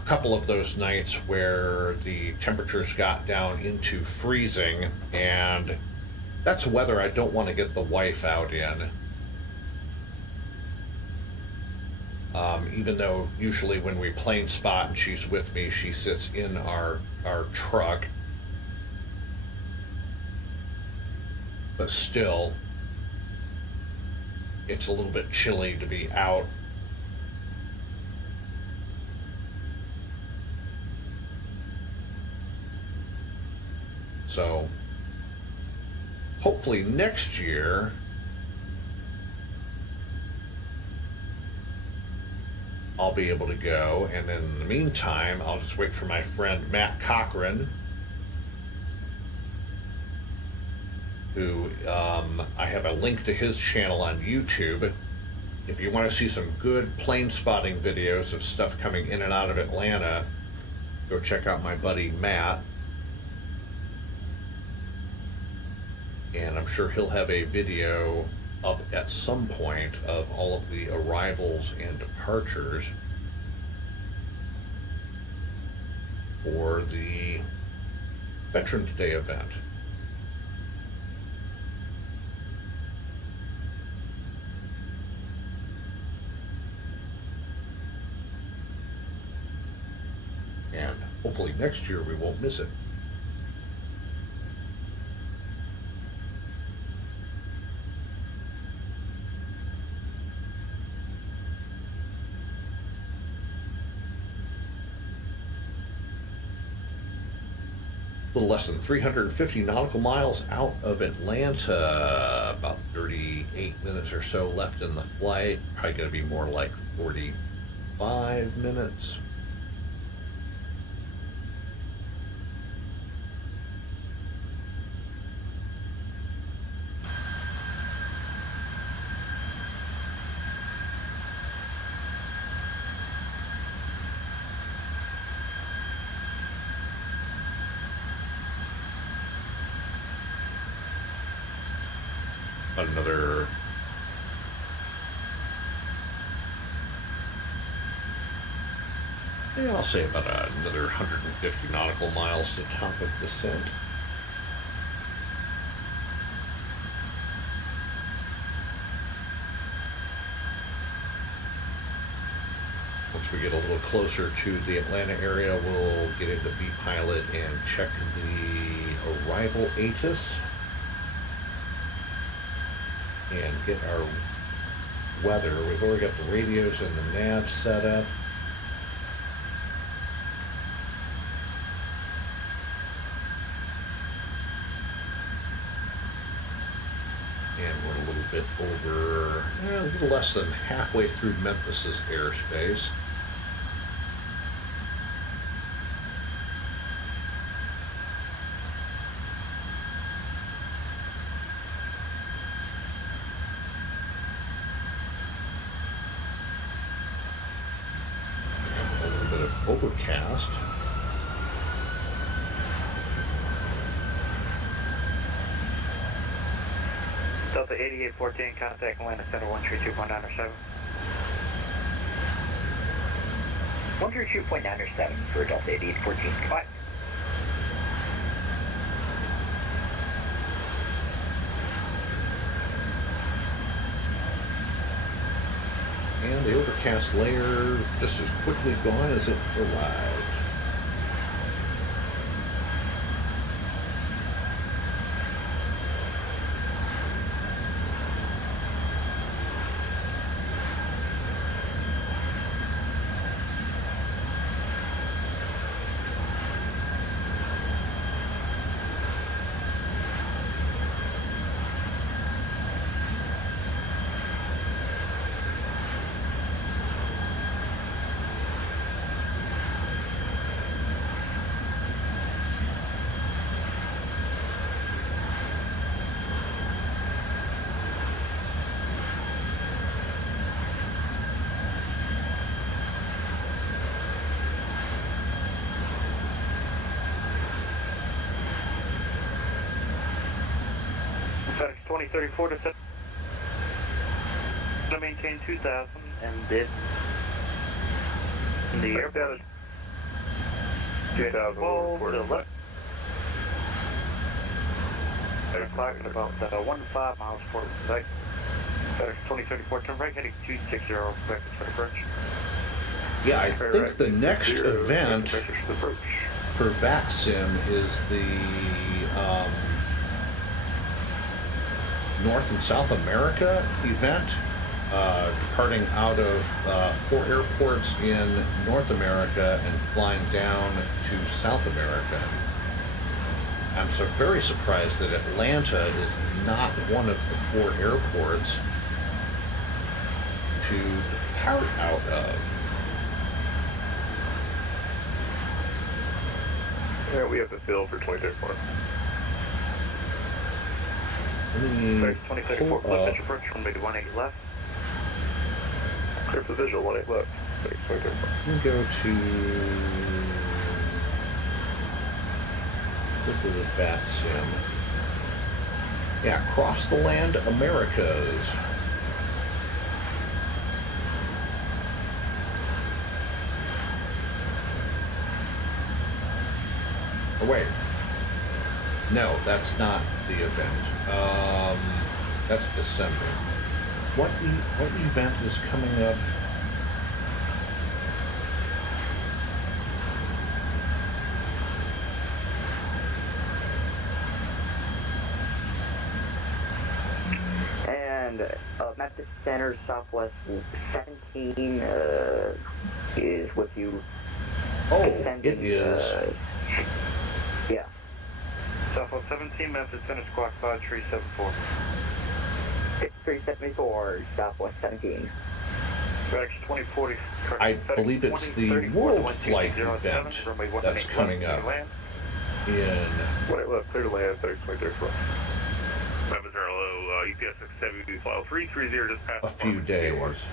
a couple of those nights where the temperatures got down into freezing, and that's weather I don't want to get the wife out in. Even though usually when we plane spot and she's with me, she sits in our truck. But still, it's a little bit chilly to be out. So hopefully next year I'll be able to go, and then in the meantime I'll just wait for my friend Matt Cochran who I have a link to his channel on YouTube. If you want to see some good plane spotting videos of stuff coming in and out of Atlanta, go check out my buddy Matt. And I'm sure he'll have a video up at some point of all of the arrivals and departures for the Veterans Day event. And hopefully next year we won't miss it. A little less than 350 nautical miles out of Atlanta, about 38 minutes or so left in the flight. Probably going to be more like 45 minutes. Another I'll say about another 150 nautical miles to top of descent. Once we get a little closer to the Atlanta area, we'll get into B-Pilot and check the arrival ATIS and get our weather. We've already got the radios and the nav set up. And we're a little bit over, a little less than halfway through Memphis's airspace. Overcast. Delta 8814, contact Atlanta Center 132.907. 132.907 for Delta 8814. Goodbye. And the overcast layer just as quickly gone as it arrived. FedEx 2034 to maintain 2000 and did the airport. 2000 to the left. Clock at about 15 miles port of the site. FedEx 2034, turn right heading 260, back to approach. Yeah, I think the next event for VATSIM is the North and South America event, departing out of 4 airports in North America and flying down to South America. I'm so very surprised that Atlanta is not one of the 4 airports to depart out of. Yeah, we have the fill for 2034. FedEx 2034, flip pitch approach, runway 18 left. Clear for visual, 18 left. FedEx 2034. Let me go to... Look at the bat sim. Yeah, Cross the Land Americas. Oh, wait. No, that's not the event. That's December. What event is coming up? And Memphis Center, Southwest 17 is with you. Oh, descending, it is. Yeah. Southwest 17, Memphis Center, squawk 5374. 374, Southwest 17. FedEx 2040. I believe it's the World Flight event that's coming up in... 18 left, clear to land, FedEx 2034. Memphis are low, UPS 670, file 330, just past a few days.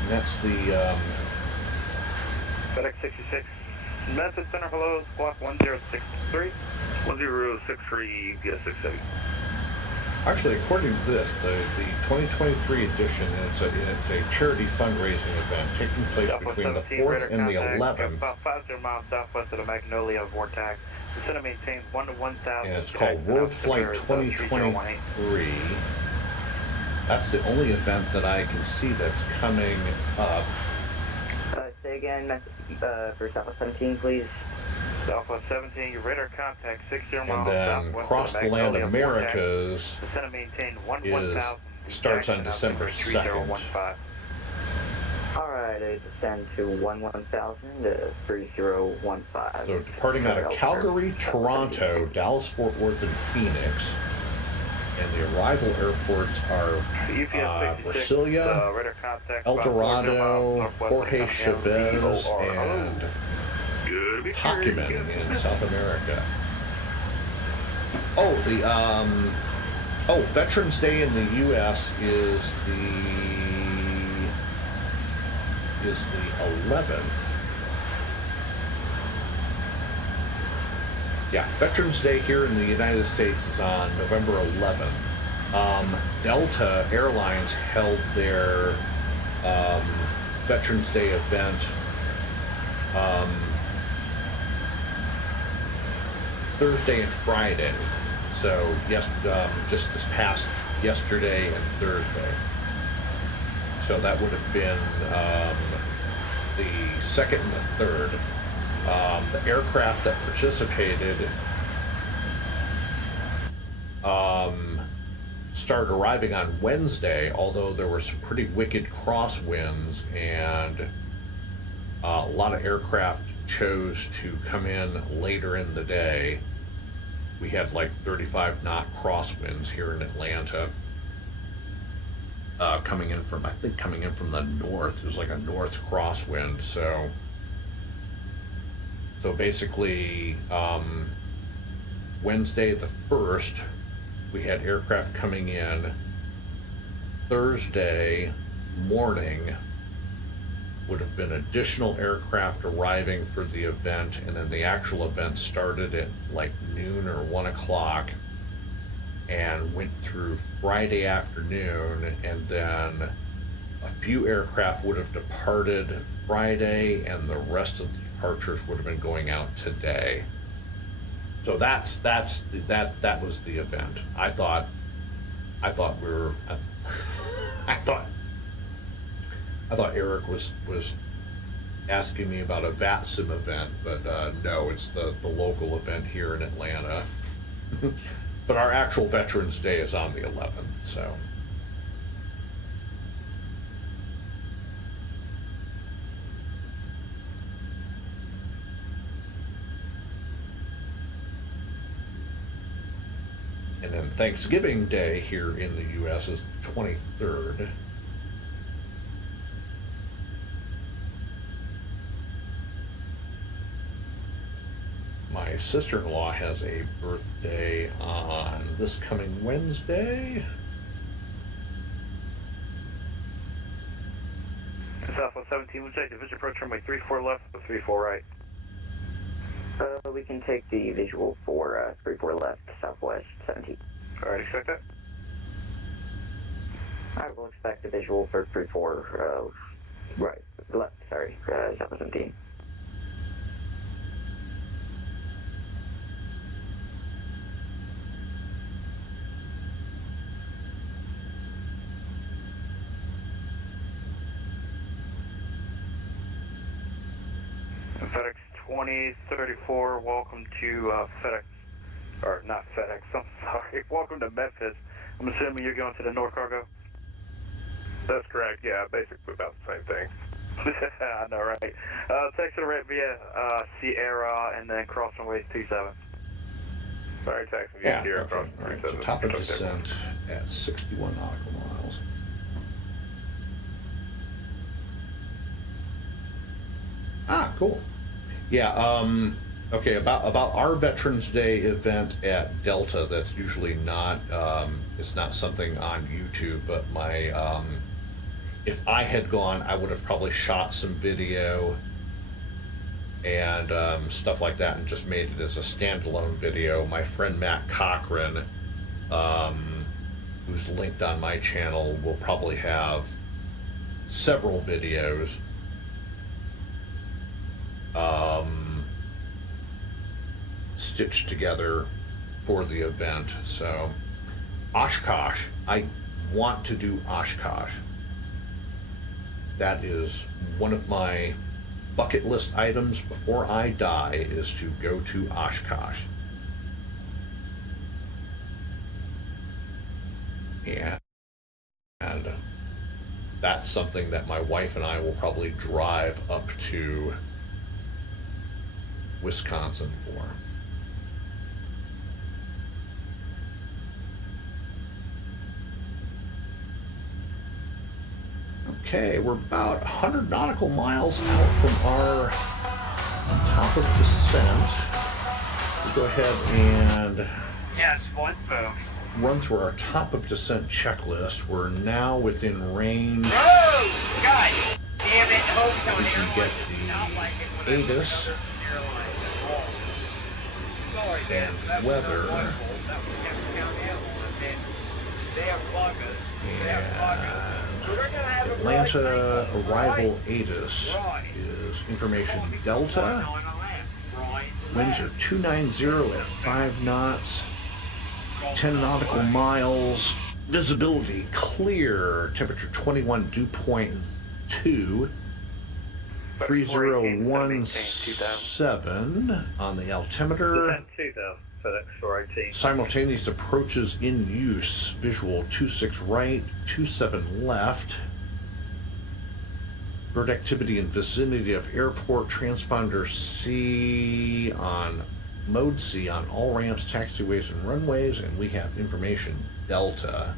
And that's the FedEx 66, Memphis Center, hello, squawk 1063. 1063, UPS 670. actually, according to this, the 2023 edition is a charity fundraising event taking place between the 4th and the 11th. About 50 miles southwest of the Magnolia Vortex. The center maintains 1 to 1,000. And it's called World Flight 2023. That's the only event that I can see that's coming up. Say again, for Southwest 17, please. Southwest 17, your radar contact 60 miles And then southwest Cross of the Land Magnolia Americas Vortex. The center maintains 1 to is 1,000. starts on December 2nd. Alright, I descend to 11,000 to 3015. So departing out of Calgary, Toronto, Dallas, Fort Worth, and Phoenix. And the arrival airports are Brasilia, El Dorado, Jorge Chavez, and Tacumen in South America. Oh, Veterans Day in the U.S. is the 11th. Yeah, Veterans Day here in the United States is on November 11th. Delta Airlines held their Veterans Day event Thursday and Friday. So yes, just this past yesterday and Thursday. So that would have been the 2nd and the 3rd. The aircraft that participated started arriving on Wednesday, although there were some pretty wicked crosswinds, and a lot of aircraft chose to come in later in the day. We had like 35 knot crosswinds here in Atlanta. Coming in from the north. It was like a north crosswind. So basically, Wednesday the 1st, we had aircraft coming in. Thursday morning would have been additional aircraft arriving for the event, and then the actual event started at like noon or 1 o'clock and went through Friday afternoon, and then a few aircraft would have departed Friday, and the rest of the departures would have been going out today. So that was the event. I thought Eric was asking me about a VATSIM event, but no, it's the local event here in Atlanta. But our actual Veterans Day is on the 11th, so. And then Thanksgiving Day here in the U.S. is the 23rd. My sister-in-law has a birthday on this coming Wednesday. Southwest 17, we'll take the visual approach runway 34 left with 34 right. We can take the visual for 34 left, Southwest 17. Alright, expect that. I will expect the visual for 34 right, left, sorry, Southwest 17. FedEx 2034, welcome to FedEx, or not FedEx, I'm sorry, welcome to Memphis. I'm assuming you're going to the North Cargo? That's correct, yeah, basically about the same thing. I know, right? Text to the right via Sierra and then cross runway 27. Alright, taxi via Sierra, okay. All right, so top of descent at 61 nautical miles. Ah, cool. Yeah, okay, about our Veterans Day event at Delta, that's usually not, it's not something on YouTube, but my, if I had gone, I would have probably shot some video and stuff like that and just made it as a standalone video. My friend Matt Cochran, who's linked on my channel, will probably have several videos stitched together for the event. So Oshkosh, I want to do Oshkosh. That is one of my bucket list items before I die, is to go to Oshkosh. And that's something that my wife and I will probably drive up to Wisconsin for. Okay, we're about 100 nautical miles out from our top of descent. We'll go ahead and run through our top of descent checklist. We're now within range. Oh, God damn it! We can get the ATIS and weather. And Atlanta arrival ATIS is information Delta. Winds are 290 at 5 knots, 10 nautical miles. Visibility clear. Temperature 21 dew point 2. 3017 on the altimeter. Simultaneous approaches in use. Visual 26 right, 27 left. Bird activity in vicinity of airport. Transponder C on mode C on all ramps, taxiways, and runways. And we have information Delta.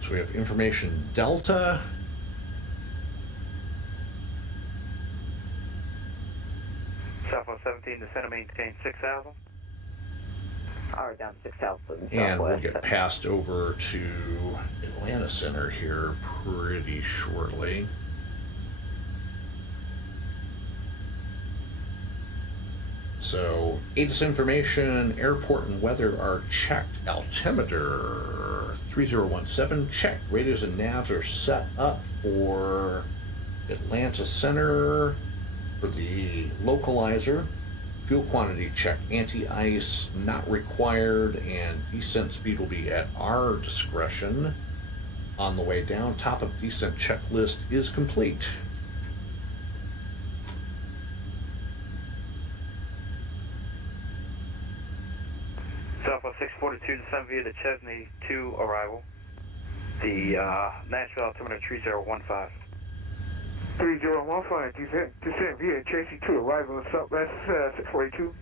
So we have information Delta. Southwest 17, descend and maintain 6,000. Alright, down to 6,000. And we'll get passed over to Atlanta Center here pretty shortly. So, ATIS information, airport and weather are checked. Altimeter 3017 checked. Radios and navs are set up for Atlanta Center for the localizer. Fuel quantity check, anti-ice not required, and descent speed will be at our discretion. On the way down, top of descent checklist is complete. Southwest 642, descend via the Chesney 2 arrival. The Nashville altimeter 3015. 3015, descent via Chesney 2 arrival, Southwest 642.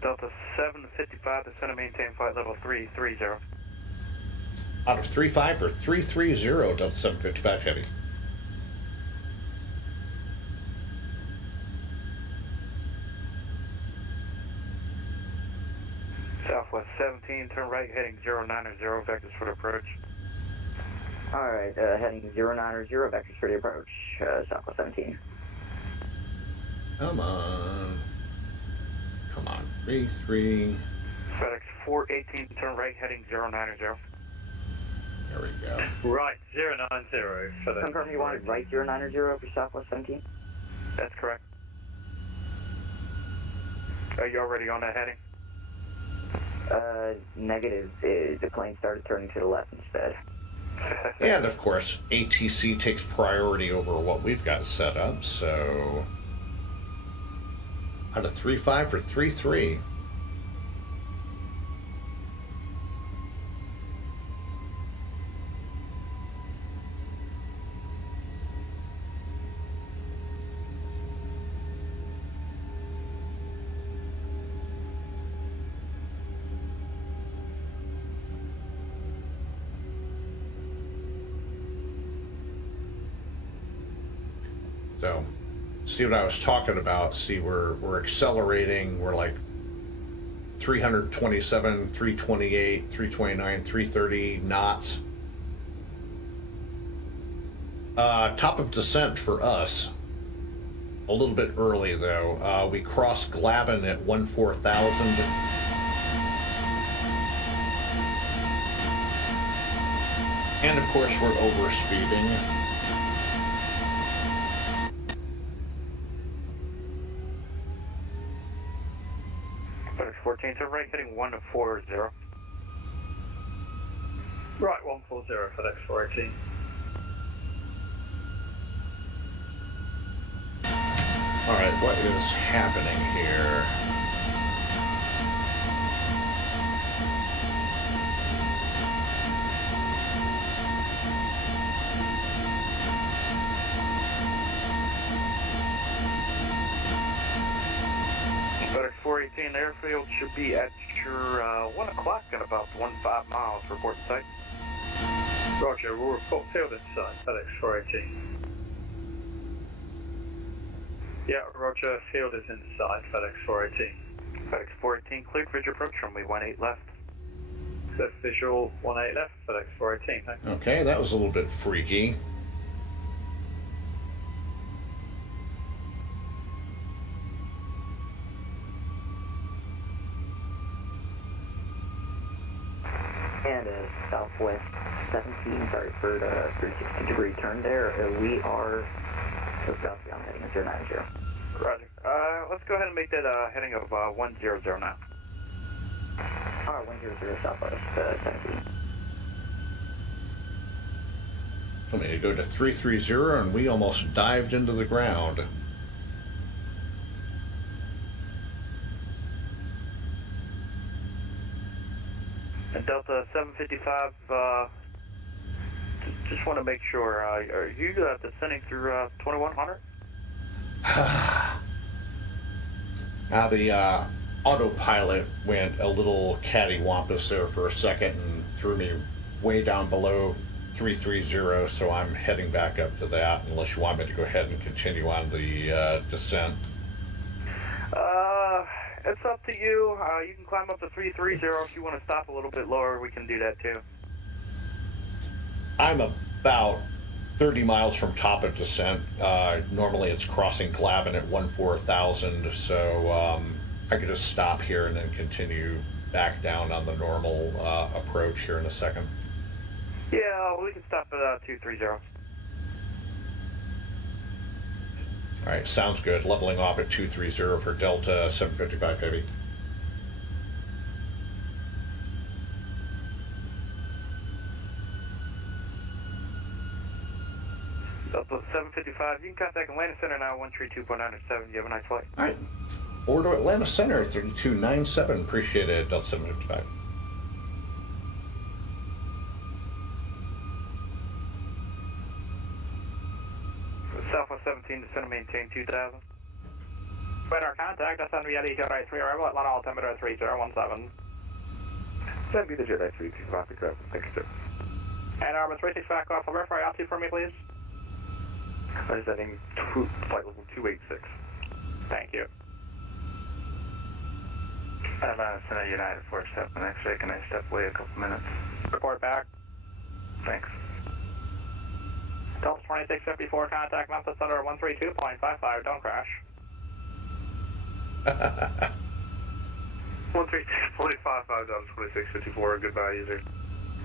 Delta 755, descend and maintain flight level 330. Out of 35 or 330, Delta 755 heavy. Southwest 17, turn right, heading 090, vectors for the approach. Alright, heading 090, vectors for the approach, Southwest 17. Come on. Come on. 33. FedEx 418, turn right, heading 090. There we go. Right, 090, FedEx. Confirm you wanted right 090 for Southwest 17? That's correct. Are you already on that heading? Negative. The plane started turning to the left instead. And of course, ATC takes priority over what we've got set up, so out of 3-5 for 3-3. So, see what I was talking about. See, we're accelerating. We're like 327, 328, 329, 330 knots. Top of descent for us. A little bit early though. We crossed Glavin at 14,000. And of course, we're overspeeding. FedEx 14, turn right, heading 140. Right, 140, FedEx 418. All right, what is happening here? FedEx 418 airfield should be at your 1 o'clock in about 15 miles. Report site. Roger, we'll report field inside, FedEx 418. Yeah, Roger, field is inside, FedEx 418. FedEx 418, cleared visual approach runway 18 left. Clear visual 18 left, FedEx 418, thanks. Okay, that was a little bit freaky. And Southwest 17, sorry for the 360-degree turn there. We are just about to be on heading at 090. Roger. Let's go ahead and make that heading of 1009. Alright, 100 Southwest 17. I mean, to go to 330 and we almost dived into the ground. And Delta 755, just want to make sure, are you descending through 2100? Now the autopilot went a little cattywampus there for a second and threw me way down below 330, so I'm heading back up to that unless you want me to go ahead and continue on the descent. It's up to you. You can climb up to 330 if you want to stop a little bit lower. We can do that too. I'm about 30 miles from top of descent. Normally it's crossing Glavin at 14,000, so I could just stop here and then continue back down on the normal approach here in a second. Yeah, we can stop at 230. All right, sounds good. Leveling off at 230 for Delta 755 Heavy. Delta 755, you can contact Atlanta Center now, 132.97. You have a nice flight. All right. Over to Atlanta Center, 3297. Appreciate it, Delta 755. Southwest 17, descend and maintain 2000. Radar contact, descend via the Jet 3 arrival at Atlanta altimeter 3017. Send me the Jet 325, correct. Thanks, sir. And Arbor 365 off, verify altitude for me, please. I'm descending flight level 286. Thank you. Atlanta Center United 47, X-ray, can I step away a couple minutes? Report back. Thanks. Delta 2654, contact Memphis Center 132.55, don't crash. 132.55, Delta 2654, goodbye, user.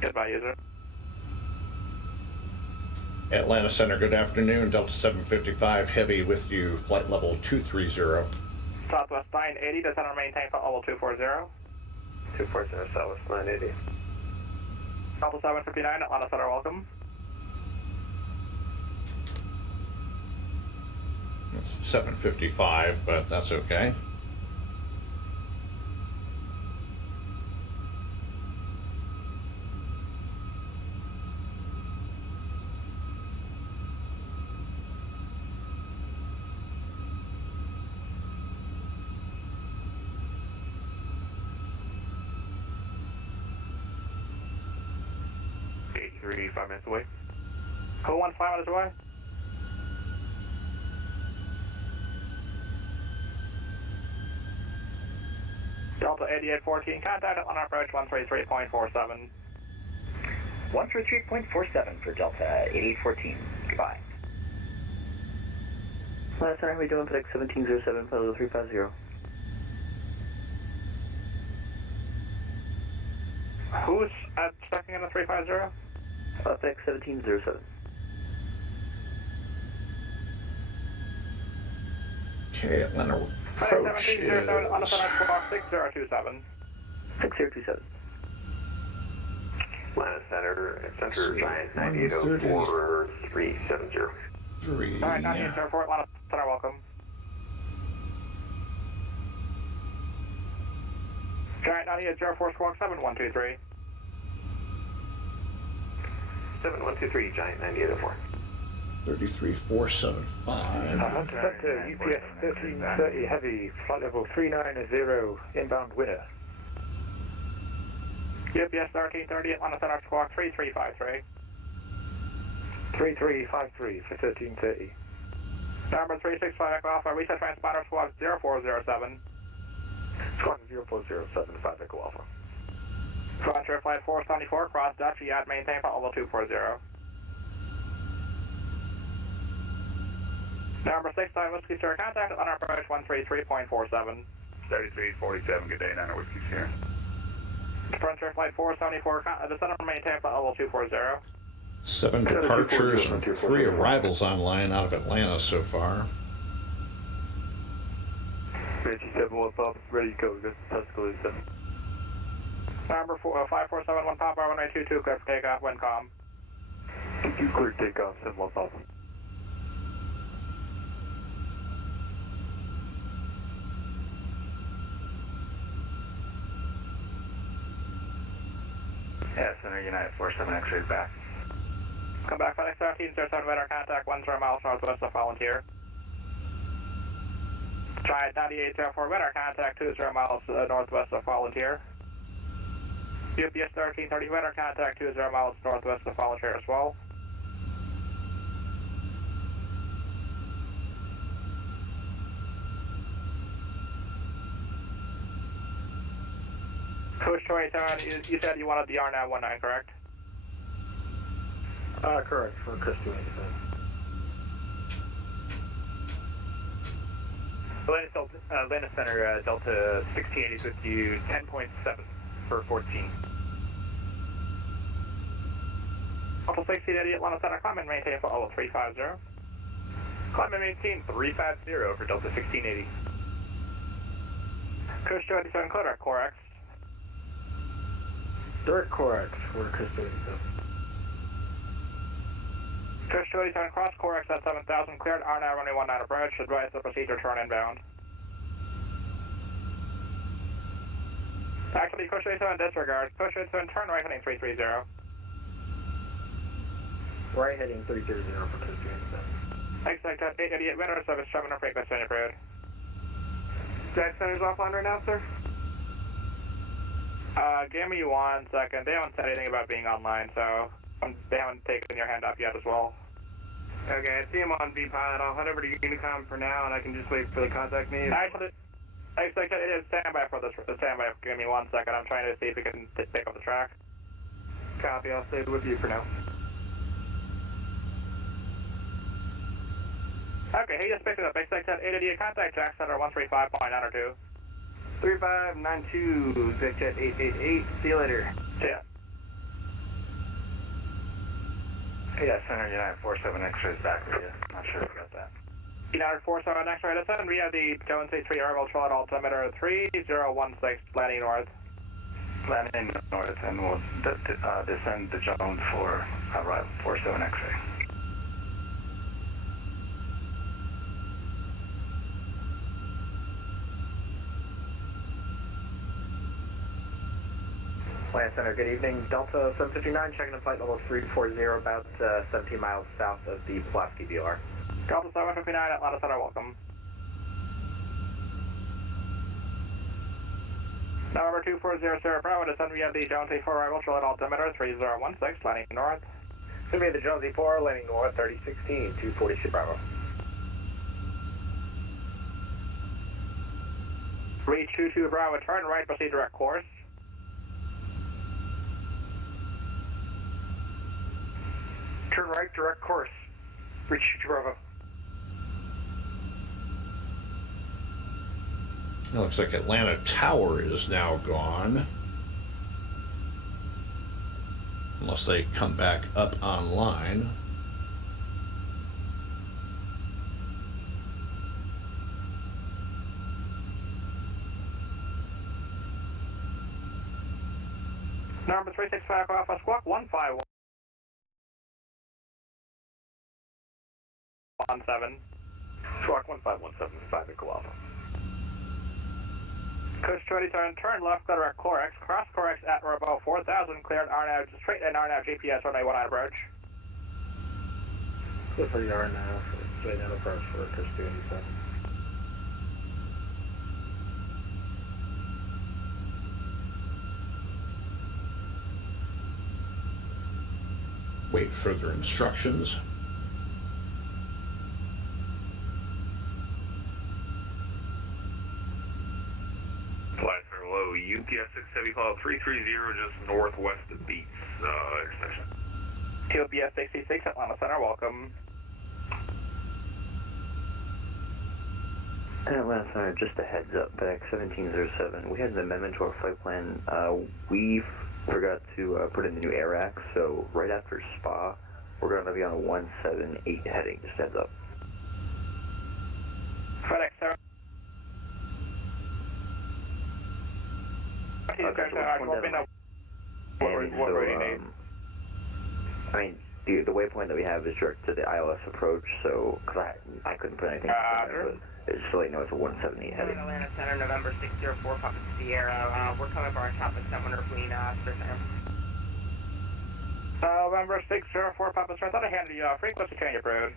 Goodbye, user. Atlanta Center, good afternoon. Delta 755 Heavy with you, flight level 230. Southwest 980, descend and maintain flight level 240. 240, Southwest 980. Delta 759, Atlanta Center, welcome. It's 755, but that's okay. Three, 5 minutes away. Who wants 5 minutes away? Delta 8814, contact Atlanta approach 133.47. 133.47 for Delta 8814. Goodbye. Atlanta Center, how are we doing? FedEx 1707, flight level 350. Who's checking in the 350? FX 1707. Okay, Atlanta approach is 6027. 6027. Atlanta Center, Giant 9804 370. 3. Alright, 9804, Atlanta Center, welcome. Giant 9804, squawk 7123. 7123, Giant 9804. 33475. Center, UPS 1330 Heavy, flight level 390, inbound winner. UPS 1330, Atlanta Center, squawk 3353. 3353 for 1330. Number 365 Echo Alpha, reset transponder squawk 0407. Squawk 0407, 5 Echo Alpha. Frontier Flight 474, cross Dutch, yacht maintain flight level 240. Number 69 Whiskey Sierra, contact on our approach 133.47. 3347, good day, 9 Whiskey Sierra. Frontier Flight 474, descend and maintain flight level 240. 7 departures and 3 arrivals online out of Atlanta so far. Richie 715, ready to go, good, Tuscaloosa. Number 5471 Papa, runway 22, clear for takeoff, Windcom. 22 clear takeoff, 715. Yeah, Center United 47, X-ray back. Come back, FedEx 1707, radar contact 10 miles northwest of Volunteer. Giant 9804, radar contact 20 miles northwest of Volunteer. UPS 1330, radar contact 20 miles northwest of Volunteer as well. Coach 27, you said you wanted the R919, correct? Correct, for Chris 287. Atlanta Center, Delta 1680 with you, 10.7 for 14. Delta 1680, Atlanta Center, climb and maintain for level 350. Climb and maintain 350 for Delta 1680. Coach 287, clear direct Corex. Direct Corex for Chris 287. Coach 287, cross Corex at 7000, cleared R9 runway 19 approach, advise the procedure turn inbound. Actually, Coach 287 disregard. Coach 287, turn right heading 330. Right heading 330 for Chris 287. Expect that 888 window service, 7 frequency on your road. Jack Center's offline right now, sir? Give me 1 second. They haven't said anything about being online, so they haven't taken your hand up yet as well. Okay, I see him on VPilot. I'll head over to Unicom for now, and I can just wait for the contact me. Expect it is standby for this. Standby. Give me 1 second. I'm trying to see if we can pick up the track. Copy. I'll stay with you for now. Okay, he just picked it up. Expect that 880 contact Jack Center 135.902. 3592, Vicjet 888. See you later. See ya. Yeah, Center United 47 X-ray is back with you. Not sure if you got that. United 47 X-ray descend. We have the Jones A3 Airwell at altimeter 3016, landing north. Landing north, and we'll descend to Jones for arrival 47 X-ray. Land Center, good evening. Delta 759, checking in flight level 340, about 17 miles south of the Pulaski VOR. Delta 759, Atlanta Center, welcome. November 2400 Bravo, descend. We have the Jones A4 arrival at altimeter 3016, landing north. Should be the Jones A4, landing north 3016, 246 Bravo. Reach 22 Bravo, turn right, proceed direct course. Turn right, direct course. Reach Bravo. It looks like Atlanta Tower is now gone. Unless they come back up online. Number 365 Alpha Squawk 151. 17. Squawk 1517, 5 Echo Alpha. Coach 20, turn left, go direct Corex, cross Corex at or about 4,000, cleared RNAV, straight in RNAV GPS, runway 19 approach. Good for the RNAV, straight in approach for Coach 27. Wait further instructions. UPS 670, call 330 just northwest of Beats intersection. TOPS 66, Atlanta Center, welcome. Atlanta Center, just a heads up, back 1707. We had an amendment to our flight plan. We forgot to put in the new air rack, so right after SPA, we're going to be on a 178 heading, just heads up. FedEx 7. Okay, so I mean, the waypoint that we have is direct to the ILS approach, so, because I couldn't put anything on there, but it's just to let you know it's a 178 heading. Atlanta Center, November 604, Papa Sierra. We're coming for our topic, so I'm wondering if we need November 604, Papa Sierra. I thought I handed you frequency change approved.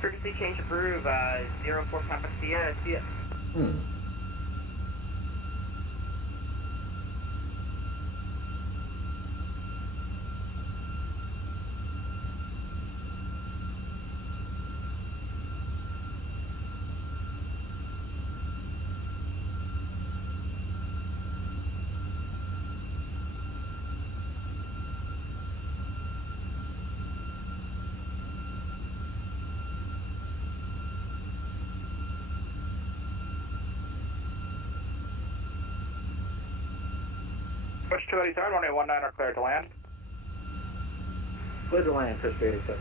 Frequency change approved, 04 Papa Sierra. See ya. Push 287, runway 19 are cleared to land. Cleared to land, Push 287.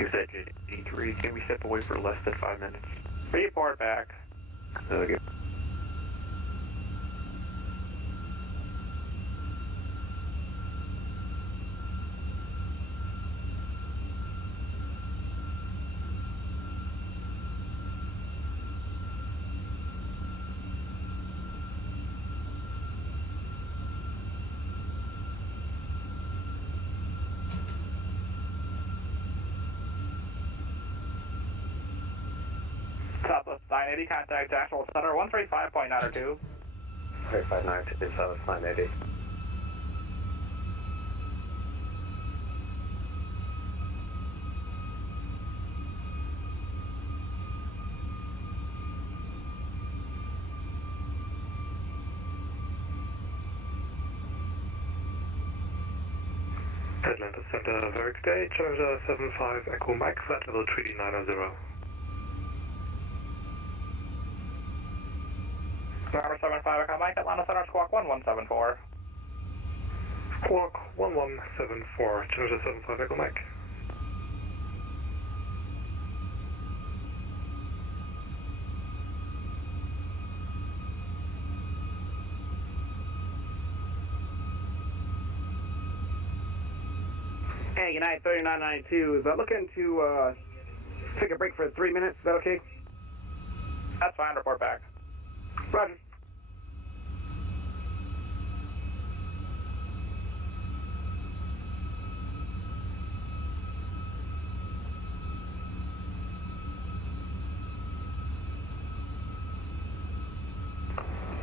You said E3, can we step away for less than 5 minutes? Report back. Okay. Southwest 980, contact actual center 135.902. 3592, Southwest 980. Atlanta Center, very good day, Challenger 75 Echo Mike, flight level 3900. Number 75 Echo Mike, Atlanta Center, squawk 1174. Squawk 1174, Challenger 75 Echo Mike. Hey, United 3992, is looking to take a break for 3 minutes, is that okay? That's fine, report back. Roger.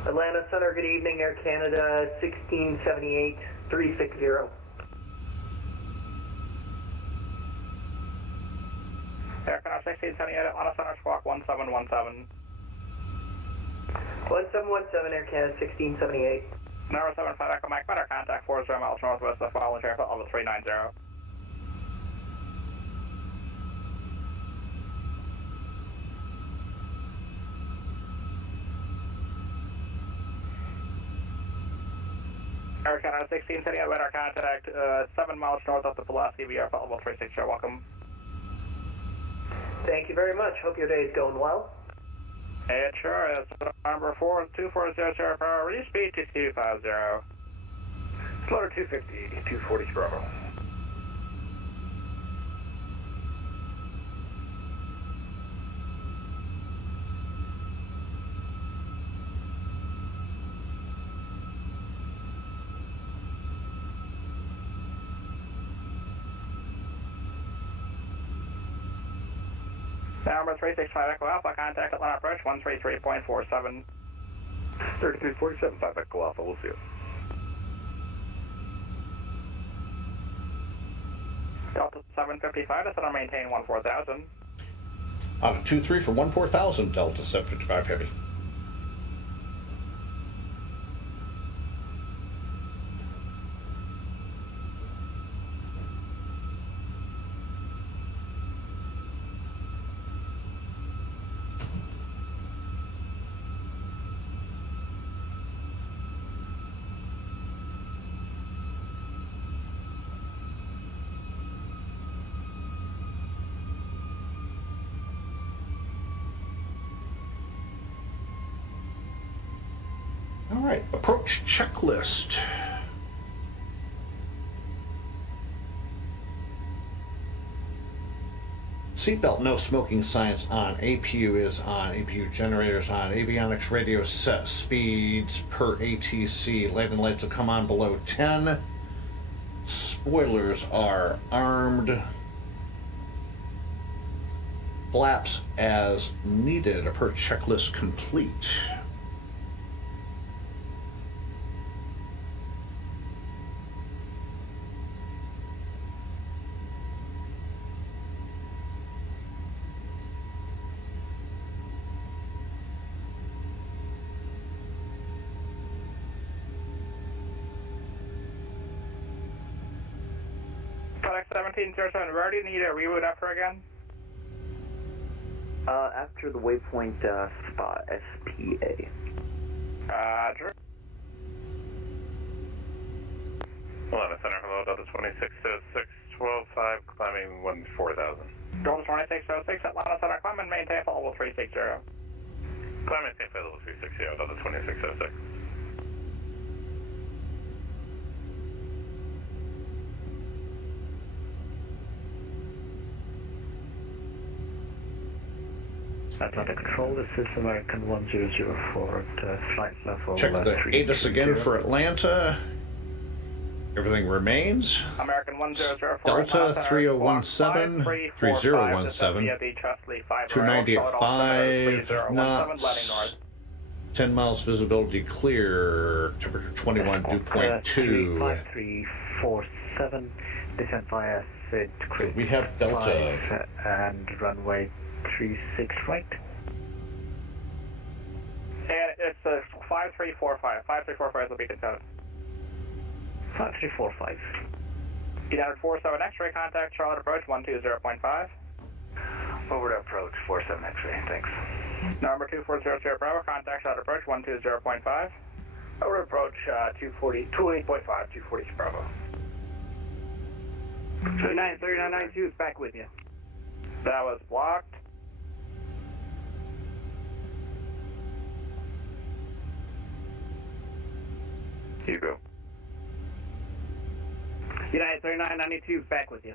Atlanta Center, good evening, Air Canada 1678 360. Air Canada 1678, Atlanta Center, squawk 1717. 1717, Air Canada 1678. Number 75 Echo Mike, better contact 40 miles northwest of Fallen Airfield, level 390. Air Canada 1678, radar contact 7 miles north of the Pulaski Via, level 360, welcome. Thank you very much. Hope your day is going well. It sure is. Number 2400 priority, speed 2250. Slaughter 250, 240 Bravo. Number 365 Echo Alpha, contact Atlanta approach 133.47. 3347, 5 Echo Alpha, we'll see you. Delta 755, to center maintain 14,000. Out of 23 for 14,000, Delta 755 Heavy. All right, approach checklist. Seatbelt, no smoking signs on. APU is on. APU generators on. Avionics radio set. Speeds per ATC. Landing lights will come on below 10. Spoilers are armed. Flaps as needed. Approach checklist complete. FedEx 1707, where do you need a reroute after again? After the waypoint SPA, SPA. Roger. Atlanta Center, hello, Delta 2606, 12.5, climbing 14,000. Delta 2606, Atlanta Center, climb and maintain level 360. Climb and maintain level 360, Delta 2606. Atlantic Control, this is American 1004 at flight level. Check the ATIS again for Atlanta. Everything remains. American 1004. Delta 3017, 3017, 290 at 5 knots, 10 miles visibility clear, temperature 21, dew point 2. 5347, descent via SID, cruise We have Delta. and runway 36 right. And it's 5345. 5345 is the beacon code. 5345. United 47 X-ray, contact Charlotte approach 120.5. Over to approach 47 X-ray, thanks. Number 2400 Bravo, contact Charlotte approach 120.5. Over to approach 228.5, 240 Bravo. 3992 is back with you. That was blocked. Hugo. United 3992 is back with you.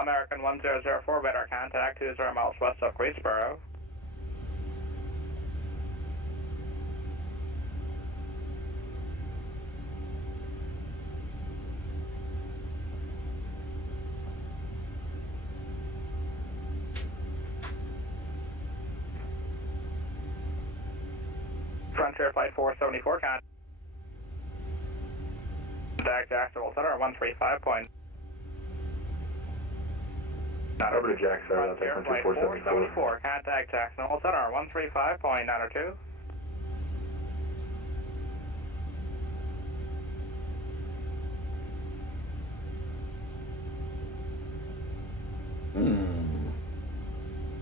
American 1004, radar contact 20 miles west of Greensboro. Frontier Flight 474, contact Jacksonville Center 135 point. Over to Jackson, Frontier Flight 474, contact Jacksonville Center 135.902.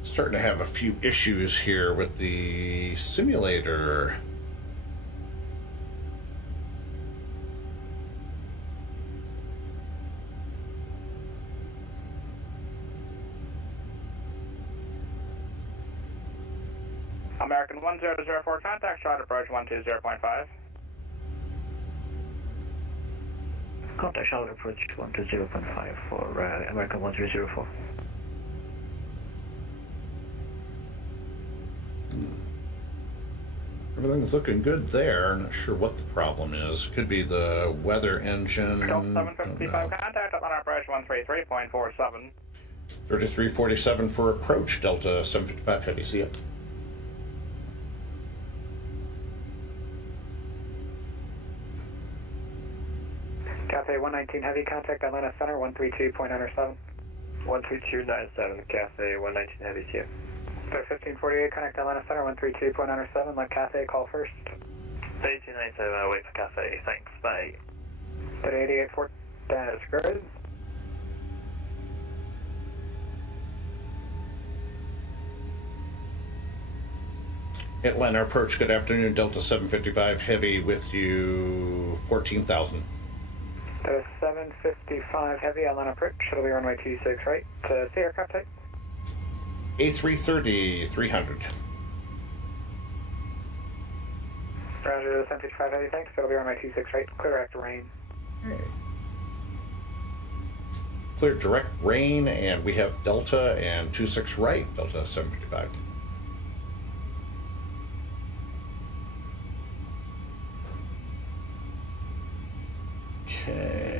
Starting to have a few issues here with the simulator. American 1004, contact Charlotte approach 120.5. Contact Charlotte approach 120.5 for American 1004. Everything's looking good there. Not sure what the problem is. Could be the weather engine. 755, contact up on approach 133.47. 3347 for approach, Delta 755 Heavy. See ya. Cathay 119 Heavy, contact Atlanta Center 132.97. 13297, Cathay 119 Heavy, see ya. 1548, connect Atlanta Center 132.97. Let Cathay call first. 3297, I'll wait for Cathay. Thanks, bye. 3884, that is good. Atlanta approach, good afternoon. Delta 755 Heavy with you, 14,000. That is 755 Heavy, Atlanta approach. It'll be runway 26 right. To see aircraft type. A330, 300. Roger, 755 Heavy, thanks. It'll be runway 26 right. Clear after rain. Okay. Clear direct rain, and we have Delta and 26 right, Delta 755. Okay.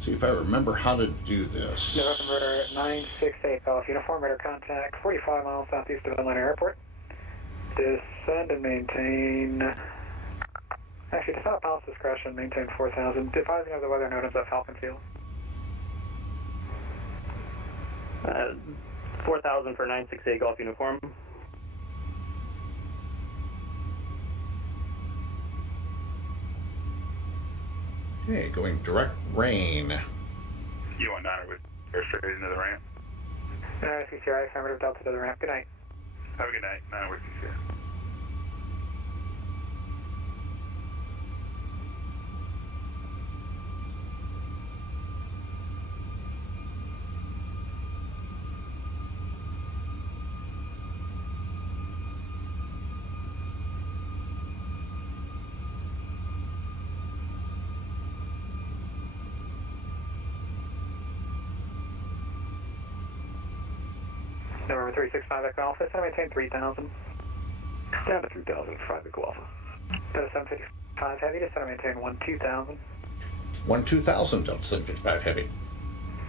See if I remember how to do this. November 968 Golf Uniform, radar contact 45 miles southeast of Atlanta Airport. Descend and maintain. Actually, descend at pilot's discretion, maintain 4,000. Advising of the weather known as a Falcon Field. 4,000 for 968 Golf Uniform. Okay, going direct rain. You want 9 with air straight into the ramp? CCI, affirmative, Delta to the ramp. Good night. Have a good night. 9 with you. November 365 Echo Alpha, I maintain 3,000. Down to 3,000, 5 Echo Alpha. Delta 755 Heavy, descend and maintain 12,000. 12,000, Delta 755 Heavy.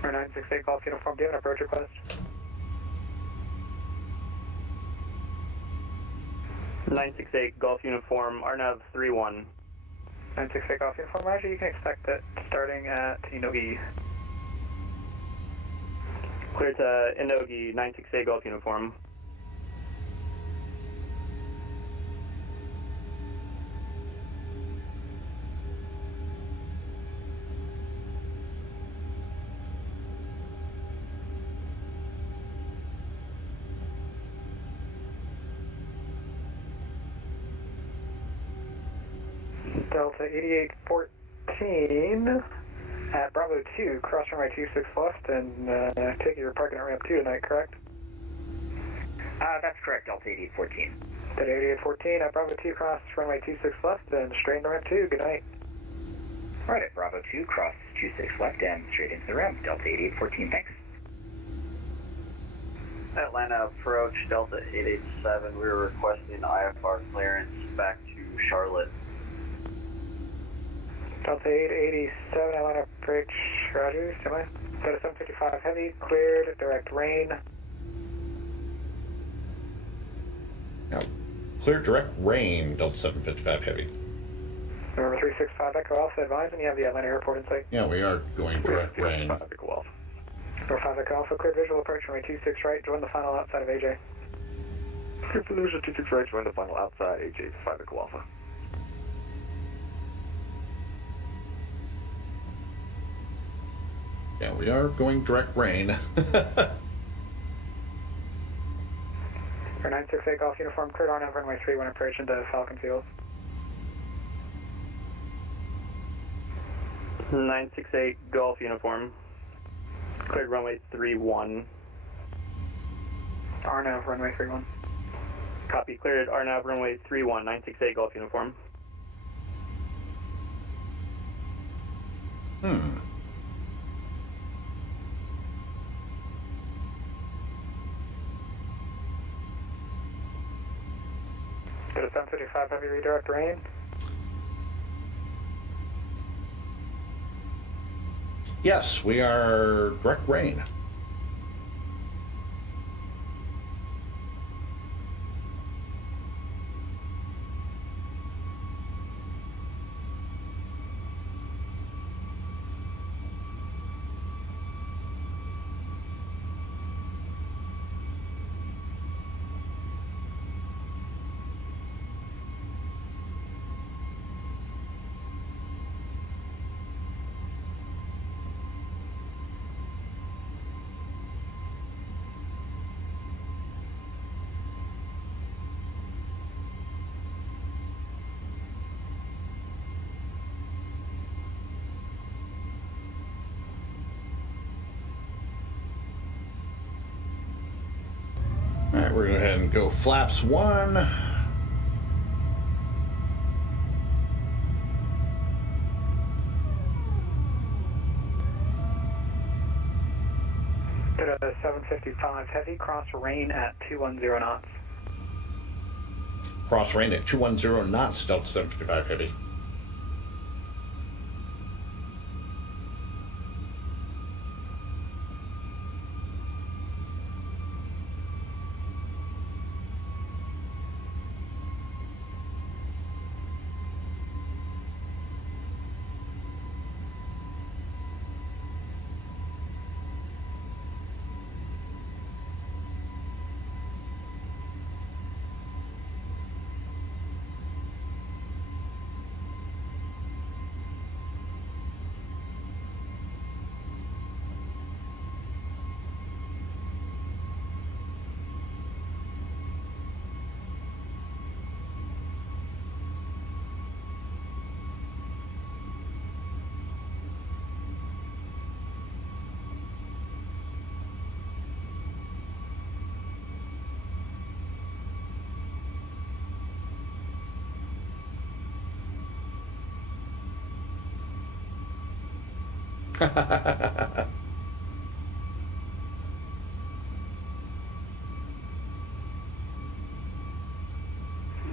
Or 968 Golf Uniform, do you have an approach request? 968 Golf Uniform, RNAV 31. 968 Golf Uniform, Roger, you can expect it starting at Inogi. Clear to Inogi, 968 Golf Uniform. Delta 8814 at Bravo 2, cross runway 26 left, and take your parking at ramp 2 tonight, correct? That's correct, Delta 8814. Delta 8814 at Bravo 2, cross runway 26 left, and straight into ramp 2, good night. Right at Bravo 2, cross 26 left and straight into the ramp, Delta 8814, thanks. Atlanta approach, Delta 887, we were requesting IFR clearance back to Charlotte. Delta 887, Atlanta approach, roger, semi. Delta 755 heavy, cleared, direct rain. Now, clear direct rain, Delta 755 heavy. November 365 Echo Alpha, advising you have the Atlanta airport in sight. Yeah, we are going direct rain. Number 5 Echo Alpha, cleared visual approach runway 26 right, join the final outside of AJ. Clear visual 26 right, join the final outside, AJ 5 Echo Alpha. Yeah, we are going direct rain. For 968 Golf Uniform, cleared on runway 31 approach into Falcon Field. 968 Golf Uniform, cleared runway 31. RNAV runway 31. Copy, cleared RNAV runway 31, 968 Golf Uniform. Did a 755 heavy redirect rain? Yes, we are direct rain. All right, we're going to go ahead and go flaps 1. Did a 755 heavy, cross rain at 210 knots. Cross rain at 210 knots, Delta 755 heavy.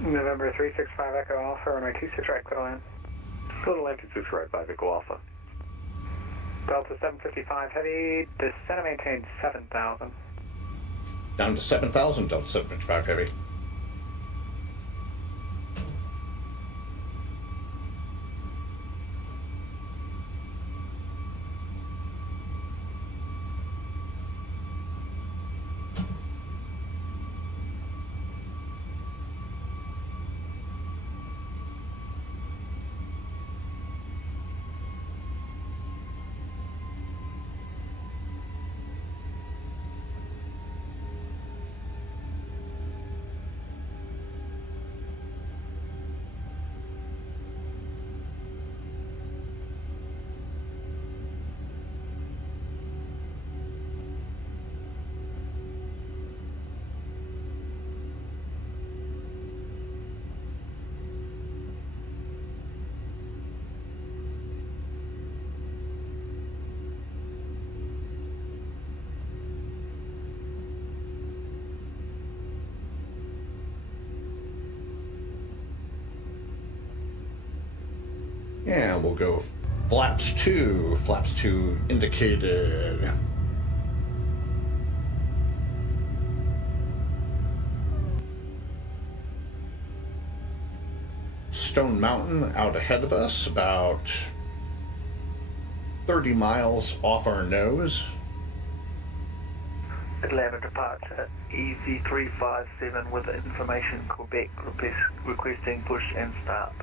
November 365 Echo Alpha, runway 26 right, clear land. Clear land 26 right, 5 Echo Alpha. Delta 755 heavy, descend and maintain 7,000. Down to 7,000, Delta 755 heavy. And we'll go flaps 2 indicated. Stone Mountain out ahead of us, about 30 miles off our nose. Atlanta departure, EZ357 with information Quebec requesting push and start.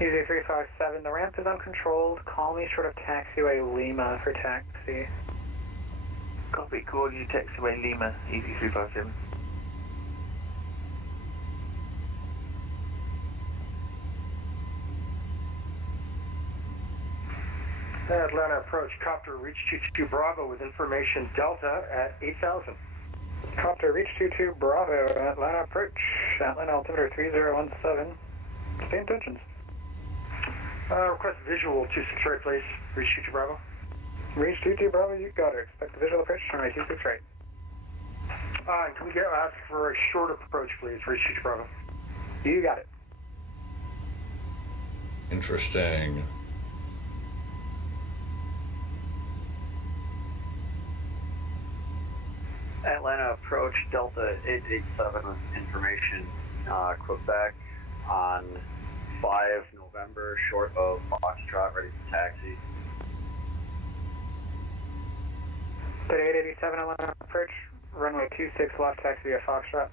EZ357, the ramp is uncontrolled. Call me short of taxiway Lima for taxi. Copy, call you taxiway Lima, EZ357. Atlanta approach, copter reach 22 Bravo with information Delta at 8,000. Copter reach 22 Bravo, Atlanta approach, Atlanta altimeter 3017. Stay intentions. Request visual 26 right, please. Reach 22 Bravo. Reach 22 Bravo, you got it. Expect the visual approach, turn right 26 right. Can we ask for a short approach, please? Reach 22 Bravo. You got it. Interesting. Atlanta approach Delta 887 with information Quebec on 5 November, short of Foxtrot, ready for taxi. Delta 887 Atlanta approach, runway 26 left, taxi via Foxtrot.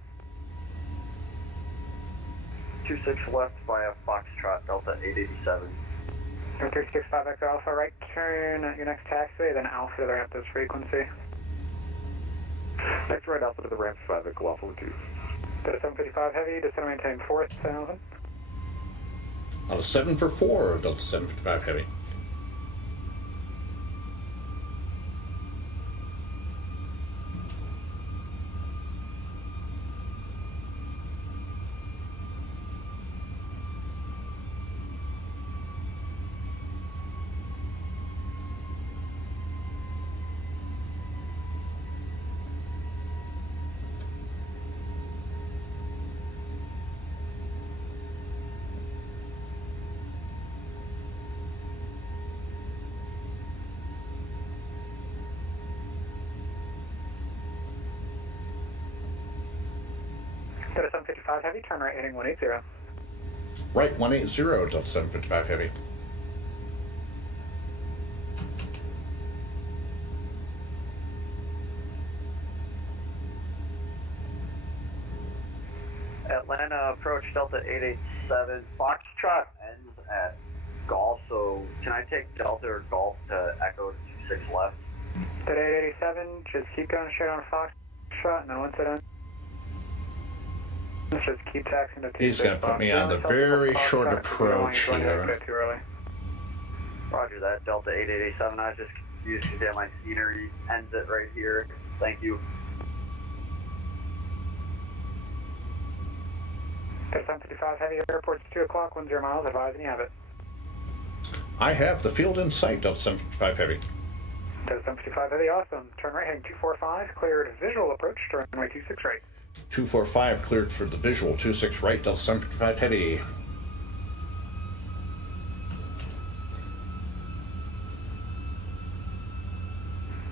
26 left via Foxtrot, Delta 887. 365 Echo Alpha, right turn at your next taxiway, then Alpha to the ramp this frequency. Next right Alpha to the ramp, 5 Echo Alpha 2. Delta 755 Heavy, descend and maintain 4,000. Out of 7 for 4, Delta 755 Heavy. Delta 755 Heavy, turn right heading 180. Right 180, Delta 755 Heavy. Atlanta approach Delta 887. Foxtrot ends at Golf, so can I take Delta or Golf to Echo 26 left? Delta 887, just keep going straight on Foxtrot, no incident. Just keep taxing to 26. He's going to put me on the very short approach here. Roger that, Delta 8887. I just used to get my scenery. Ends it right here. Thank you. Delta 755 Heavy, airport's 2 o'clock, 10 miles, advising you have it. I have the field in sight, Delta 755 Heavy. Delta 755 Heavy, awesome. Turn right heading 245, cleared visual approach, turn right 26 right. 245 cleared for the visual, 26 right, Delta 755 Heavy.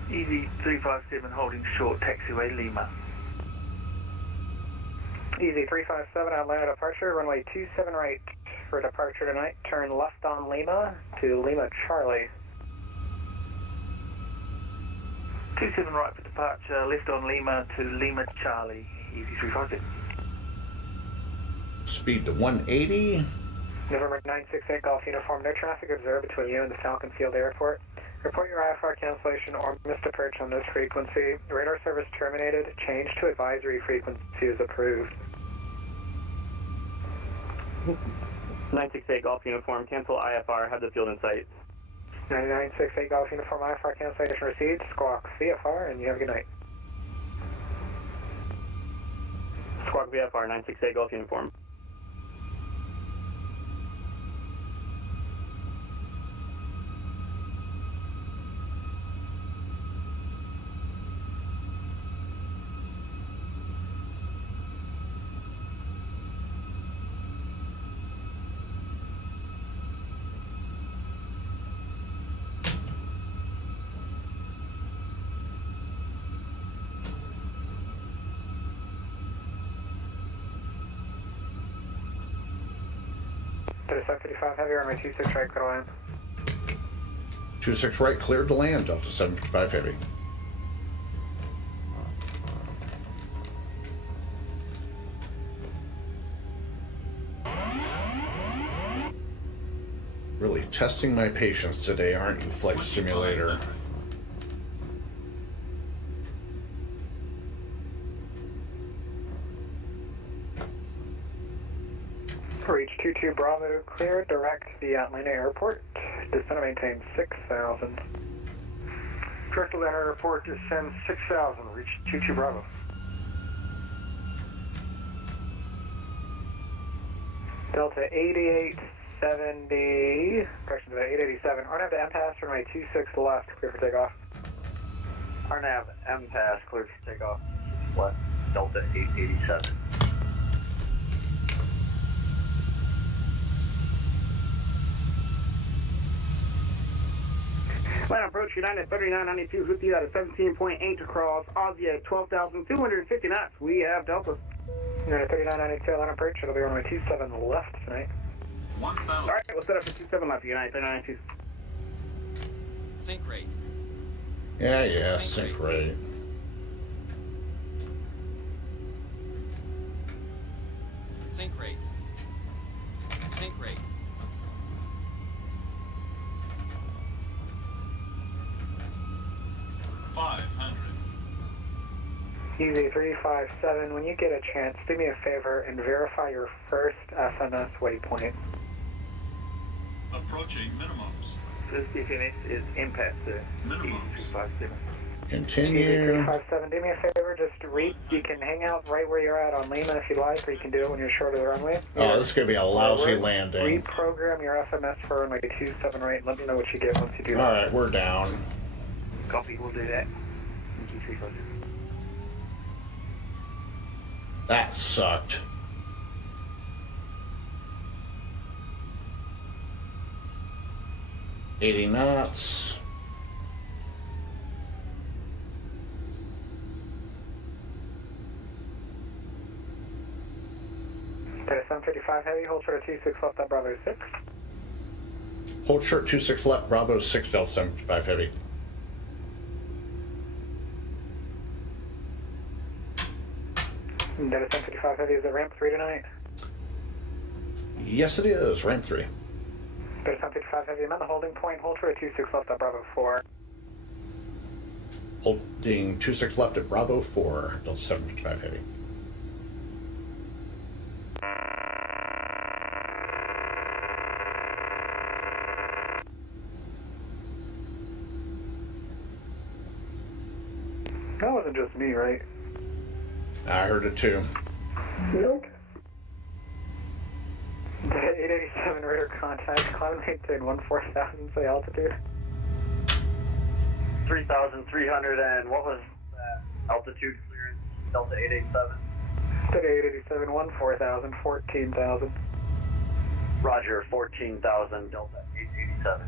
EZ357 holding short, taxiway Lima. EZ357 Atlanta departure, runway 27 right for departure tonight. Turn left on Lima to Lima Charlie. 27 right for departure, left on Lima to Lima Charlie, EZ357. Speed to 180. November 968 Golf Uniform, no traffic observed between you and the Falcon Field Airport. Report your IFR cancellation or missed approach on this frequency. Radar service terminated. Change to advisory frequency is approved. 968 Golf Uniform, cancel IFR, have the field in sight. 9968 Golf Uniform, IFR cancellation received. Squawk VFR, and you have a good night. Squawk VFR, 968 Golf Uniform. Delta 755 Heavy, runway 26 right, clear to land. 26 right, cleared to land, Delta 755 Heavy. Really testing my patience today, aren't you, Flight Simulator? Reach 22 Bravo, clear, direct via Atlanta Airport. Descend and maintain 6,000. Direct Atlanta Airport, descend 6,000, reach 22 Bravo. Delta 8870, correction to the 887. RNAV to MPass, runway 26 left, clear for takeoff. RNAV MPass, clear for takeoff. Left, Delta 887. Land approach United 3992 with you at a 17.8 across Aussie at 12,250 knots. We have Delta. United 3992, land approach. It'll be runway 27 left tonight. Alright, we'll set up for 27 left, United 3992. Sync rate. Yeah, sync rate. Sync rate. Sync rate. Easy 357, when you get a chance, do me a favor and verify your first FMS waypoint. Approaching minimums. This FMS is impact, sir. Minimums. 357. Continue. 357, do me a favor, just read. You can hang out right where you're at on Lehman if you like, or you can do it when you're short of the runway. Oh, this is going to be a lousy landing. Reprogram your FMS for runway 27 right, and let me know what you get once you do that. Alright, we're down. Copy, we'll do that. Thank you, 357. That sucked. $80 knots. Delta 755 Heavy, hold short of 26 left at Bravo 6. Hold short 26 left, Bravo 6, Delta 755 Heavy. Delta 755 Heavy, is it ramp 3 tonight? Yes, it is. Ramp 3. Delta 755 Heavy, I'm at the holding point. Hold short of 26 left at Bravo 4. Holding 26 left at Bravo 4, Delta 755 Heavy. That wasn't just me, right? I heard it too. Nope. The 887 radar contact, climb maintain 14,000, say altitude. 3,300 and what was that altitude clearance? Delta 887. Delta 887, 14,000, 14,000. Roger, 14,000, Delta 887.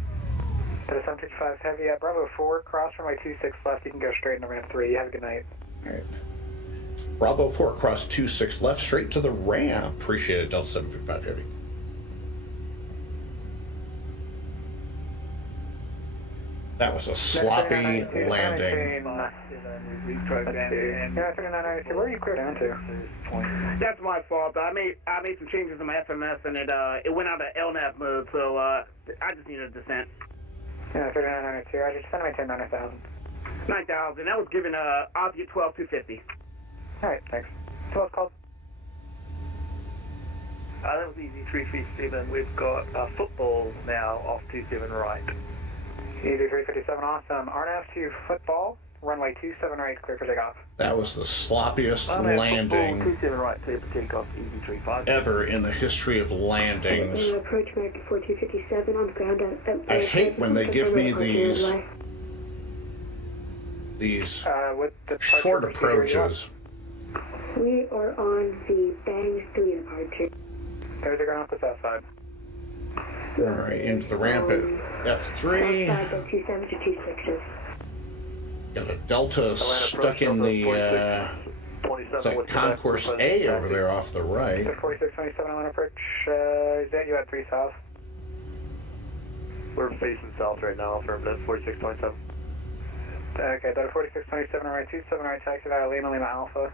Delta 755 Heavy at Bravo 4, cross runway 26 left, you can go straight into ramp 3. You have a good night. Alright. Bravo 4, cross 26 left, straight to the ramp. Appreciate it, Delta 755 Heavy. That was a sloppy landing. Where are you clear down to? That's my fault. I made some changes in my FMS and it went out of LNAV mode, so I just needed a descent. Yeah, 3992. I just sent maintain 9,000. 9,000. That was given Aussie at 12,250. Alright, thanks. So what's called? That was easy 337. We've got football now off 27 right. Easy 357, awesome. RNAV to football, runway 27 right, clear for takeoff. That was the sloppiest landing 27 right, clear for takeoff, easy 35. ever in the history of landings. Approach American 4257 on ground at I hate when they give me these short approaches. We are on the Bang 3 departure. There's a ground off the south side. Alright, into the ramp at F3. Outside the 27 to 26s. Got a Delta stuck in the It's like Concourse A over there off the right. 4627 on approach. Is that you at 3 south? We're facing south right now, affirmative, 4627. Okay, Delta 4627 right, 27 right, taxi via Lima, Lima Alpha.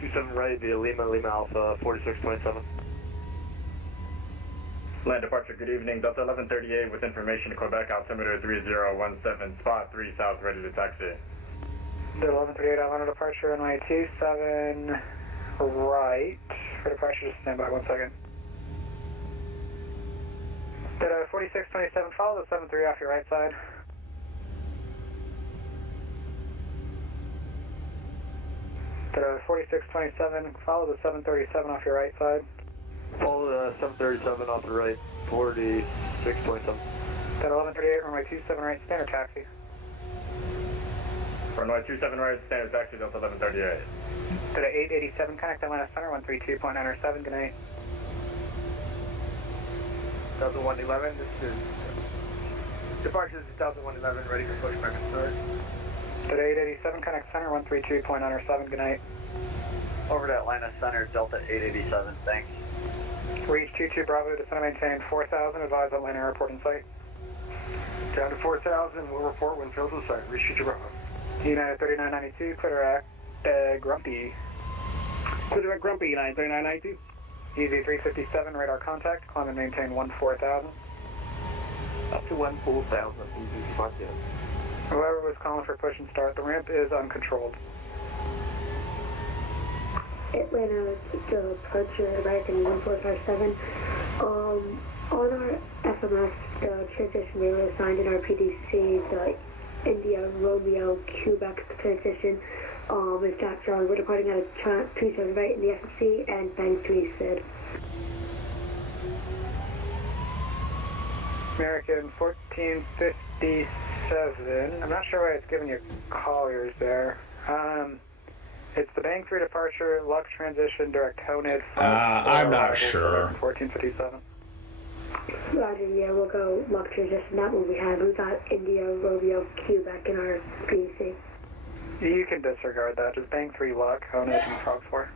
27 right via Lima, Lima Alpha, 4627. Land departure, good evening. Delta 1138 with information to Quebec, altimeter 3017, spot 3 south, ready to taxi. Delta 1138, I want a departure, runway 27 right. For departure, just stand by 1 second. Delta 4627, follow the 73 off your right side. Delta 4627, follow the 737 off your right side. Follow the 737 off the right, 4627. Delta 1138, runway 27 right, standard taxi. Runway 27 right, standard taxi, Delta 1138. Delta 887, connect Atlanta Center, 132.97, good night. Delta 111, this is departure, this is Delta 111, ready for pushback and start. Delta 887, connect Center, 132.97, good night. Over to Atlanta Center, Delta 887, thanks. Reach 22 Bravo, descend and maintain 4000, advise Atlanta Airport in sight. Down to 4000, we'll report when field in sight. Reach 22 Bravo. United 3992, clear act, Grumpy. Clear act Grumpy, United 3992. EZ 357, radar contact, climb and maintain 14000. Up to 14000, easy spot in. Whoever was calling for push and start, the ramp is uncontrolled. Atlanta departure American 1457. On our FMS, the transition we were assigned in our PDC, the India Romeo Quebec transition is Jack Charlie. We're departing out of 27 right in the FSC and Bang 3 SID. American 1457. I'm not sure why it's giving you Colliers there. It's the Bang 3 departure, Lux transition, direct Honed. I'm not sure. 1457. Roger, yeah, we'll go Lux transition. That one we have. We've got India Romeo Quebec in our PDC. You can disregard that. Just Bang 3 Luck, Honed, and Frogs 4.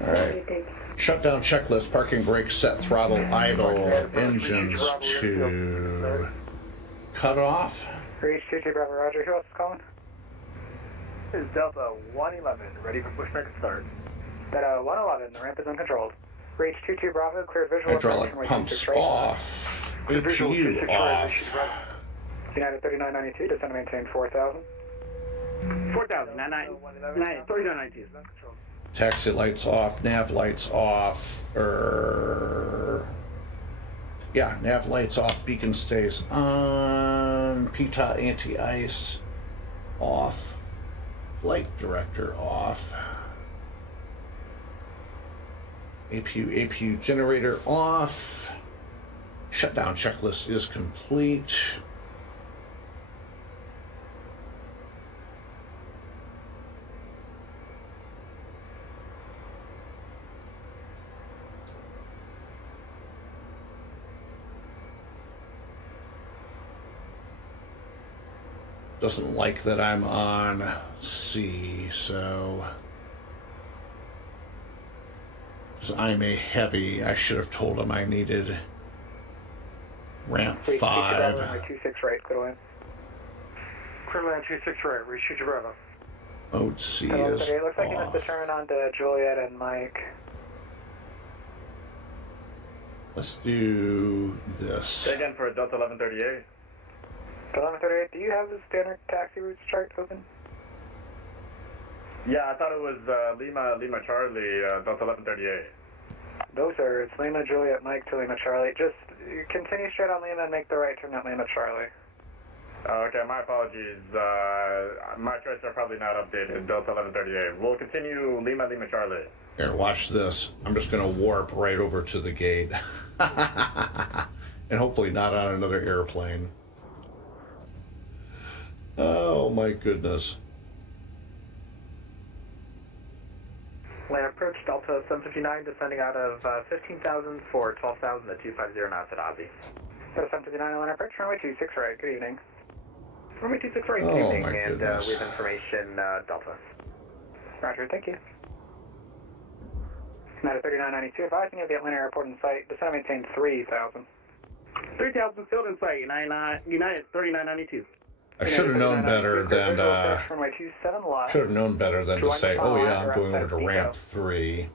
Alright. Shutdown checklist, parking brake set, throttle idle, engines to cut off. Reach 22 Bravo, Roger. Who else is calling? This is Delta 111, ready for pushback and start. Delta 111, the ramp is uncontrolled. Reach 22 Bravo, clear visual. Hydraulic pumps off. APU off. United 3992, descend and maintain 4000. 4000, 3992. Taxi lights off, nav lights off, yeah, nav lights off, beacon stays on, PTA anti-ice off, flight director off, APU generator off, shutdown checklist is complete. Doesn't like that I'm on C, so because I'm a heavy, I should have told him I needed ramp 5. 26 right, clear land. Clear land 26 right, reach 22 Bravo. Mode C Hello, is it looks like you off. missed the turn on to Juliet and Mike. Let's do this. Say again for Delta 1138. 1138, do you have the standard taxi routes chart open? Yeah, I thought it was Lima Charlie, Delta 1138. No, sir. It's Lima Juliet Mike to Lima Charlie. Just continue straight on Lima and make the right turn at Lima Charlie. Okay, my apologies. My choices are probably not updated. Delta 1138. We'll continue Lima Charlie. Here, watch this. I'm just going to warp right over to the gate. And hopefully not on another airplane. Oh my goodness. Land approach, Delta 759, descending out of 15,000 for 12,000 at 250 knots at Aussie. Delta 759, land approach, runway 26 right, good evening. Runway 26 right, Oh, good evening, my and goodness. we have information, Delta. Roger, thank you. United 3992, advising of the Atlanta airport in sight, descend and maintain 3,000. 3,000 still in sight, United 3992. I should have known better than Runway 27 left. should have known better than to say, oh yeah, I'm going over to ramp 3.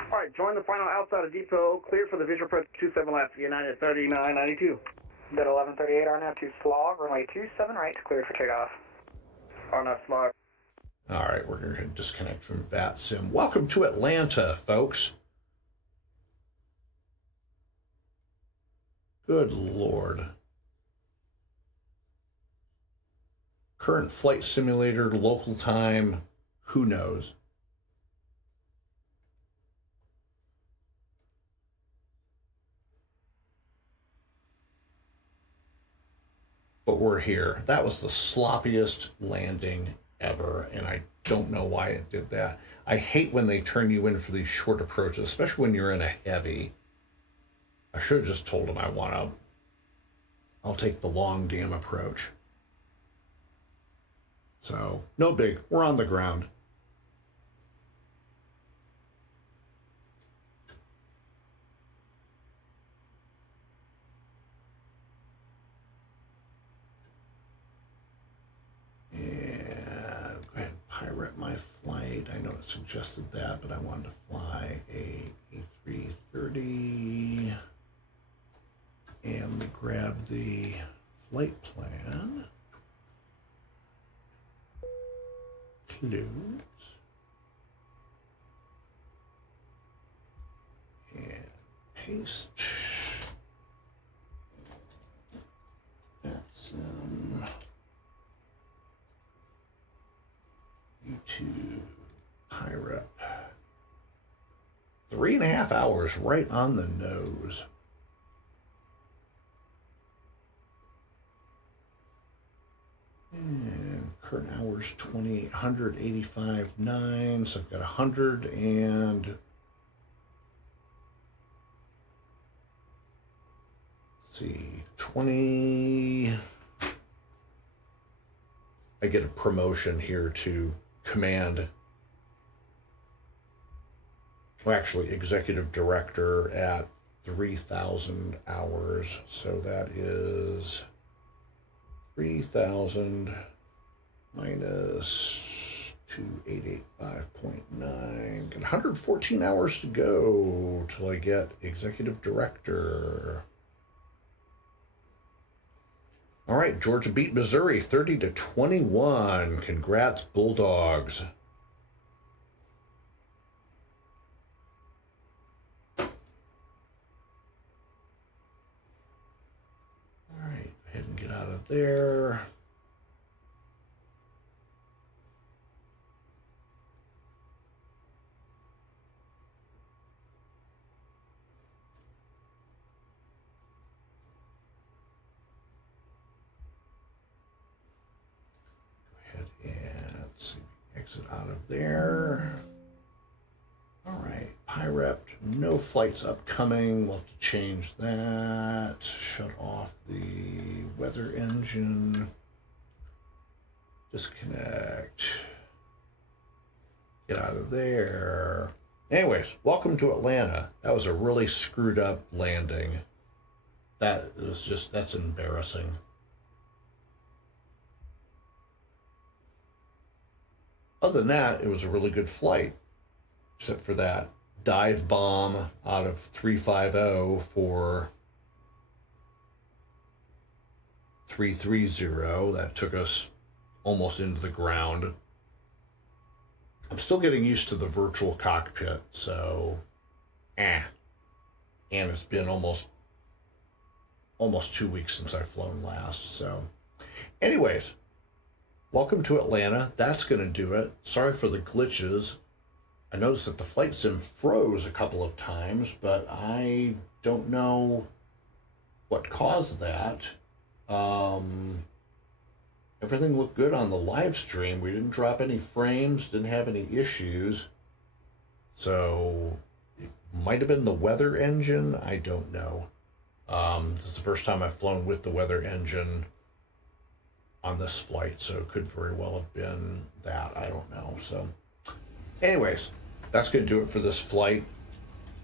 All right, join the final outside of depot, clear for the visual approach 27 left, United 3992. Bit 1138, RNAV 2 slog, runway 27 right, cleared for takeoff. RNAV slog. All right, we're going to disconnect from VATSIM. Welcome to Atlanta, folks. Good Lord. Current flight simulator, local time, who knows? But we're here. That was the sloppiest landing ever, and I don't know why it did that. I hate when they turn you in for these short approaches, especially when you're in a heavy. I should have just told them I'll take the long damn approach. So, no big. We're on the ground. Pirate my flight. I know it suggested that, but I wanted to fly a A330 and grab the flight plan. Close. And paste. That's YouTube pirate. 3.5 hours right on the nose. And current hours 2,885.9. So I've got 100 and let's see, 20. I get a promotion here to command, well, actually executive director at 3,000 hours. So that is 3,000 minus 2,885.9. Got 114 hours to go till I get executive director. All right, Georgia beat Missouri 30-21. Congrats, Bulldogs. All right, go ahead and get out of there. Exit out of there. All right, PIREP, no flights upcoming. We'll have to change that. Shut off the weather engine. Disconnect. Get out of there. Anyways, welcome to Atlanta. That was a really screwed up landing. That's embarrassing. Other than that, it was a really good flight, except for that dive bomb out of 350 for 330. That took us almost into the ground. I'm still getting used to the virtual cockpit, so And it's been almost 2 weeks since I've flown last, so anyways. Welcome to Atlanta. That's going to do it. Sorry for the glitches. I noticed that the flight sim froze a couple of times, but I don't know what caused that. Everything looked good on the live stream. We didn't drop any frames, didn't have any issues. So it might have been the weather engine. I don't know. This is the first time I've flown with the weather engine on this flight, so it could very well have been that. I don't know. So anyways, that's going to do it for this flight.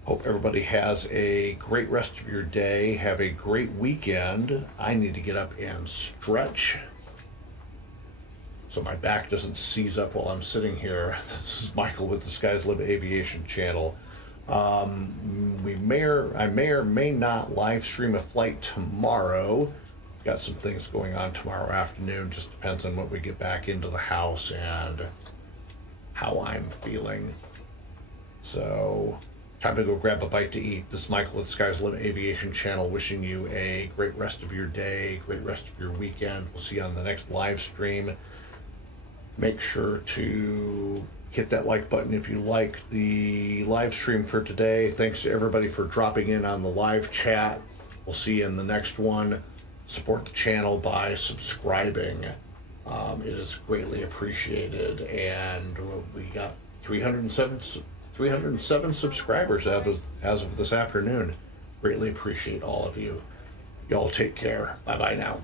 Hope everybody has a great rest of your day. Have a great weekend. I need to get up and stretch so my back doesn't seize up while I'm sitting here. This is Michael with the Skies Live Aviation channel. I may or may not live stream a flight tomorrow. Got some things going on tomorrow afternoon. Just depends on what we get back into the house and how I'm feeling. So time to go grab a bite to eat. This is Michael with Skies Live Aviation channel, wishing you a great rest of your day, great rest of your weekend. We'll see you on the next live stream. Make sure to hit that like button if you like the live stream for today. Thanks to everybody for dropping in on the live chat. We'll see you in the next one. Support the channel by subscribing. It is greatly appreciated. And we got 307 subscribers as of this afternoon. Greatly appreciate all of you. Y'all take care. Bye-bye now.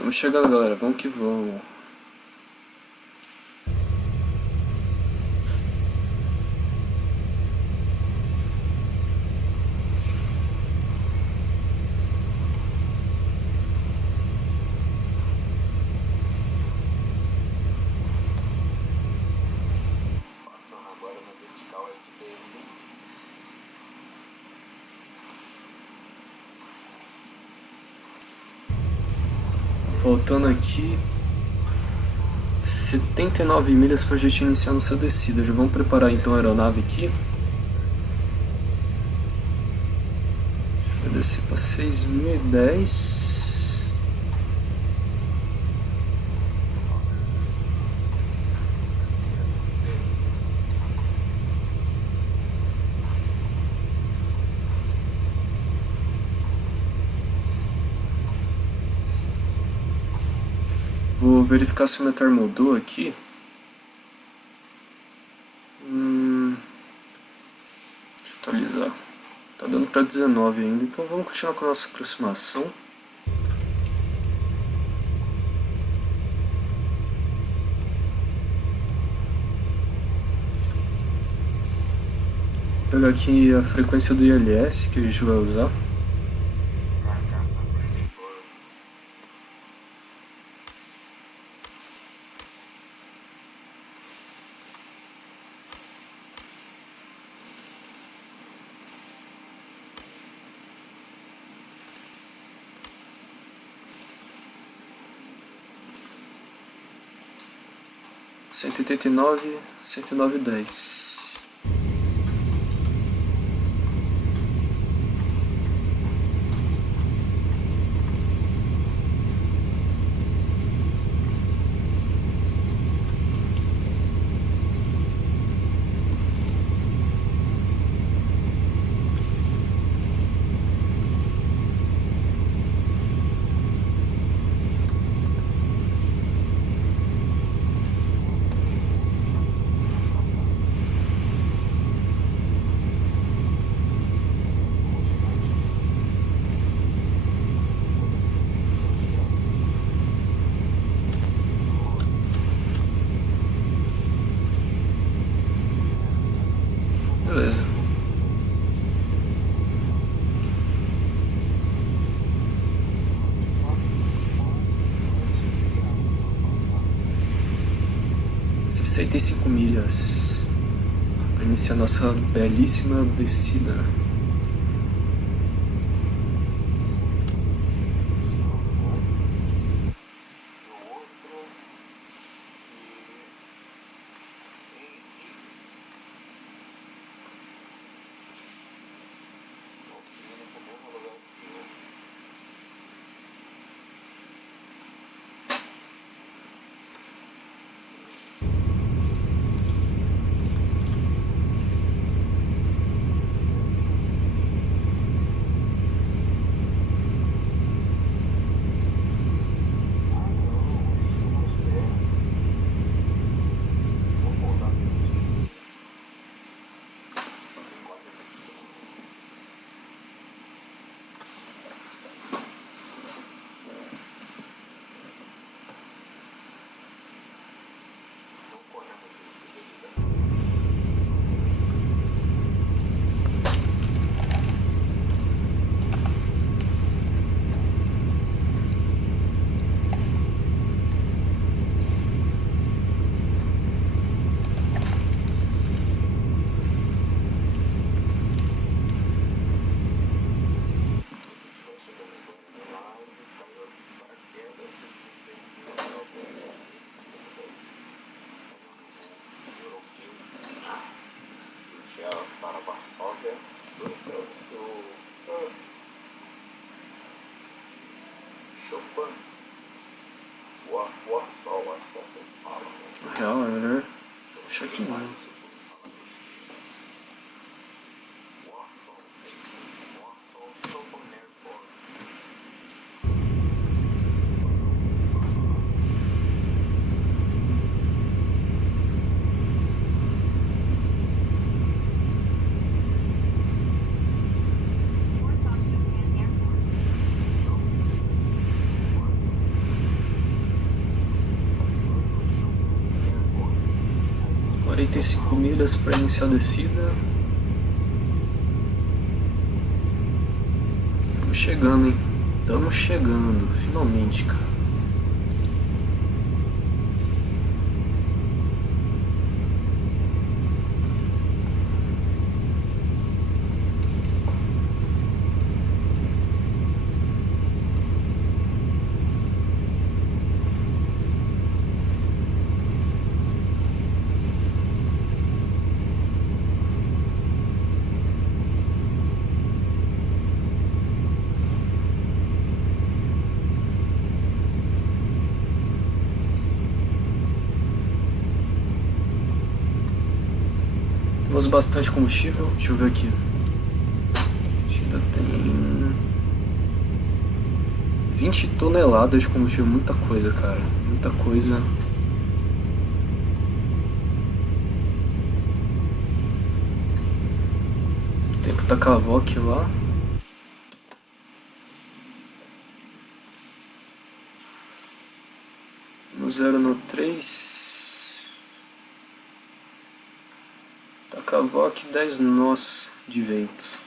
Estamos chegando, galera. Vamos que vamos. Voltando aqui, 79 milhas para a gente iniciar nossa descida. Já vamos preparar então a aeronave aqui. Vai descer para 6.010. Vou verificar se o meter mudou aqui. Deixa eu atualizar. Tá dando para 19 ainda, então vamos continuar com a nossa aproximação. Vou pegar aqui a frequência do ILS que a gente vai usar. Cento e 109,10. Beleza. Sessenta e 65 milhas para iniciar nossa belíssima descida. Real, é melhor deixar aqui não. 85 milhas para iniciar a descida. Estamos chegando, hein? Estamos chegando, finalmente, cara. Temos bastante combustível, deixa eu ver aqui. A gente ainda tem 20 toneladas de combustível, muita coisa, cara, muita coisa. Tem que tacar a VOC lá. No 0 no 3. Tacar a VOC 10 nós de vento.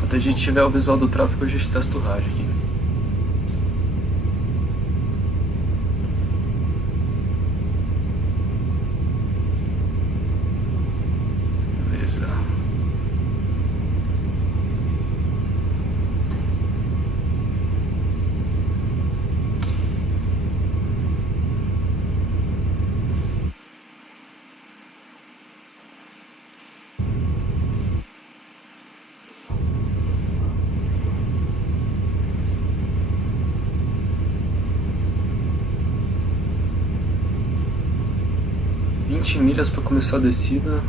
Quando a gente tiver o visual do tráfego, a gente testa o rádio aqui. Beleza. Milhas para começar a descida.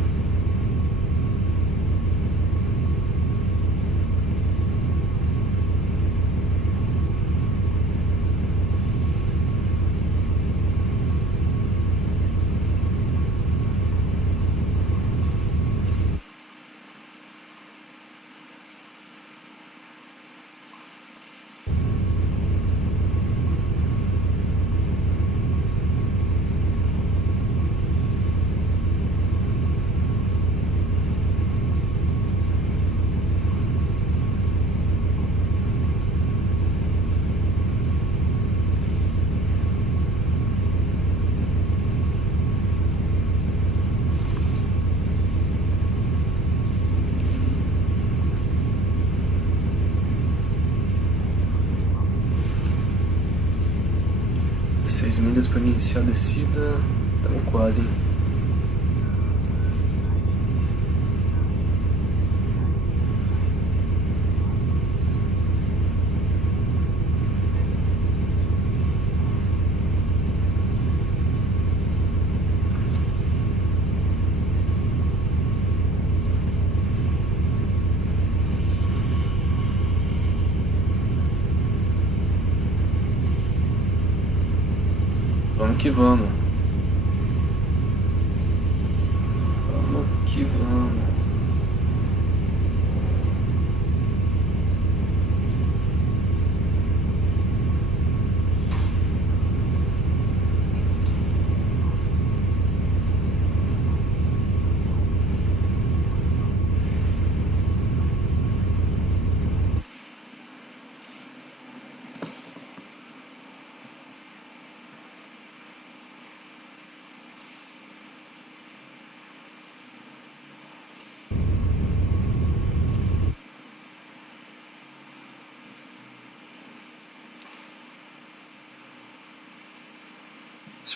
Milhas para iniciar a descida, estamos quase. Vamos que vamos. Vamos que vamos.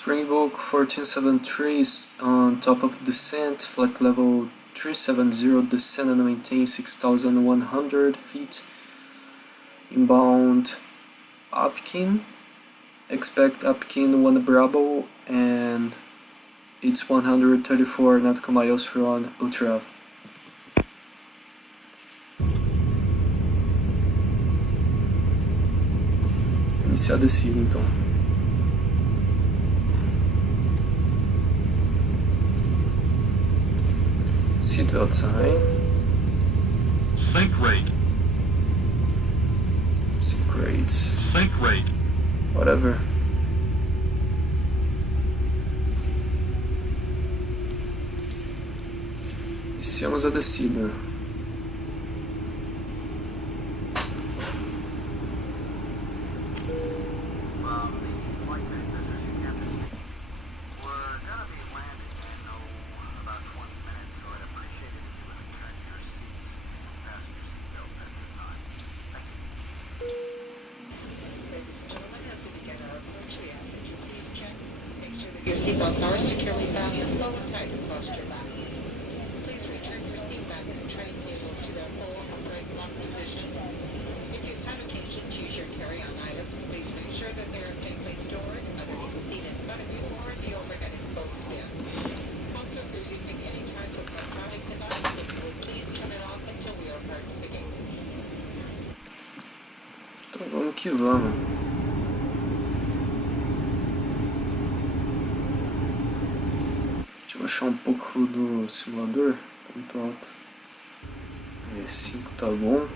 Springbok 1473 is on top of descent, flight level 370, descend and maintain 6,100 feet. Inbound APKIN, expect APKIN 1 Bravo, and it's 134 nautical miles from Ultrav. Iniciar a descida então. Seatbelt sign. Sink rate. Sink rate. Sink rate. Whatever. Iniciamos a descida. Your seatbelts are securely fastened, low and tight across your back. Please return your seatback and tray tables to their full upright lock position. If you have occasion to use your carry-on items, please make sure that they are safely stored underneath the seat in front of you or in the overhead exposed bin. Also, if you're using any type of electronic device, if you would please turn it off until we are apart to the gate. Então vamos que vamos. Deixa eu baixar um pouco do simulador, tá muito alto. 5 tá bom.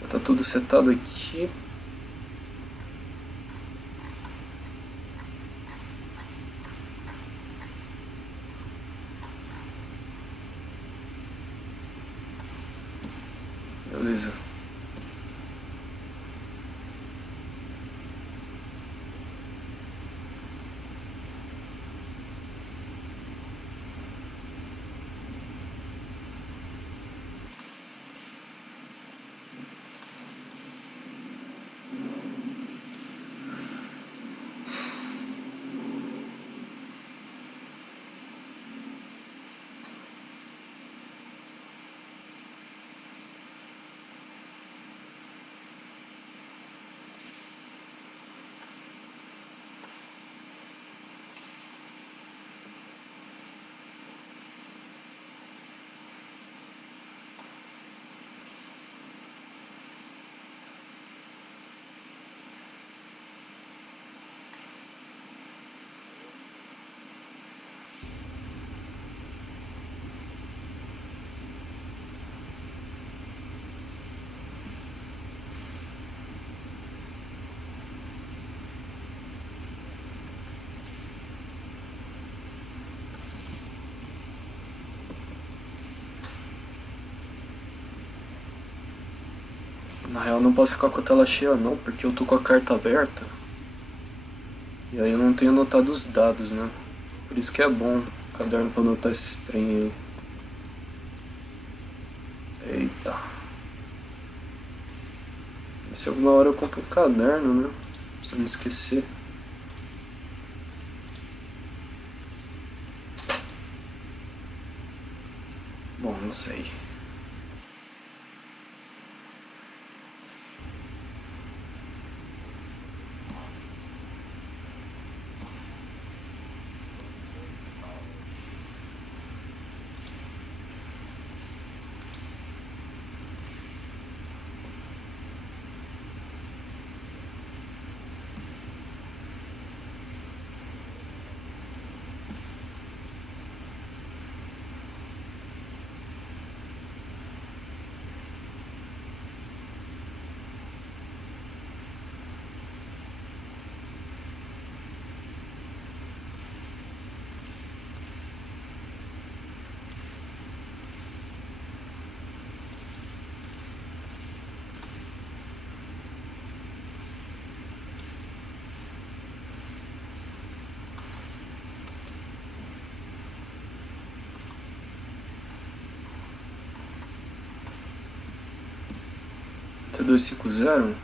Já tá tudo setado aqui. Beleza. Na real não posso ficar com a tela cheia não, porque eu tô com a carta aberta. E aí eu não tenho anotado os dados, né? Por isso que é bom o caderno pra anotar esses trem aí. Eita. Se alguma hora eu compro um caderno, né? Pra não esquecer. Bom, não sei. 250.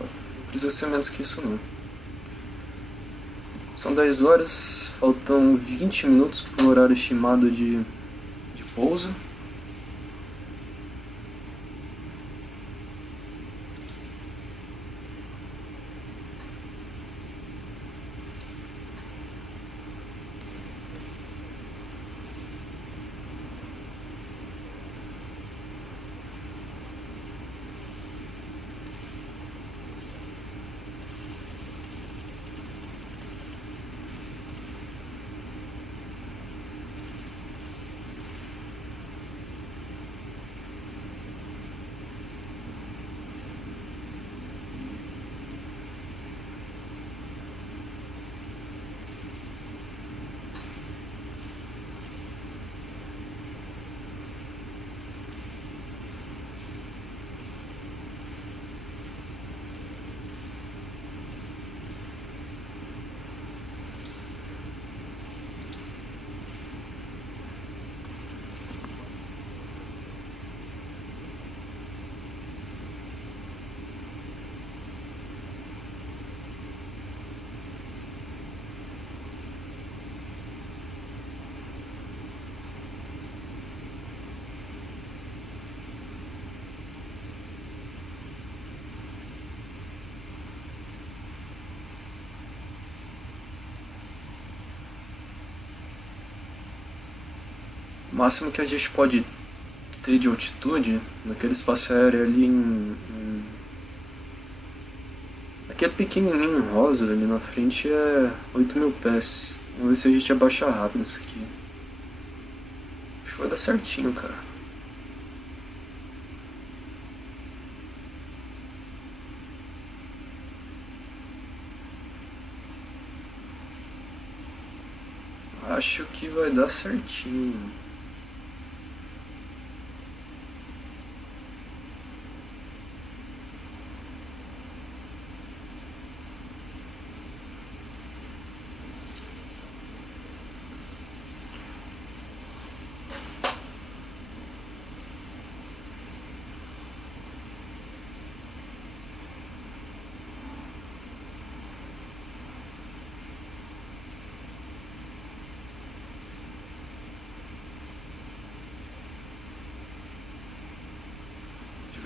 Não precisa ser menos que isso não. São 10 horas, faltam 20 minutos para o horário estimado de pouso. O máximo que a gente pode ter de altitude naquele espaço aéreo ali aquele pequenininho rosa ali na frente é 8.000 pés. Vamos ver se a gente abaixa rápido isso aqui. Acho que vai dar certinho, cara. Acho que vai dar certinho.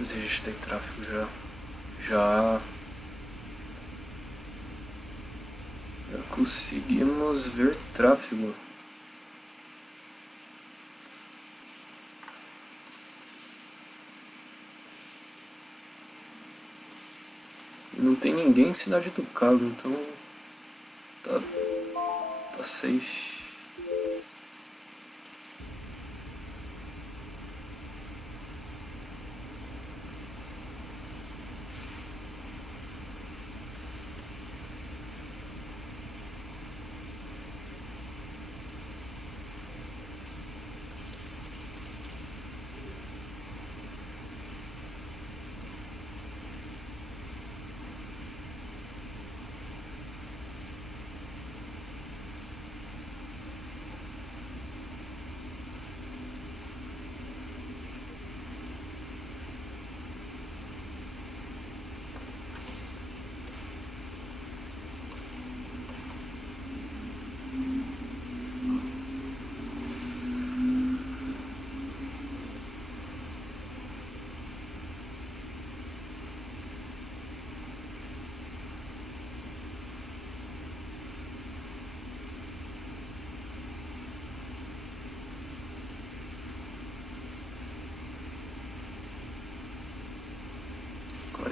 A gente tem tráfego já conseguimos ver tráfego. E não tem ninguém em Cidade do Cabo, então tá safe.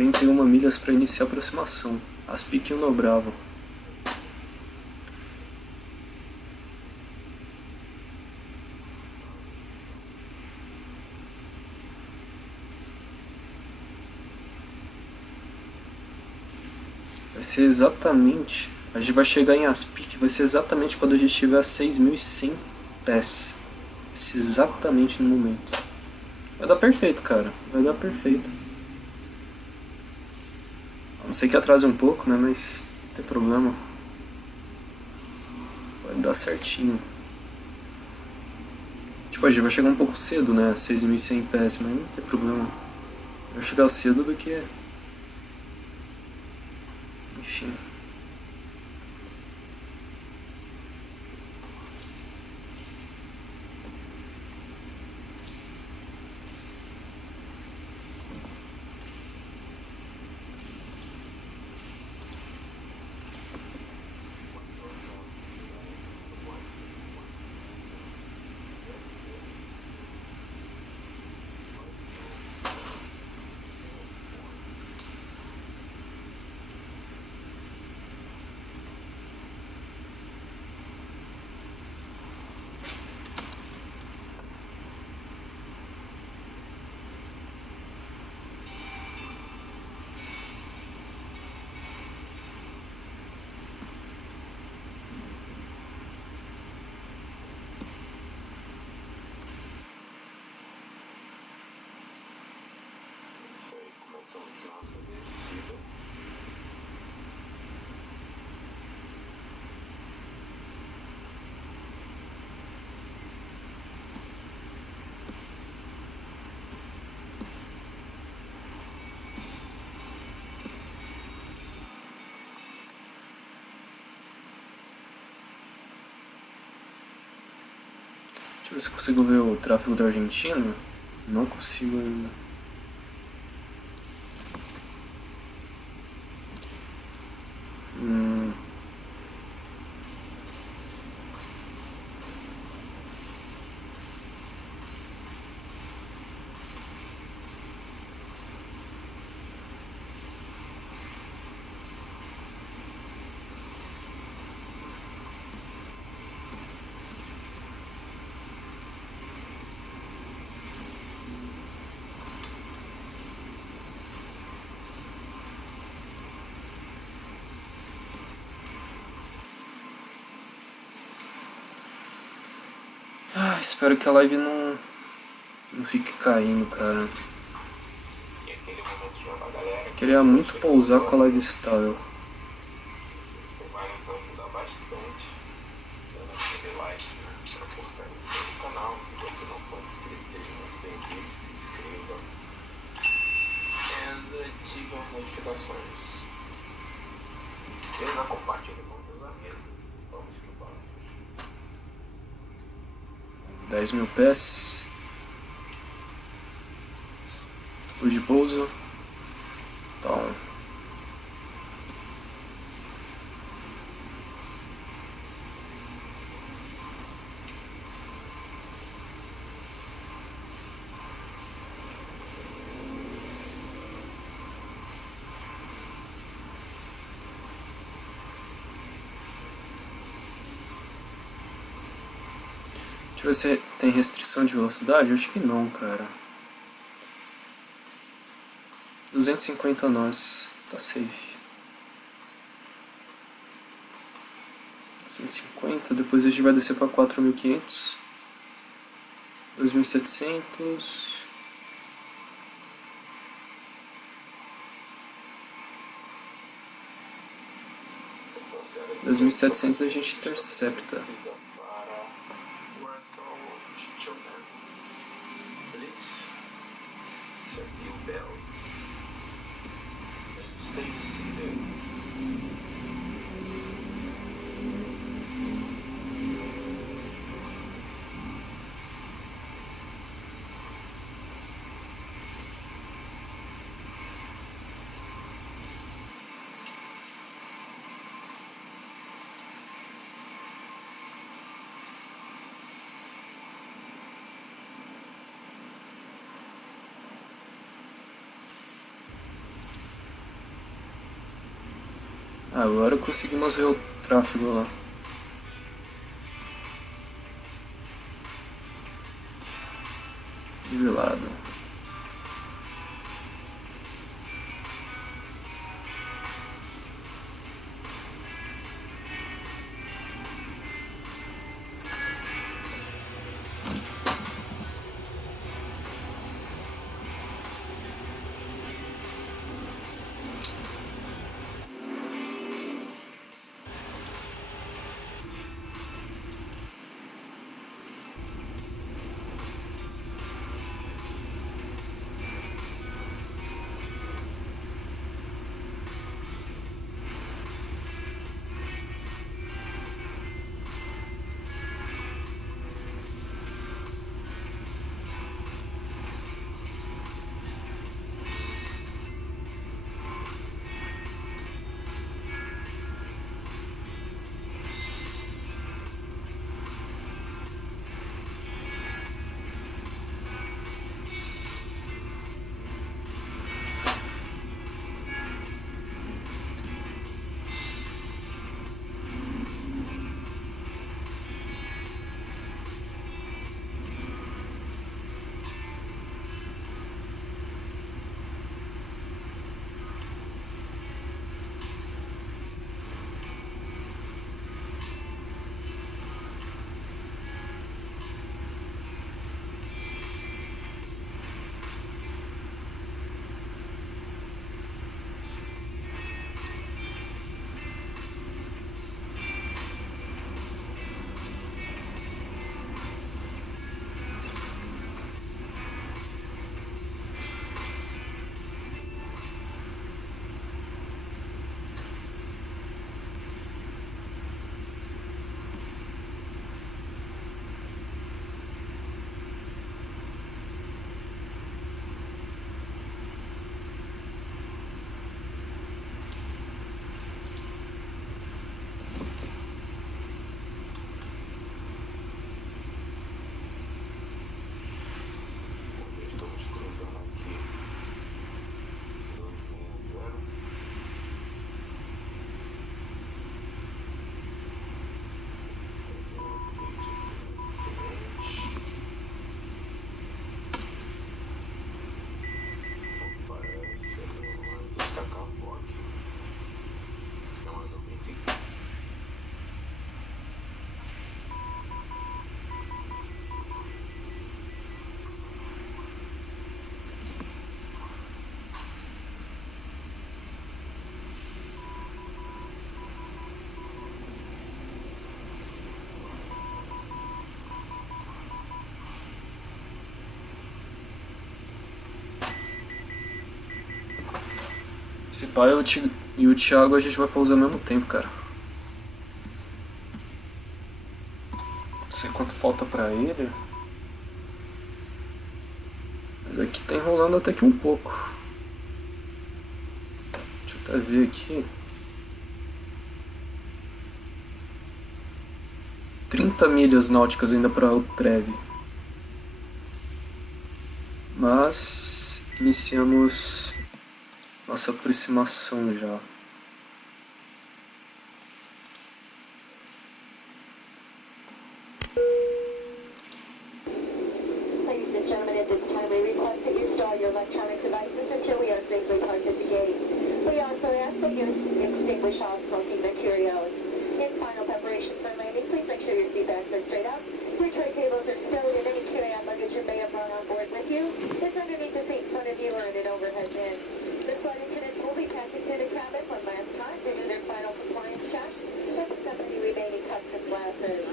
Tem 41 milhas para iniciar a aproximação. ASPIK 1 no Bravo. Vai ser exatamente... A gente vai chegar em ASPIK, vai ser exatamente quando a gente estiver a 6.100 pés. Vai ser exatamente no momento. Vai dar perfeito, cara. Vai dar perfeito. Não sei que atrase um pouco, né, mas Não tem problema. Vai dar certinho. Tipo, a gente vai chegar um pouco cedo, né? 6.100 PS, mas não tem problema. Vai chegar cedo do que... Enfim. Deixa eu ver se consigo ver o tráfego da Argentina. Não consigo ainda. Espero que a live não fique caindo, cara. Queria muito pousar com a live estável. $10.000 PS. Luz de pouso. Então. Deixa eu ver se tem restrição de velocidade. Eu acho que não, cara. 250 nós. Tá safe. 150. Depois a gente vai descer pra 4.500. 2.700. $2.700 a gente intercepta. Agora conseguimos ver o tráfego lá. Nivelado. Se pá, e o Thiago a gente vai pousar ao mesmo tempo, cara. Não sei quanto falta pra ele. Mas aqui tá enrolando até que um pouco. Deixa eu até ver aqui. 30 milhas náuticas ainda para o Treve. Mas iniciamos nossa aproximação já. Ladies and gentlemen, at this time we request that you install your electronic devices until we are safely parked at the gate. We also ask that you extinguish all smoking materials. In final preparation for landing, please make sure your seatbelts are straight up. Your tray tables are stowed, and any carry-on luggage you may have brought on board with you is underneath the seat in front of you or in an overhead bin. The flight attendants will be passing through the cabin one last time to do their final compliance check and pick up any remaining custom glasses.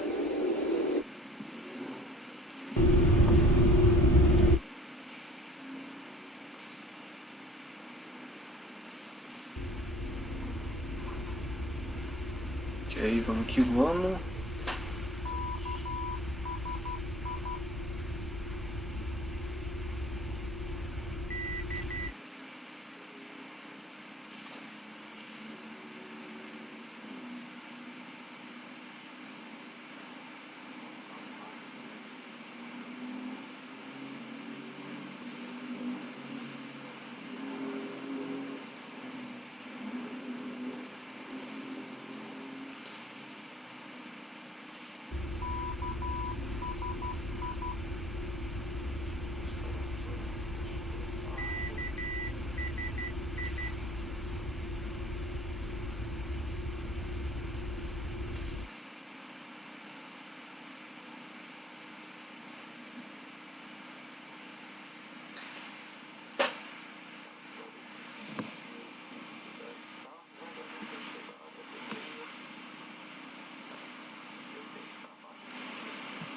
Ok, vamos que vamos.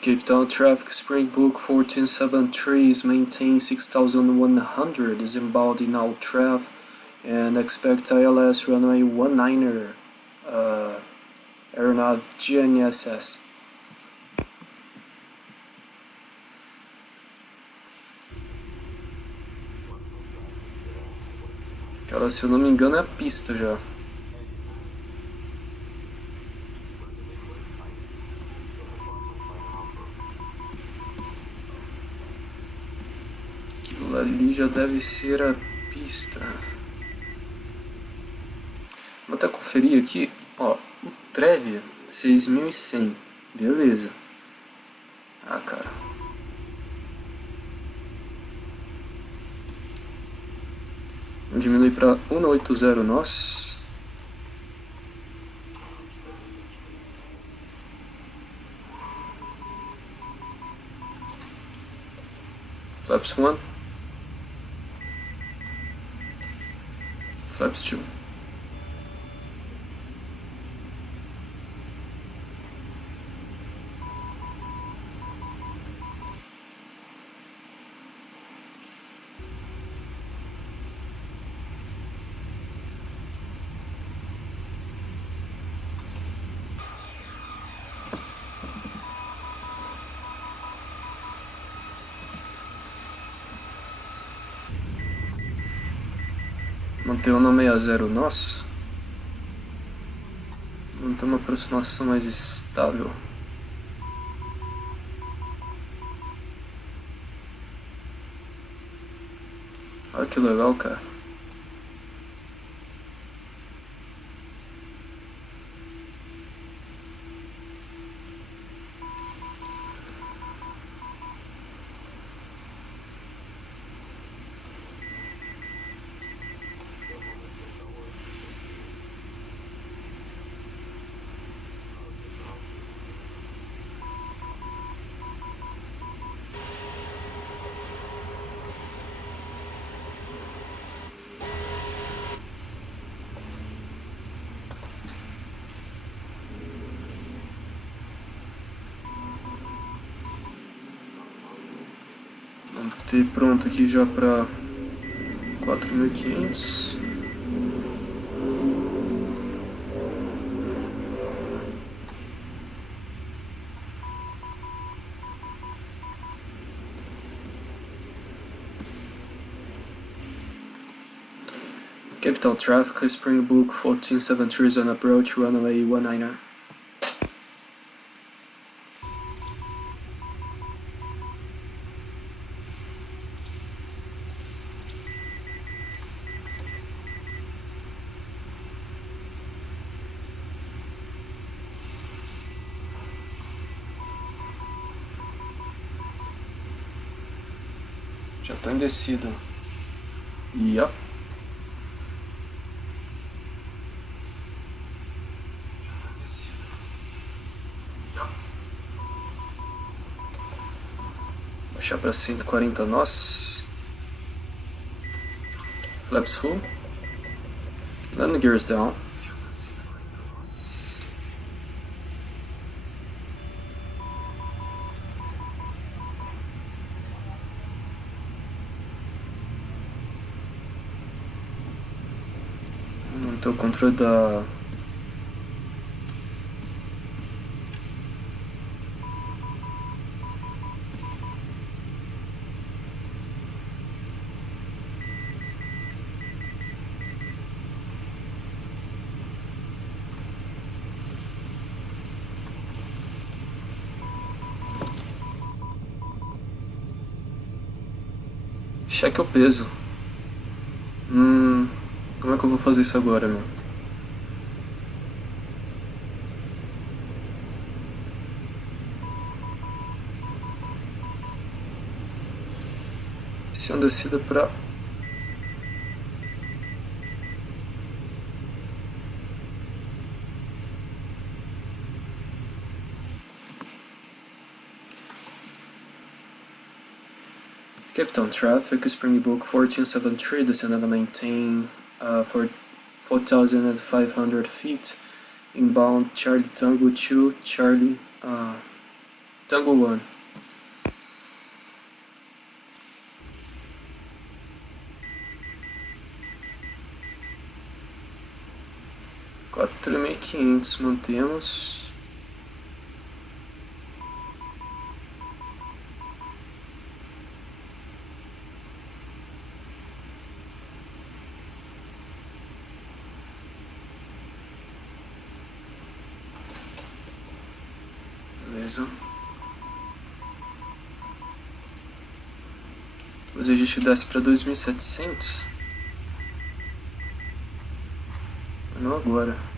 Cape Town traffic Springbook 1473 is maintained 6100, is inbound in all traffic, and expect ILS runway 19er, aeronav GNSS. Cara, se eu não me engano é a pista já. Ali já deve ser a pista. Vou até conferir aqui. Ó, o Treve 6100. Beleza. Ah, cara. Vamos diminuir para 180 nós. Flaps 1. Flaps 2. Manter o 960 nosso. Manter uma aproximação mais estável. Olha que legal, cara. Vamos ter pronto aqui já para 4500. Capital Traffic, Springbok 1473 is on approach, runway 19er. Já tô em descida. Yup. Baixar para 140 nós. Flaps full. Landing gears down. Manter o controle da... Cheque o peso. Como é que eu vou fazer isso agora, meu? Esse é uma descida pra... Capital Traffic, Springbok 1473, descending to maintain for 4,500 feet, inbound Charlie Tango 2, Charlie Tango 1. $4.500 mantemos. Beleza. Depois a gente desce para 2.700. Mas não agora.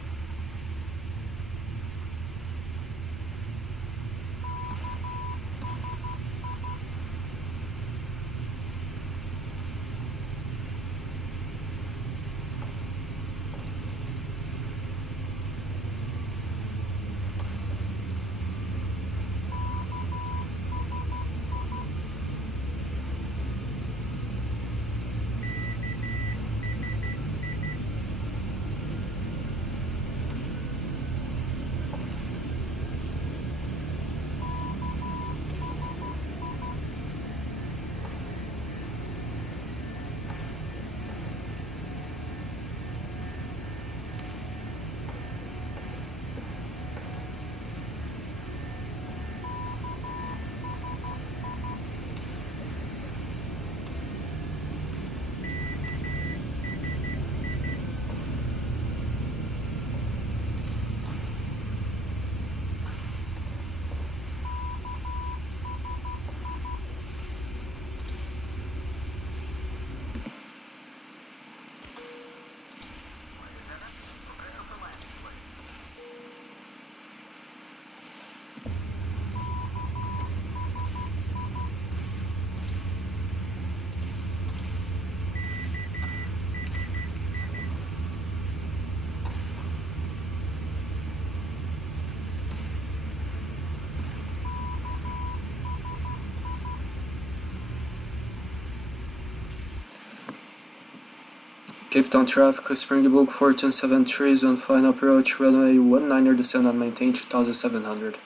Cape Town Traffic, Springbok 1473 is on final approach, runway 19er, descend and maintain 2700.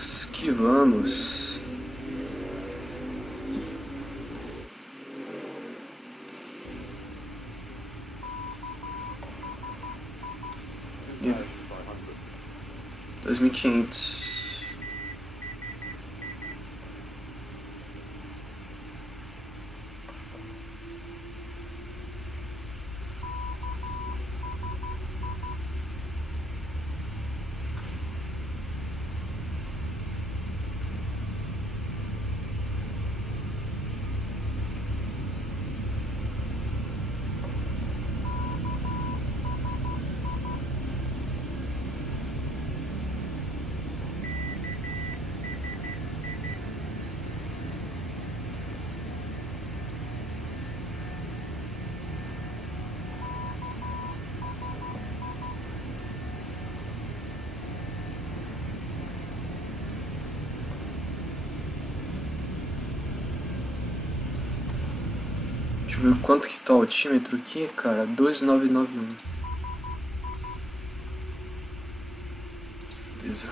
Vamos que vamos. Nível 2500. Deixa eu ver quanto que tá o altímetro aqui, cara. 2991. Beleza.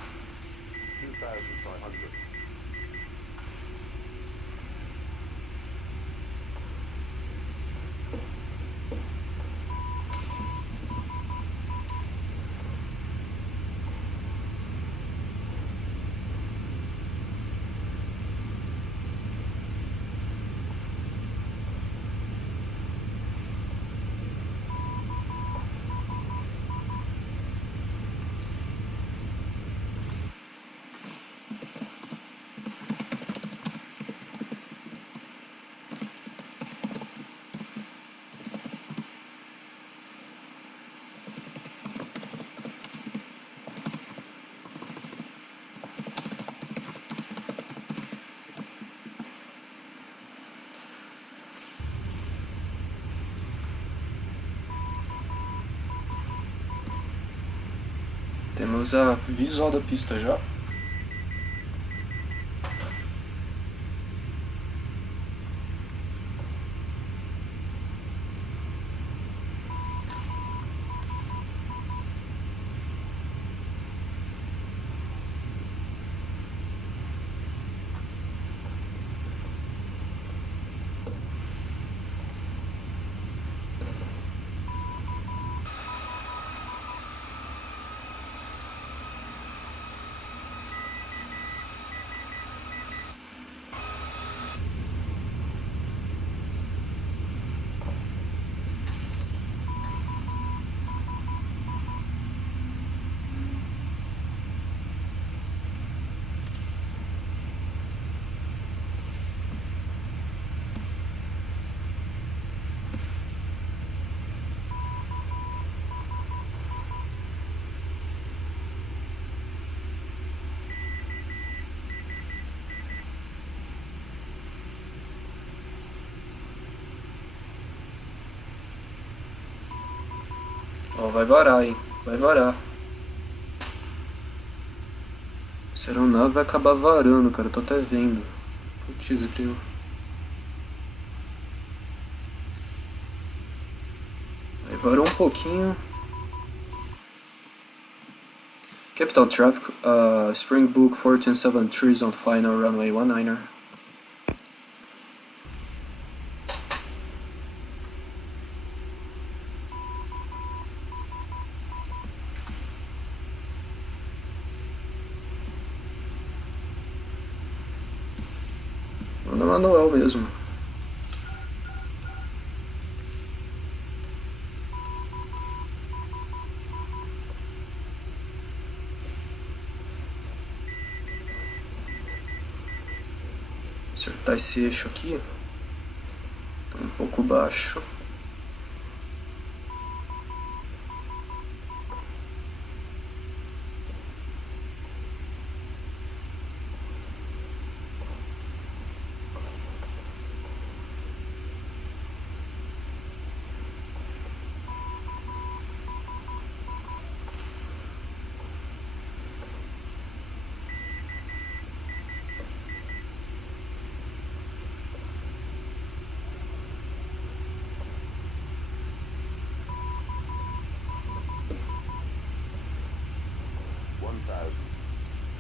Temos a visual da pista já. Ó, vai varar, hein? Vai varar. Essa aeronave vai acabar varando, cara. Eu tô até vendo. Putz, grilo. Aí varou um pouquinho. Captain Traffic, Springbook 1473 on final runway 19er. Manda manual mesmo. Acertar esse eixo aqui. Tá um pouco baixo.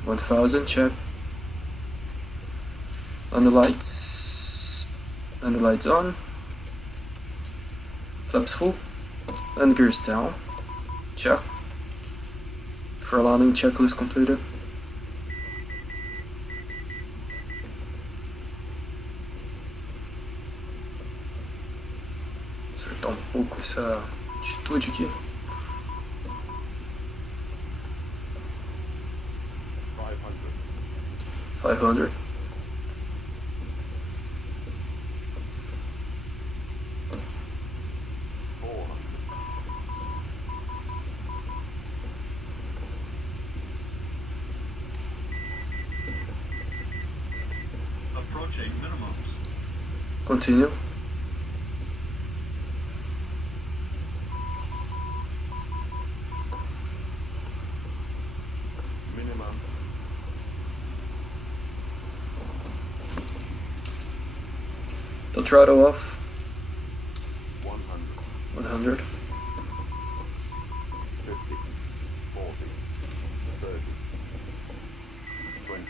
1000, check. On the lights on. Flaps full. And gears down. Check. For landing checklist completed. Acertar pouco essa altitude aqui. 500. Approaching minimums. Continue. Minimum. The throttle off. 100. 100. 50. 40. 30. 20.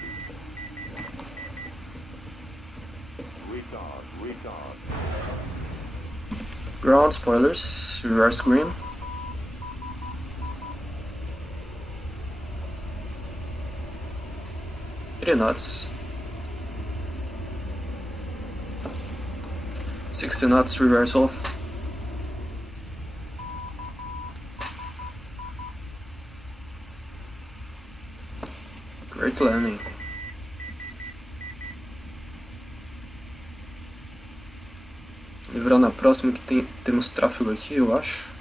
Retard. Ground spoilers. Reverse green. Knots. 60 knots, reverse off. Great landing. Livrar na próxima que temos tráfego aqui, eu acho.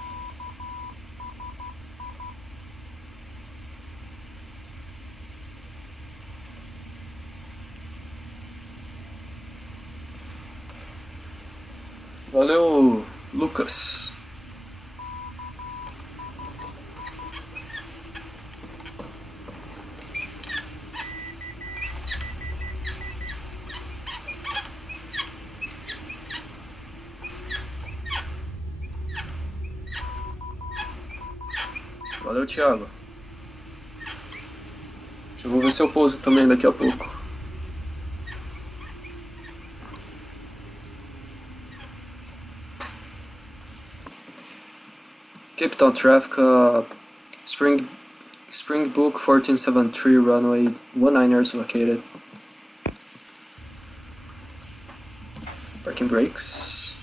Valeu, Lucas. Valeu, Thiago. Eu vou ver se eu pouso também daqui a pouco. Cape Town traffic, Springbrook 1473 runway 19ers located. Parking brakes.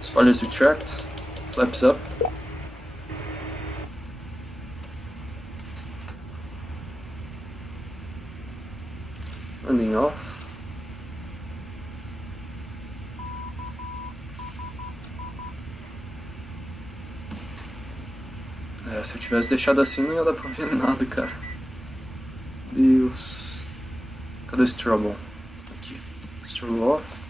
Spoilers retract. Flaps up. Landing off. Se eu tivesse deixado assim não ia dar pra ver nada, cara. Deus. Cadê esse trouble? Aqui. Trouble off.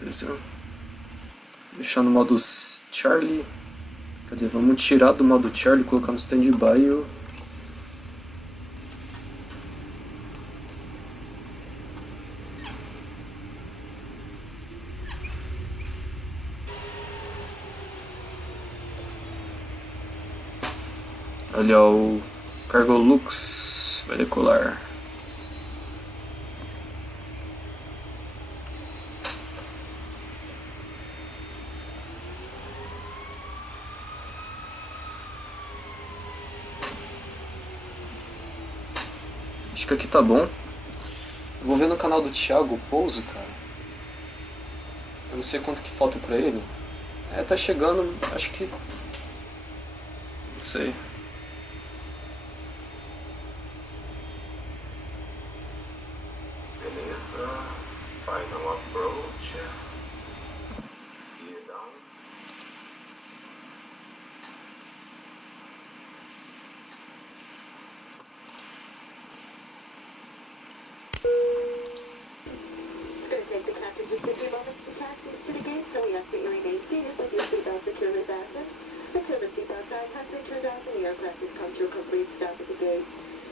Beleza. Deixar no modo Charlie. Quer dizer, vamos tirar do modo Charlie e colocar no standby e o... Olha, o Cargo Lux vai decolar. Acho que aqui tá bom. Eu vou ver no canal do Thiago o pouso, cara. Eu não sei quanto que falta pra ele. É, tá chegando, acho que... Não sei.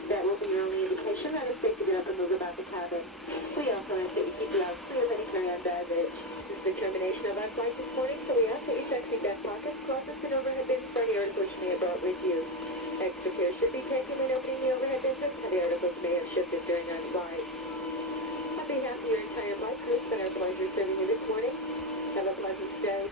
That will be your only indication that it's safe to get up and move about the cabin. We also ask that you keep your eyes clear of any caravan flight this morning, so we ask that you check seat back pockets, closest and overhead bins for any articles you may have brought with you. Extra care should be taken when opening the overhead bins as heavy articles may have shifted during our flight. On behalf of your entire flight crew, it's been our pleasure serving you this morning. Have a pleasant stay.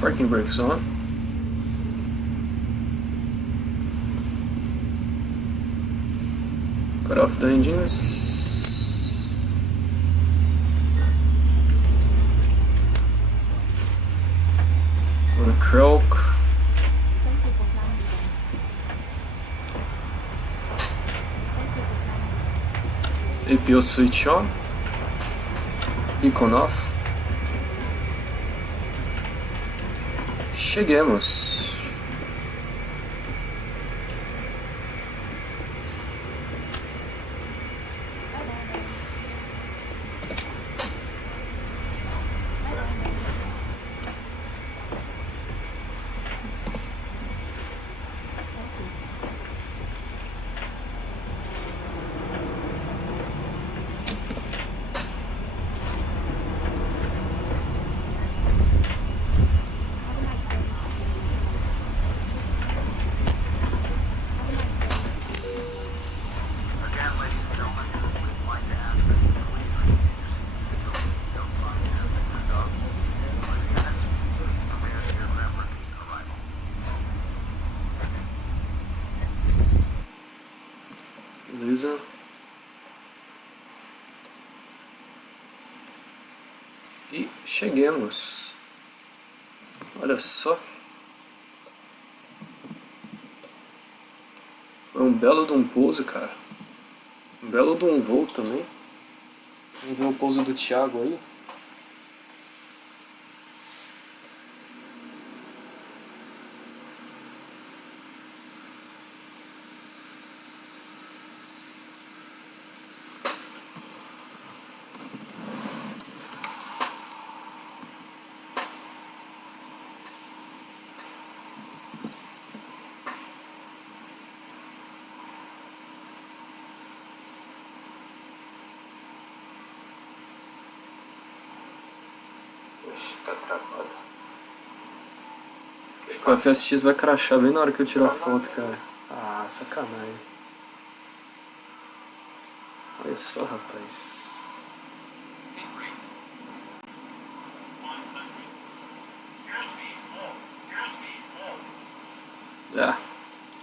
Parking brakes on. Cut off the engines. On a croak. APO switch on. Beacon off. Chegamos. Beleza. E chegamos. Olha só. Foi um belo de um pouso, cara. Um belo de um voo também. Vamos ver o pouso do Thiago aí. Acho que o FSX vai crashar bem na hora que eu tiro a foto, cara. Ah, sacanagem. Olha só, rapaz.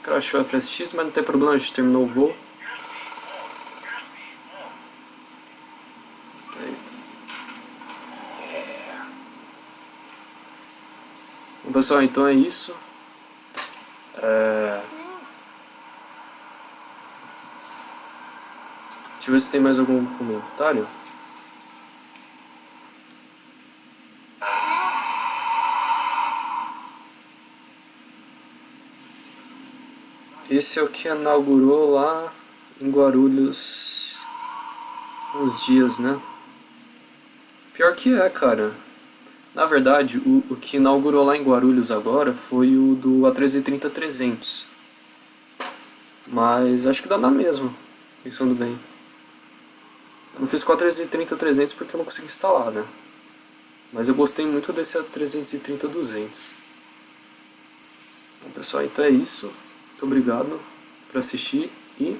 Crashou o FSX, mas não tem problema, a gente terminou o voo. Eita. Bom, pessoal, então é isso. Deixa eu ver se tem mais algum comentário. Esse é o que inaugurou lá em Guarulhos uns dias, né? Pior que é, cara. Na verdade, o que inaugurou lá em Guarulhos agora foi o do A330-300. Mas acho que dá na mesma, pensando bem. Eu não fiz com o A330-300 porque eu não consegui instalar, né? Mas eu gostei muito desse A330-200. Bom, pessoal, então é isso. Muito obrigado por assistir e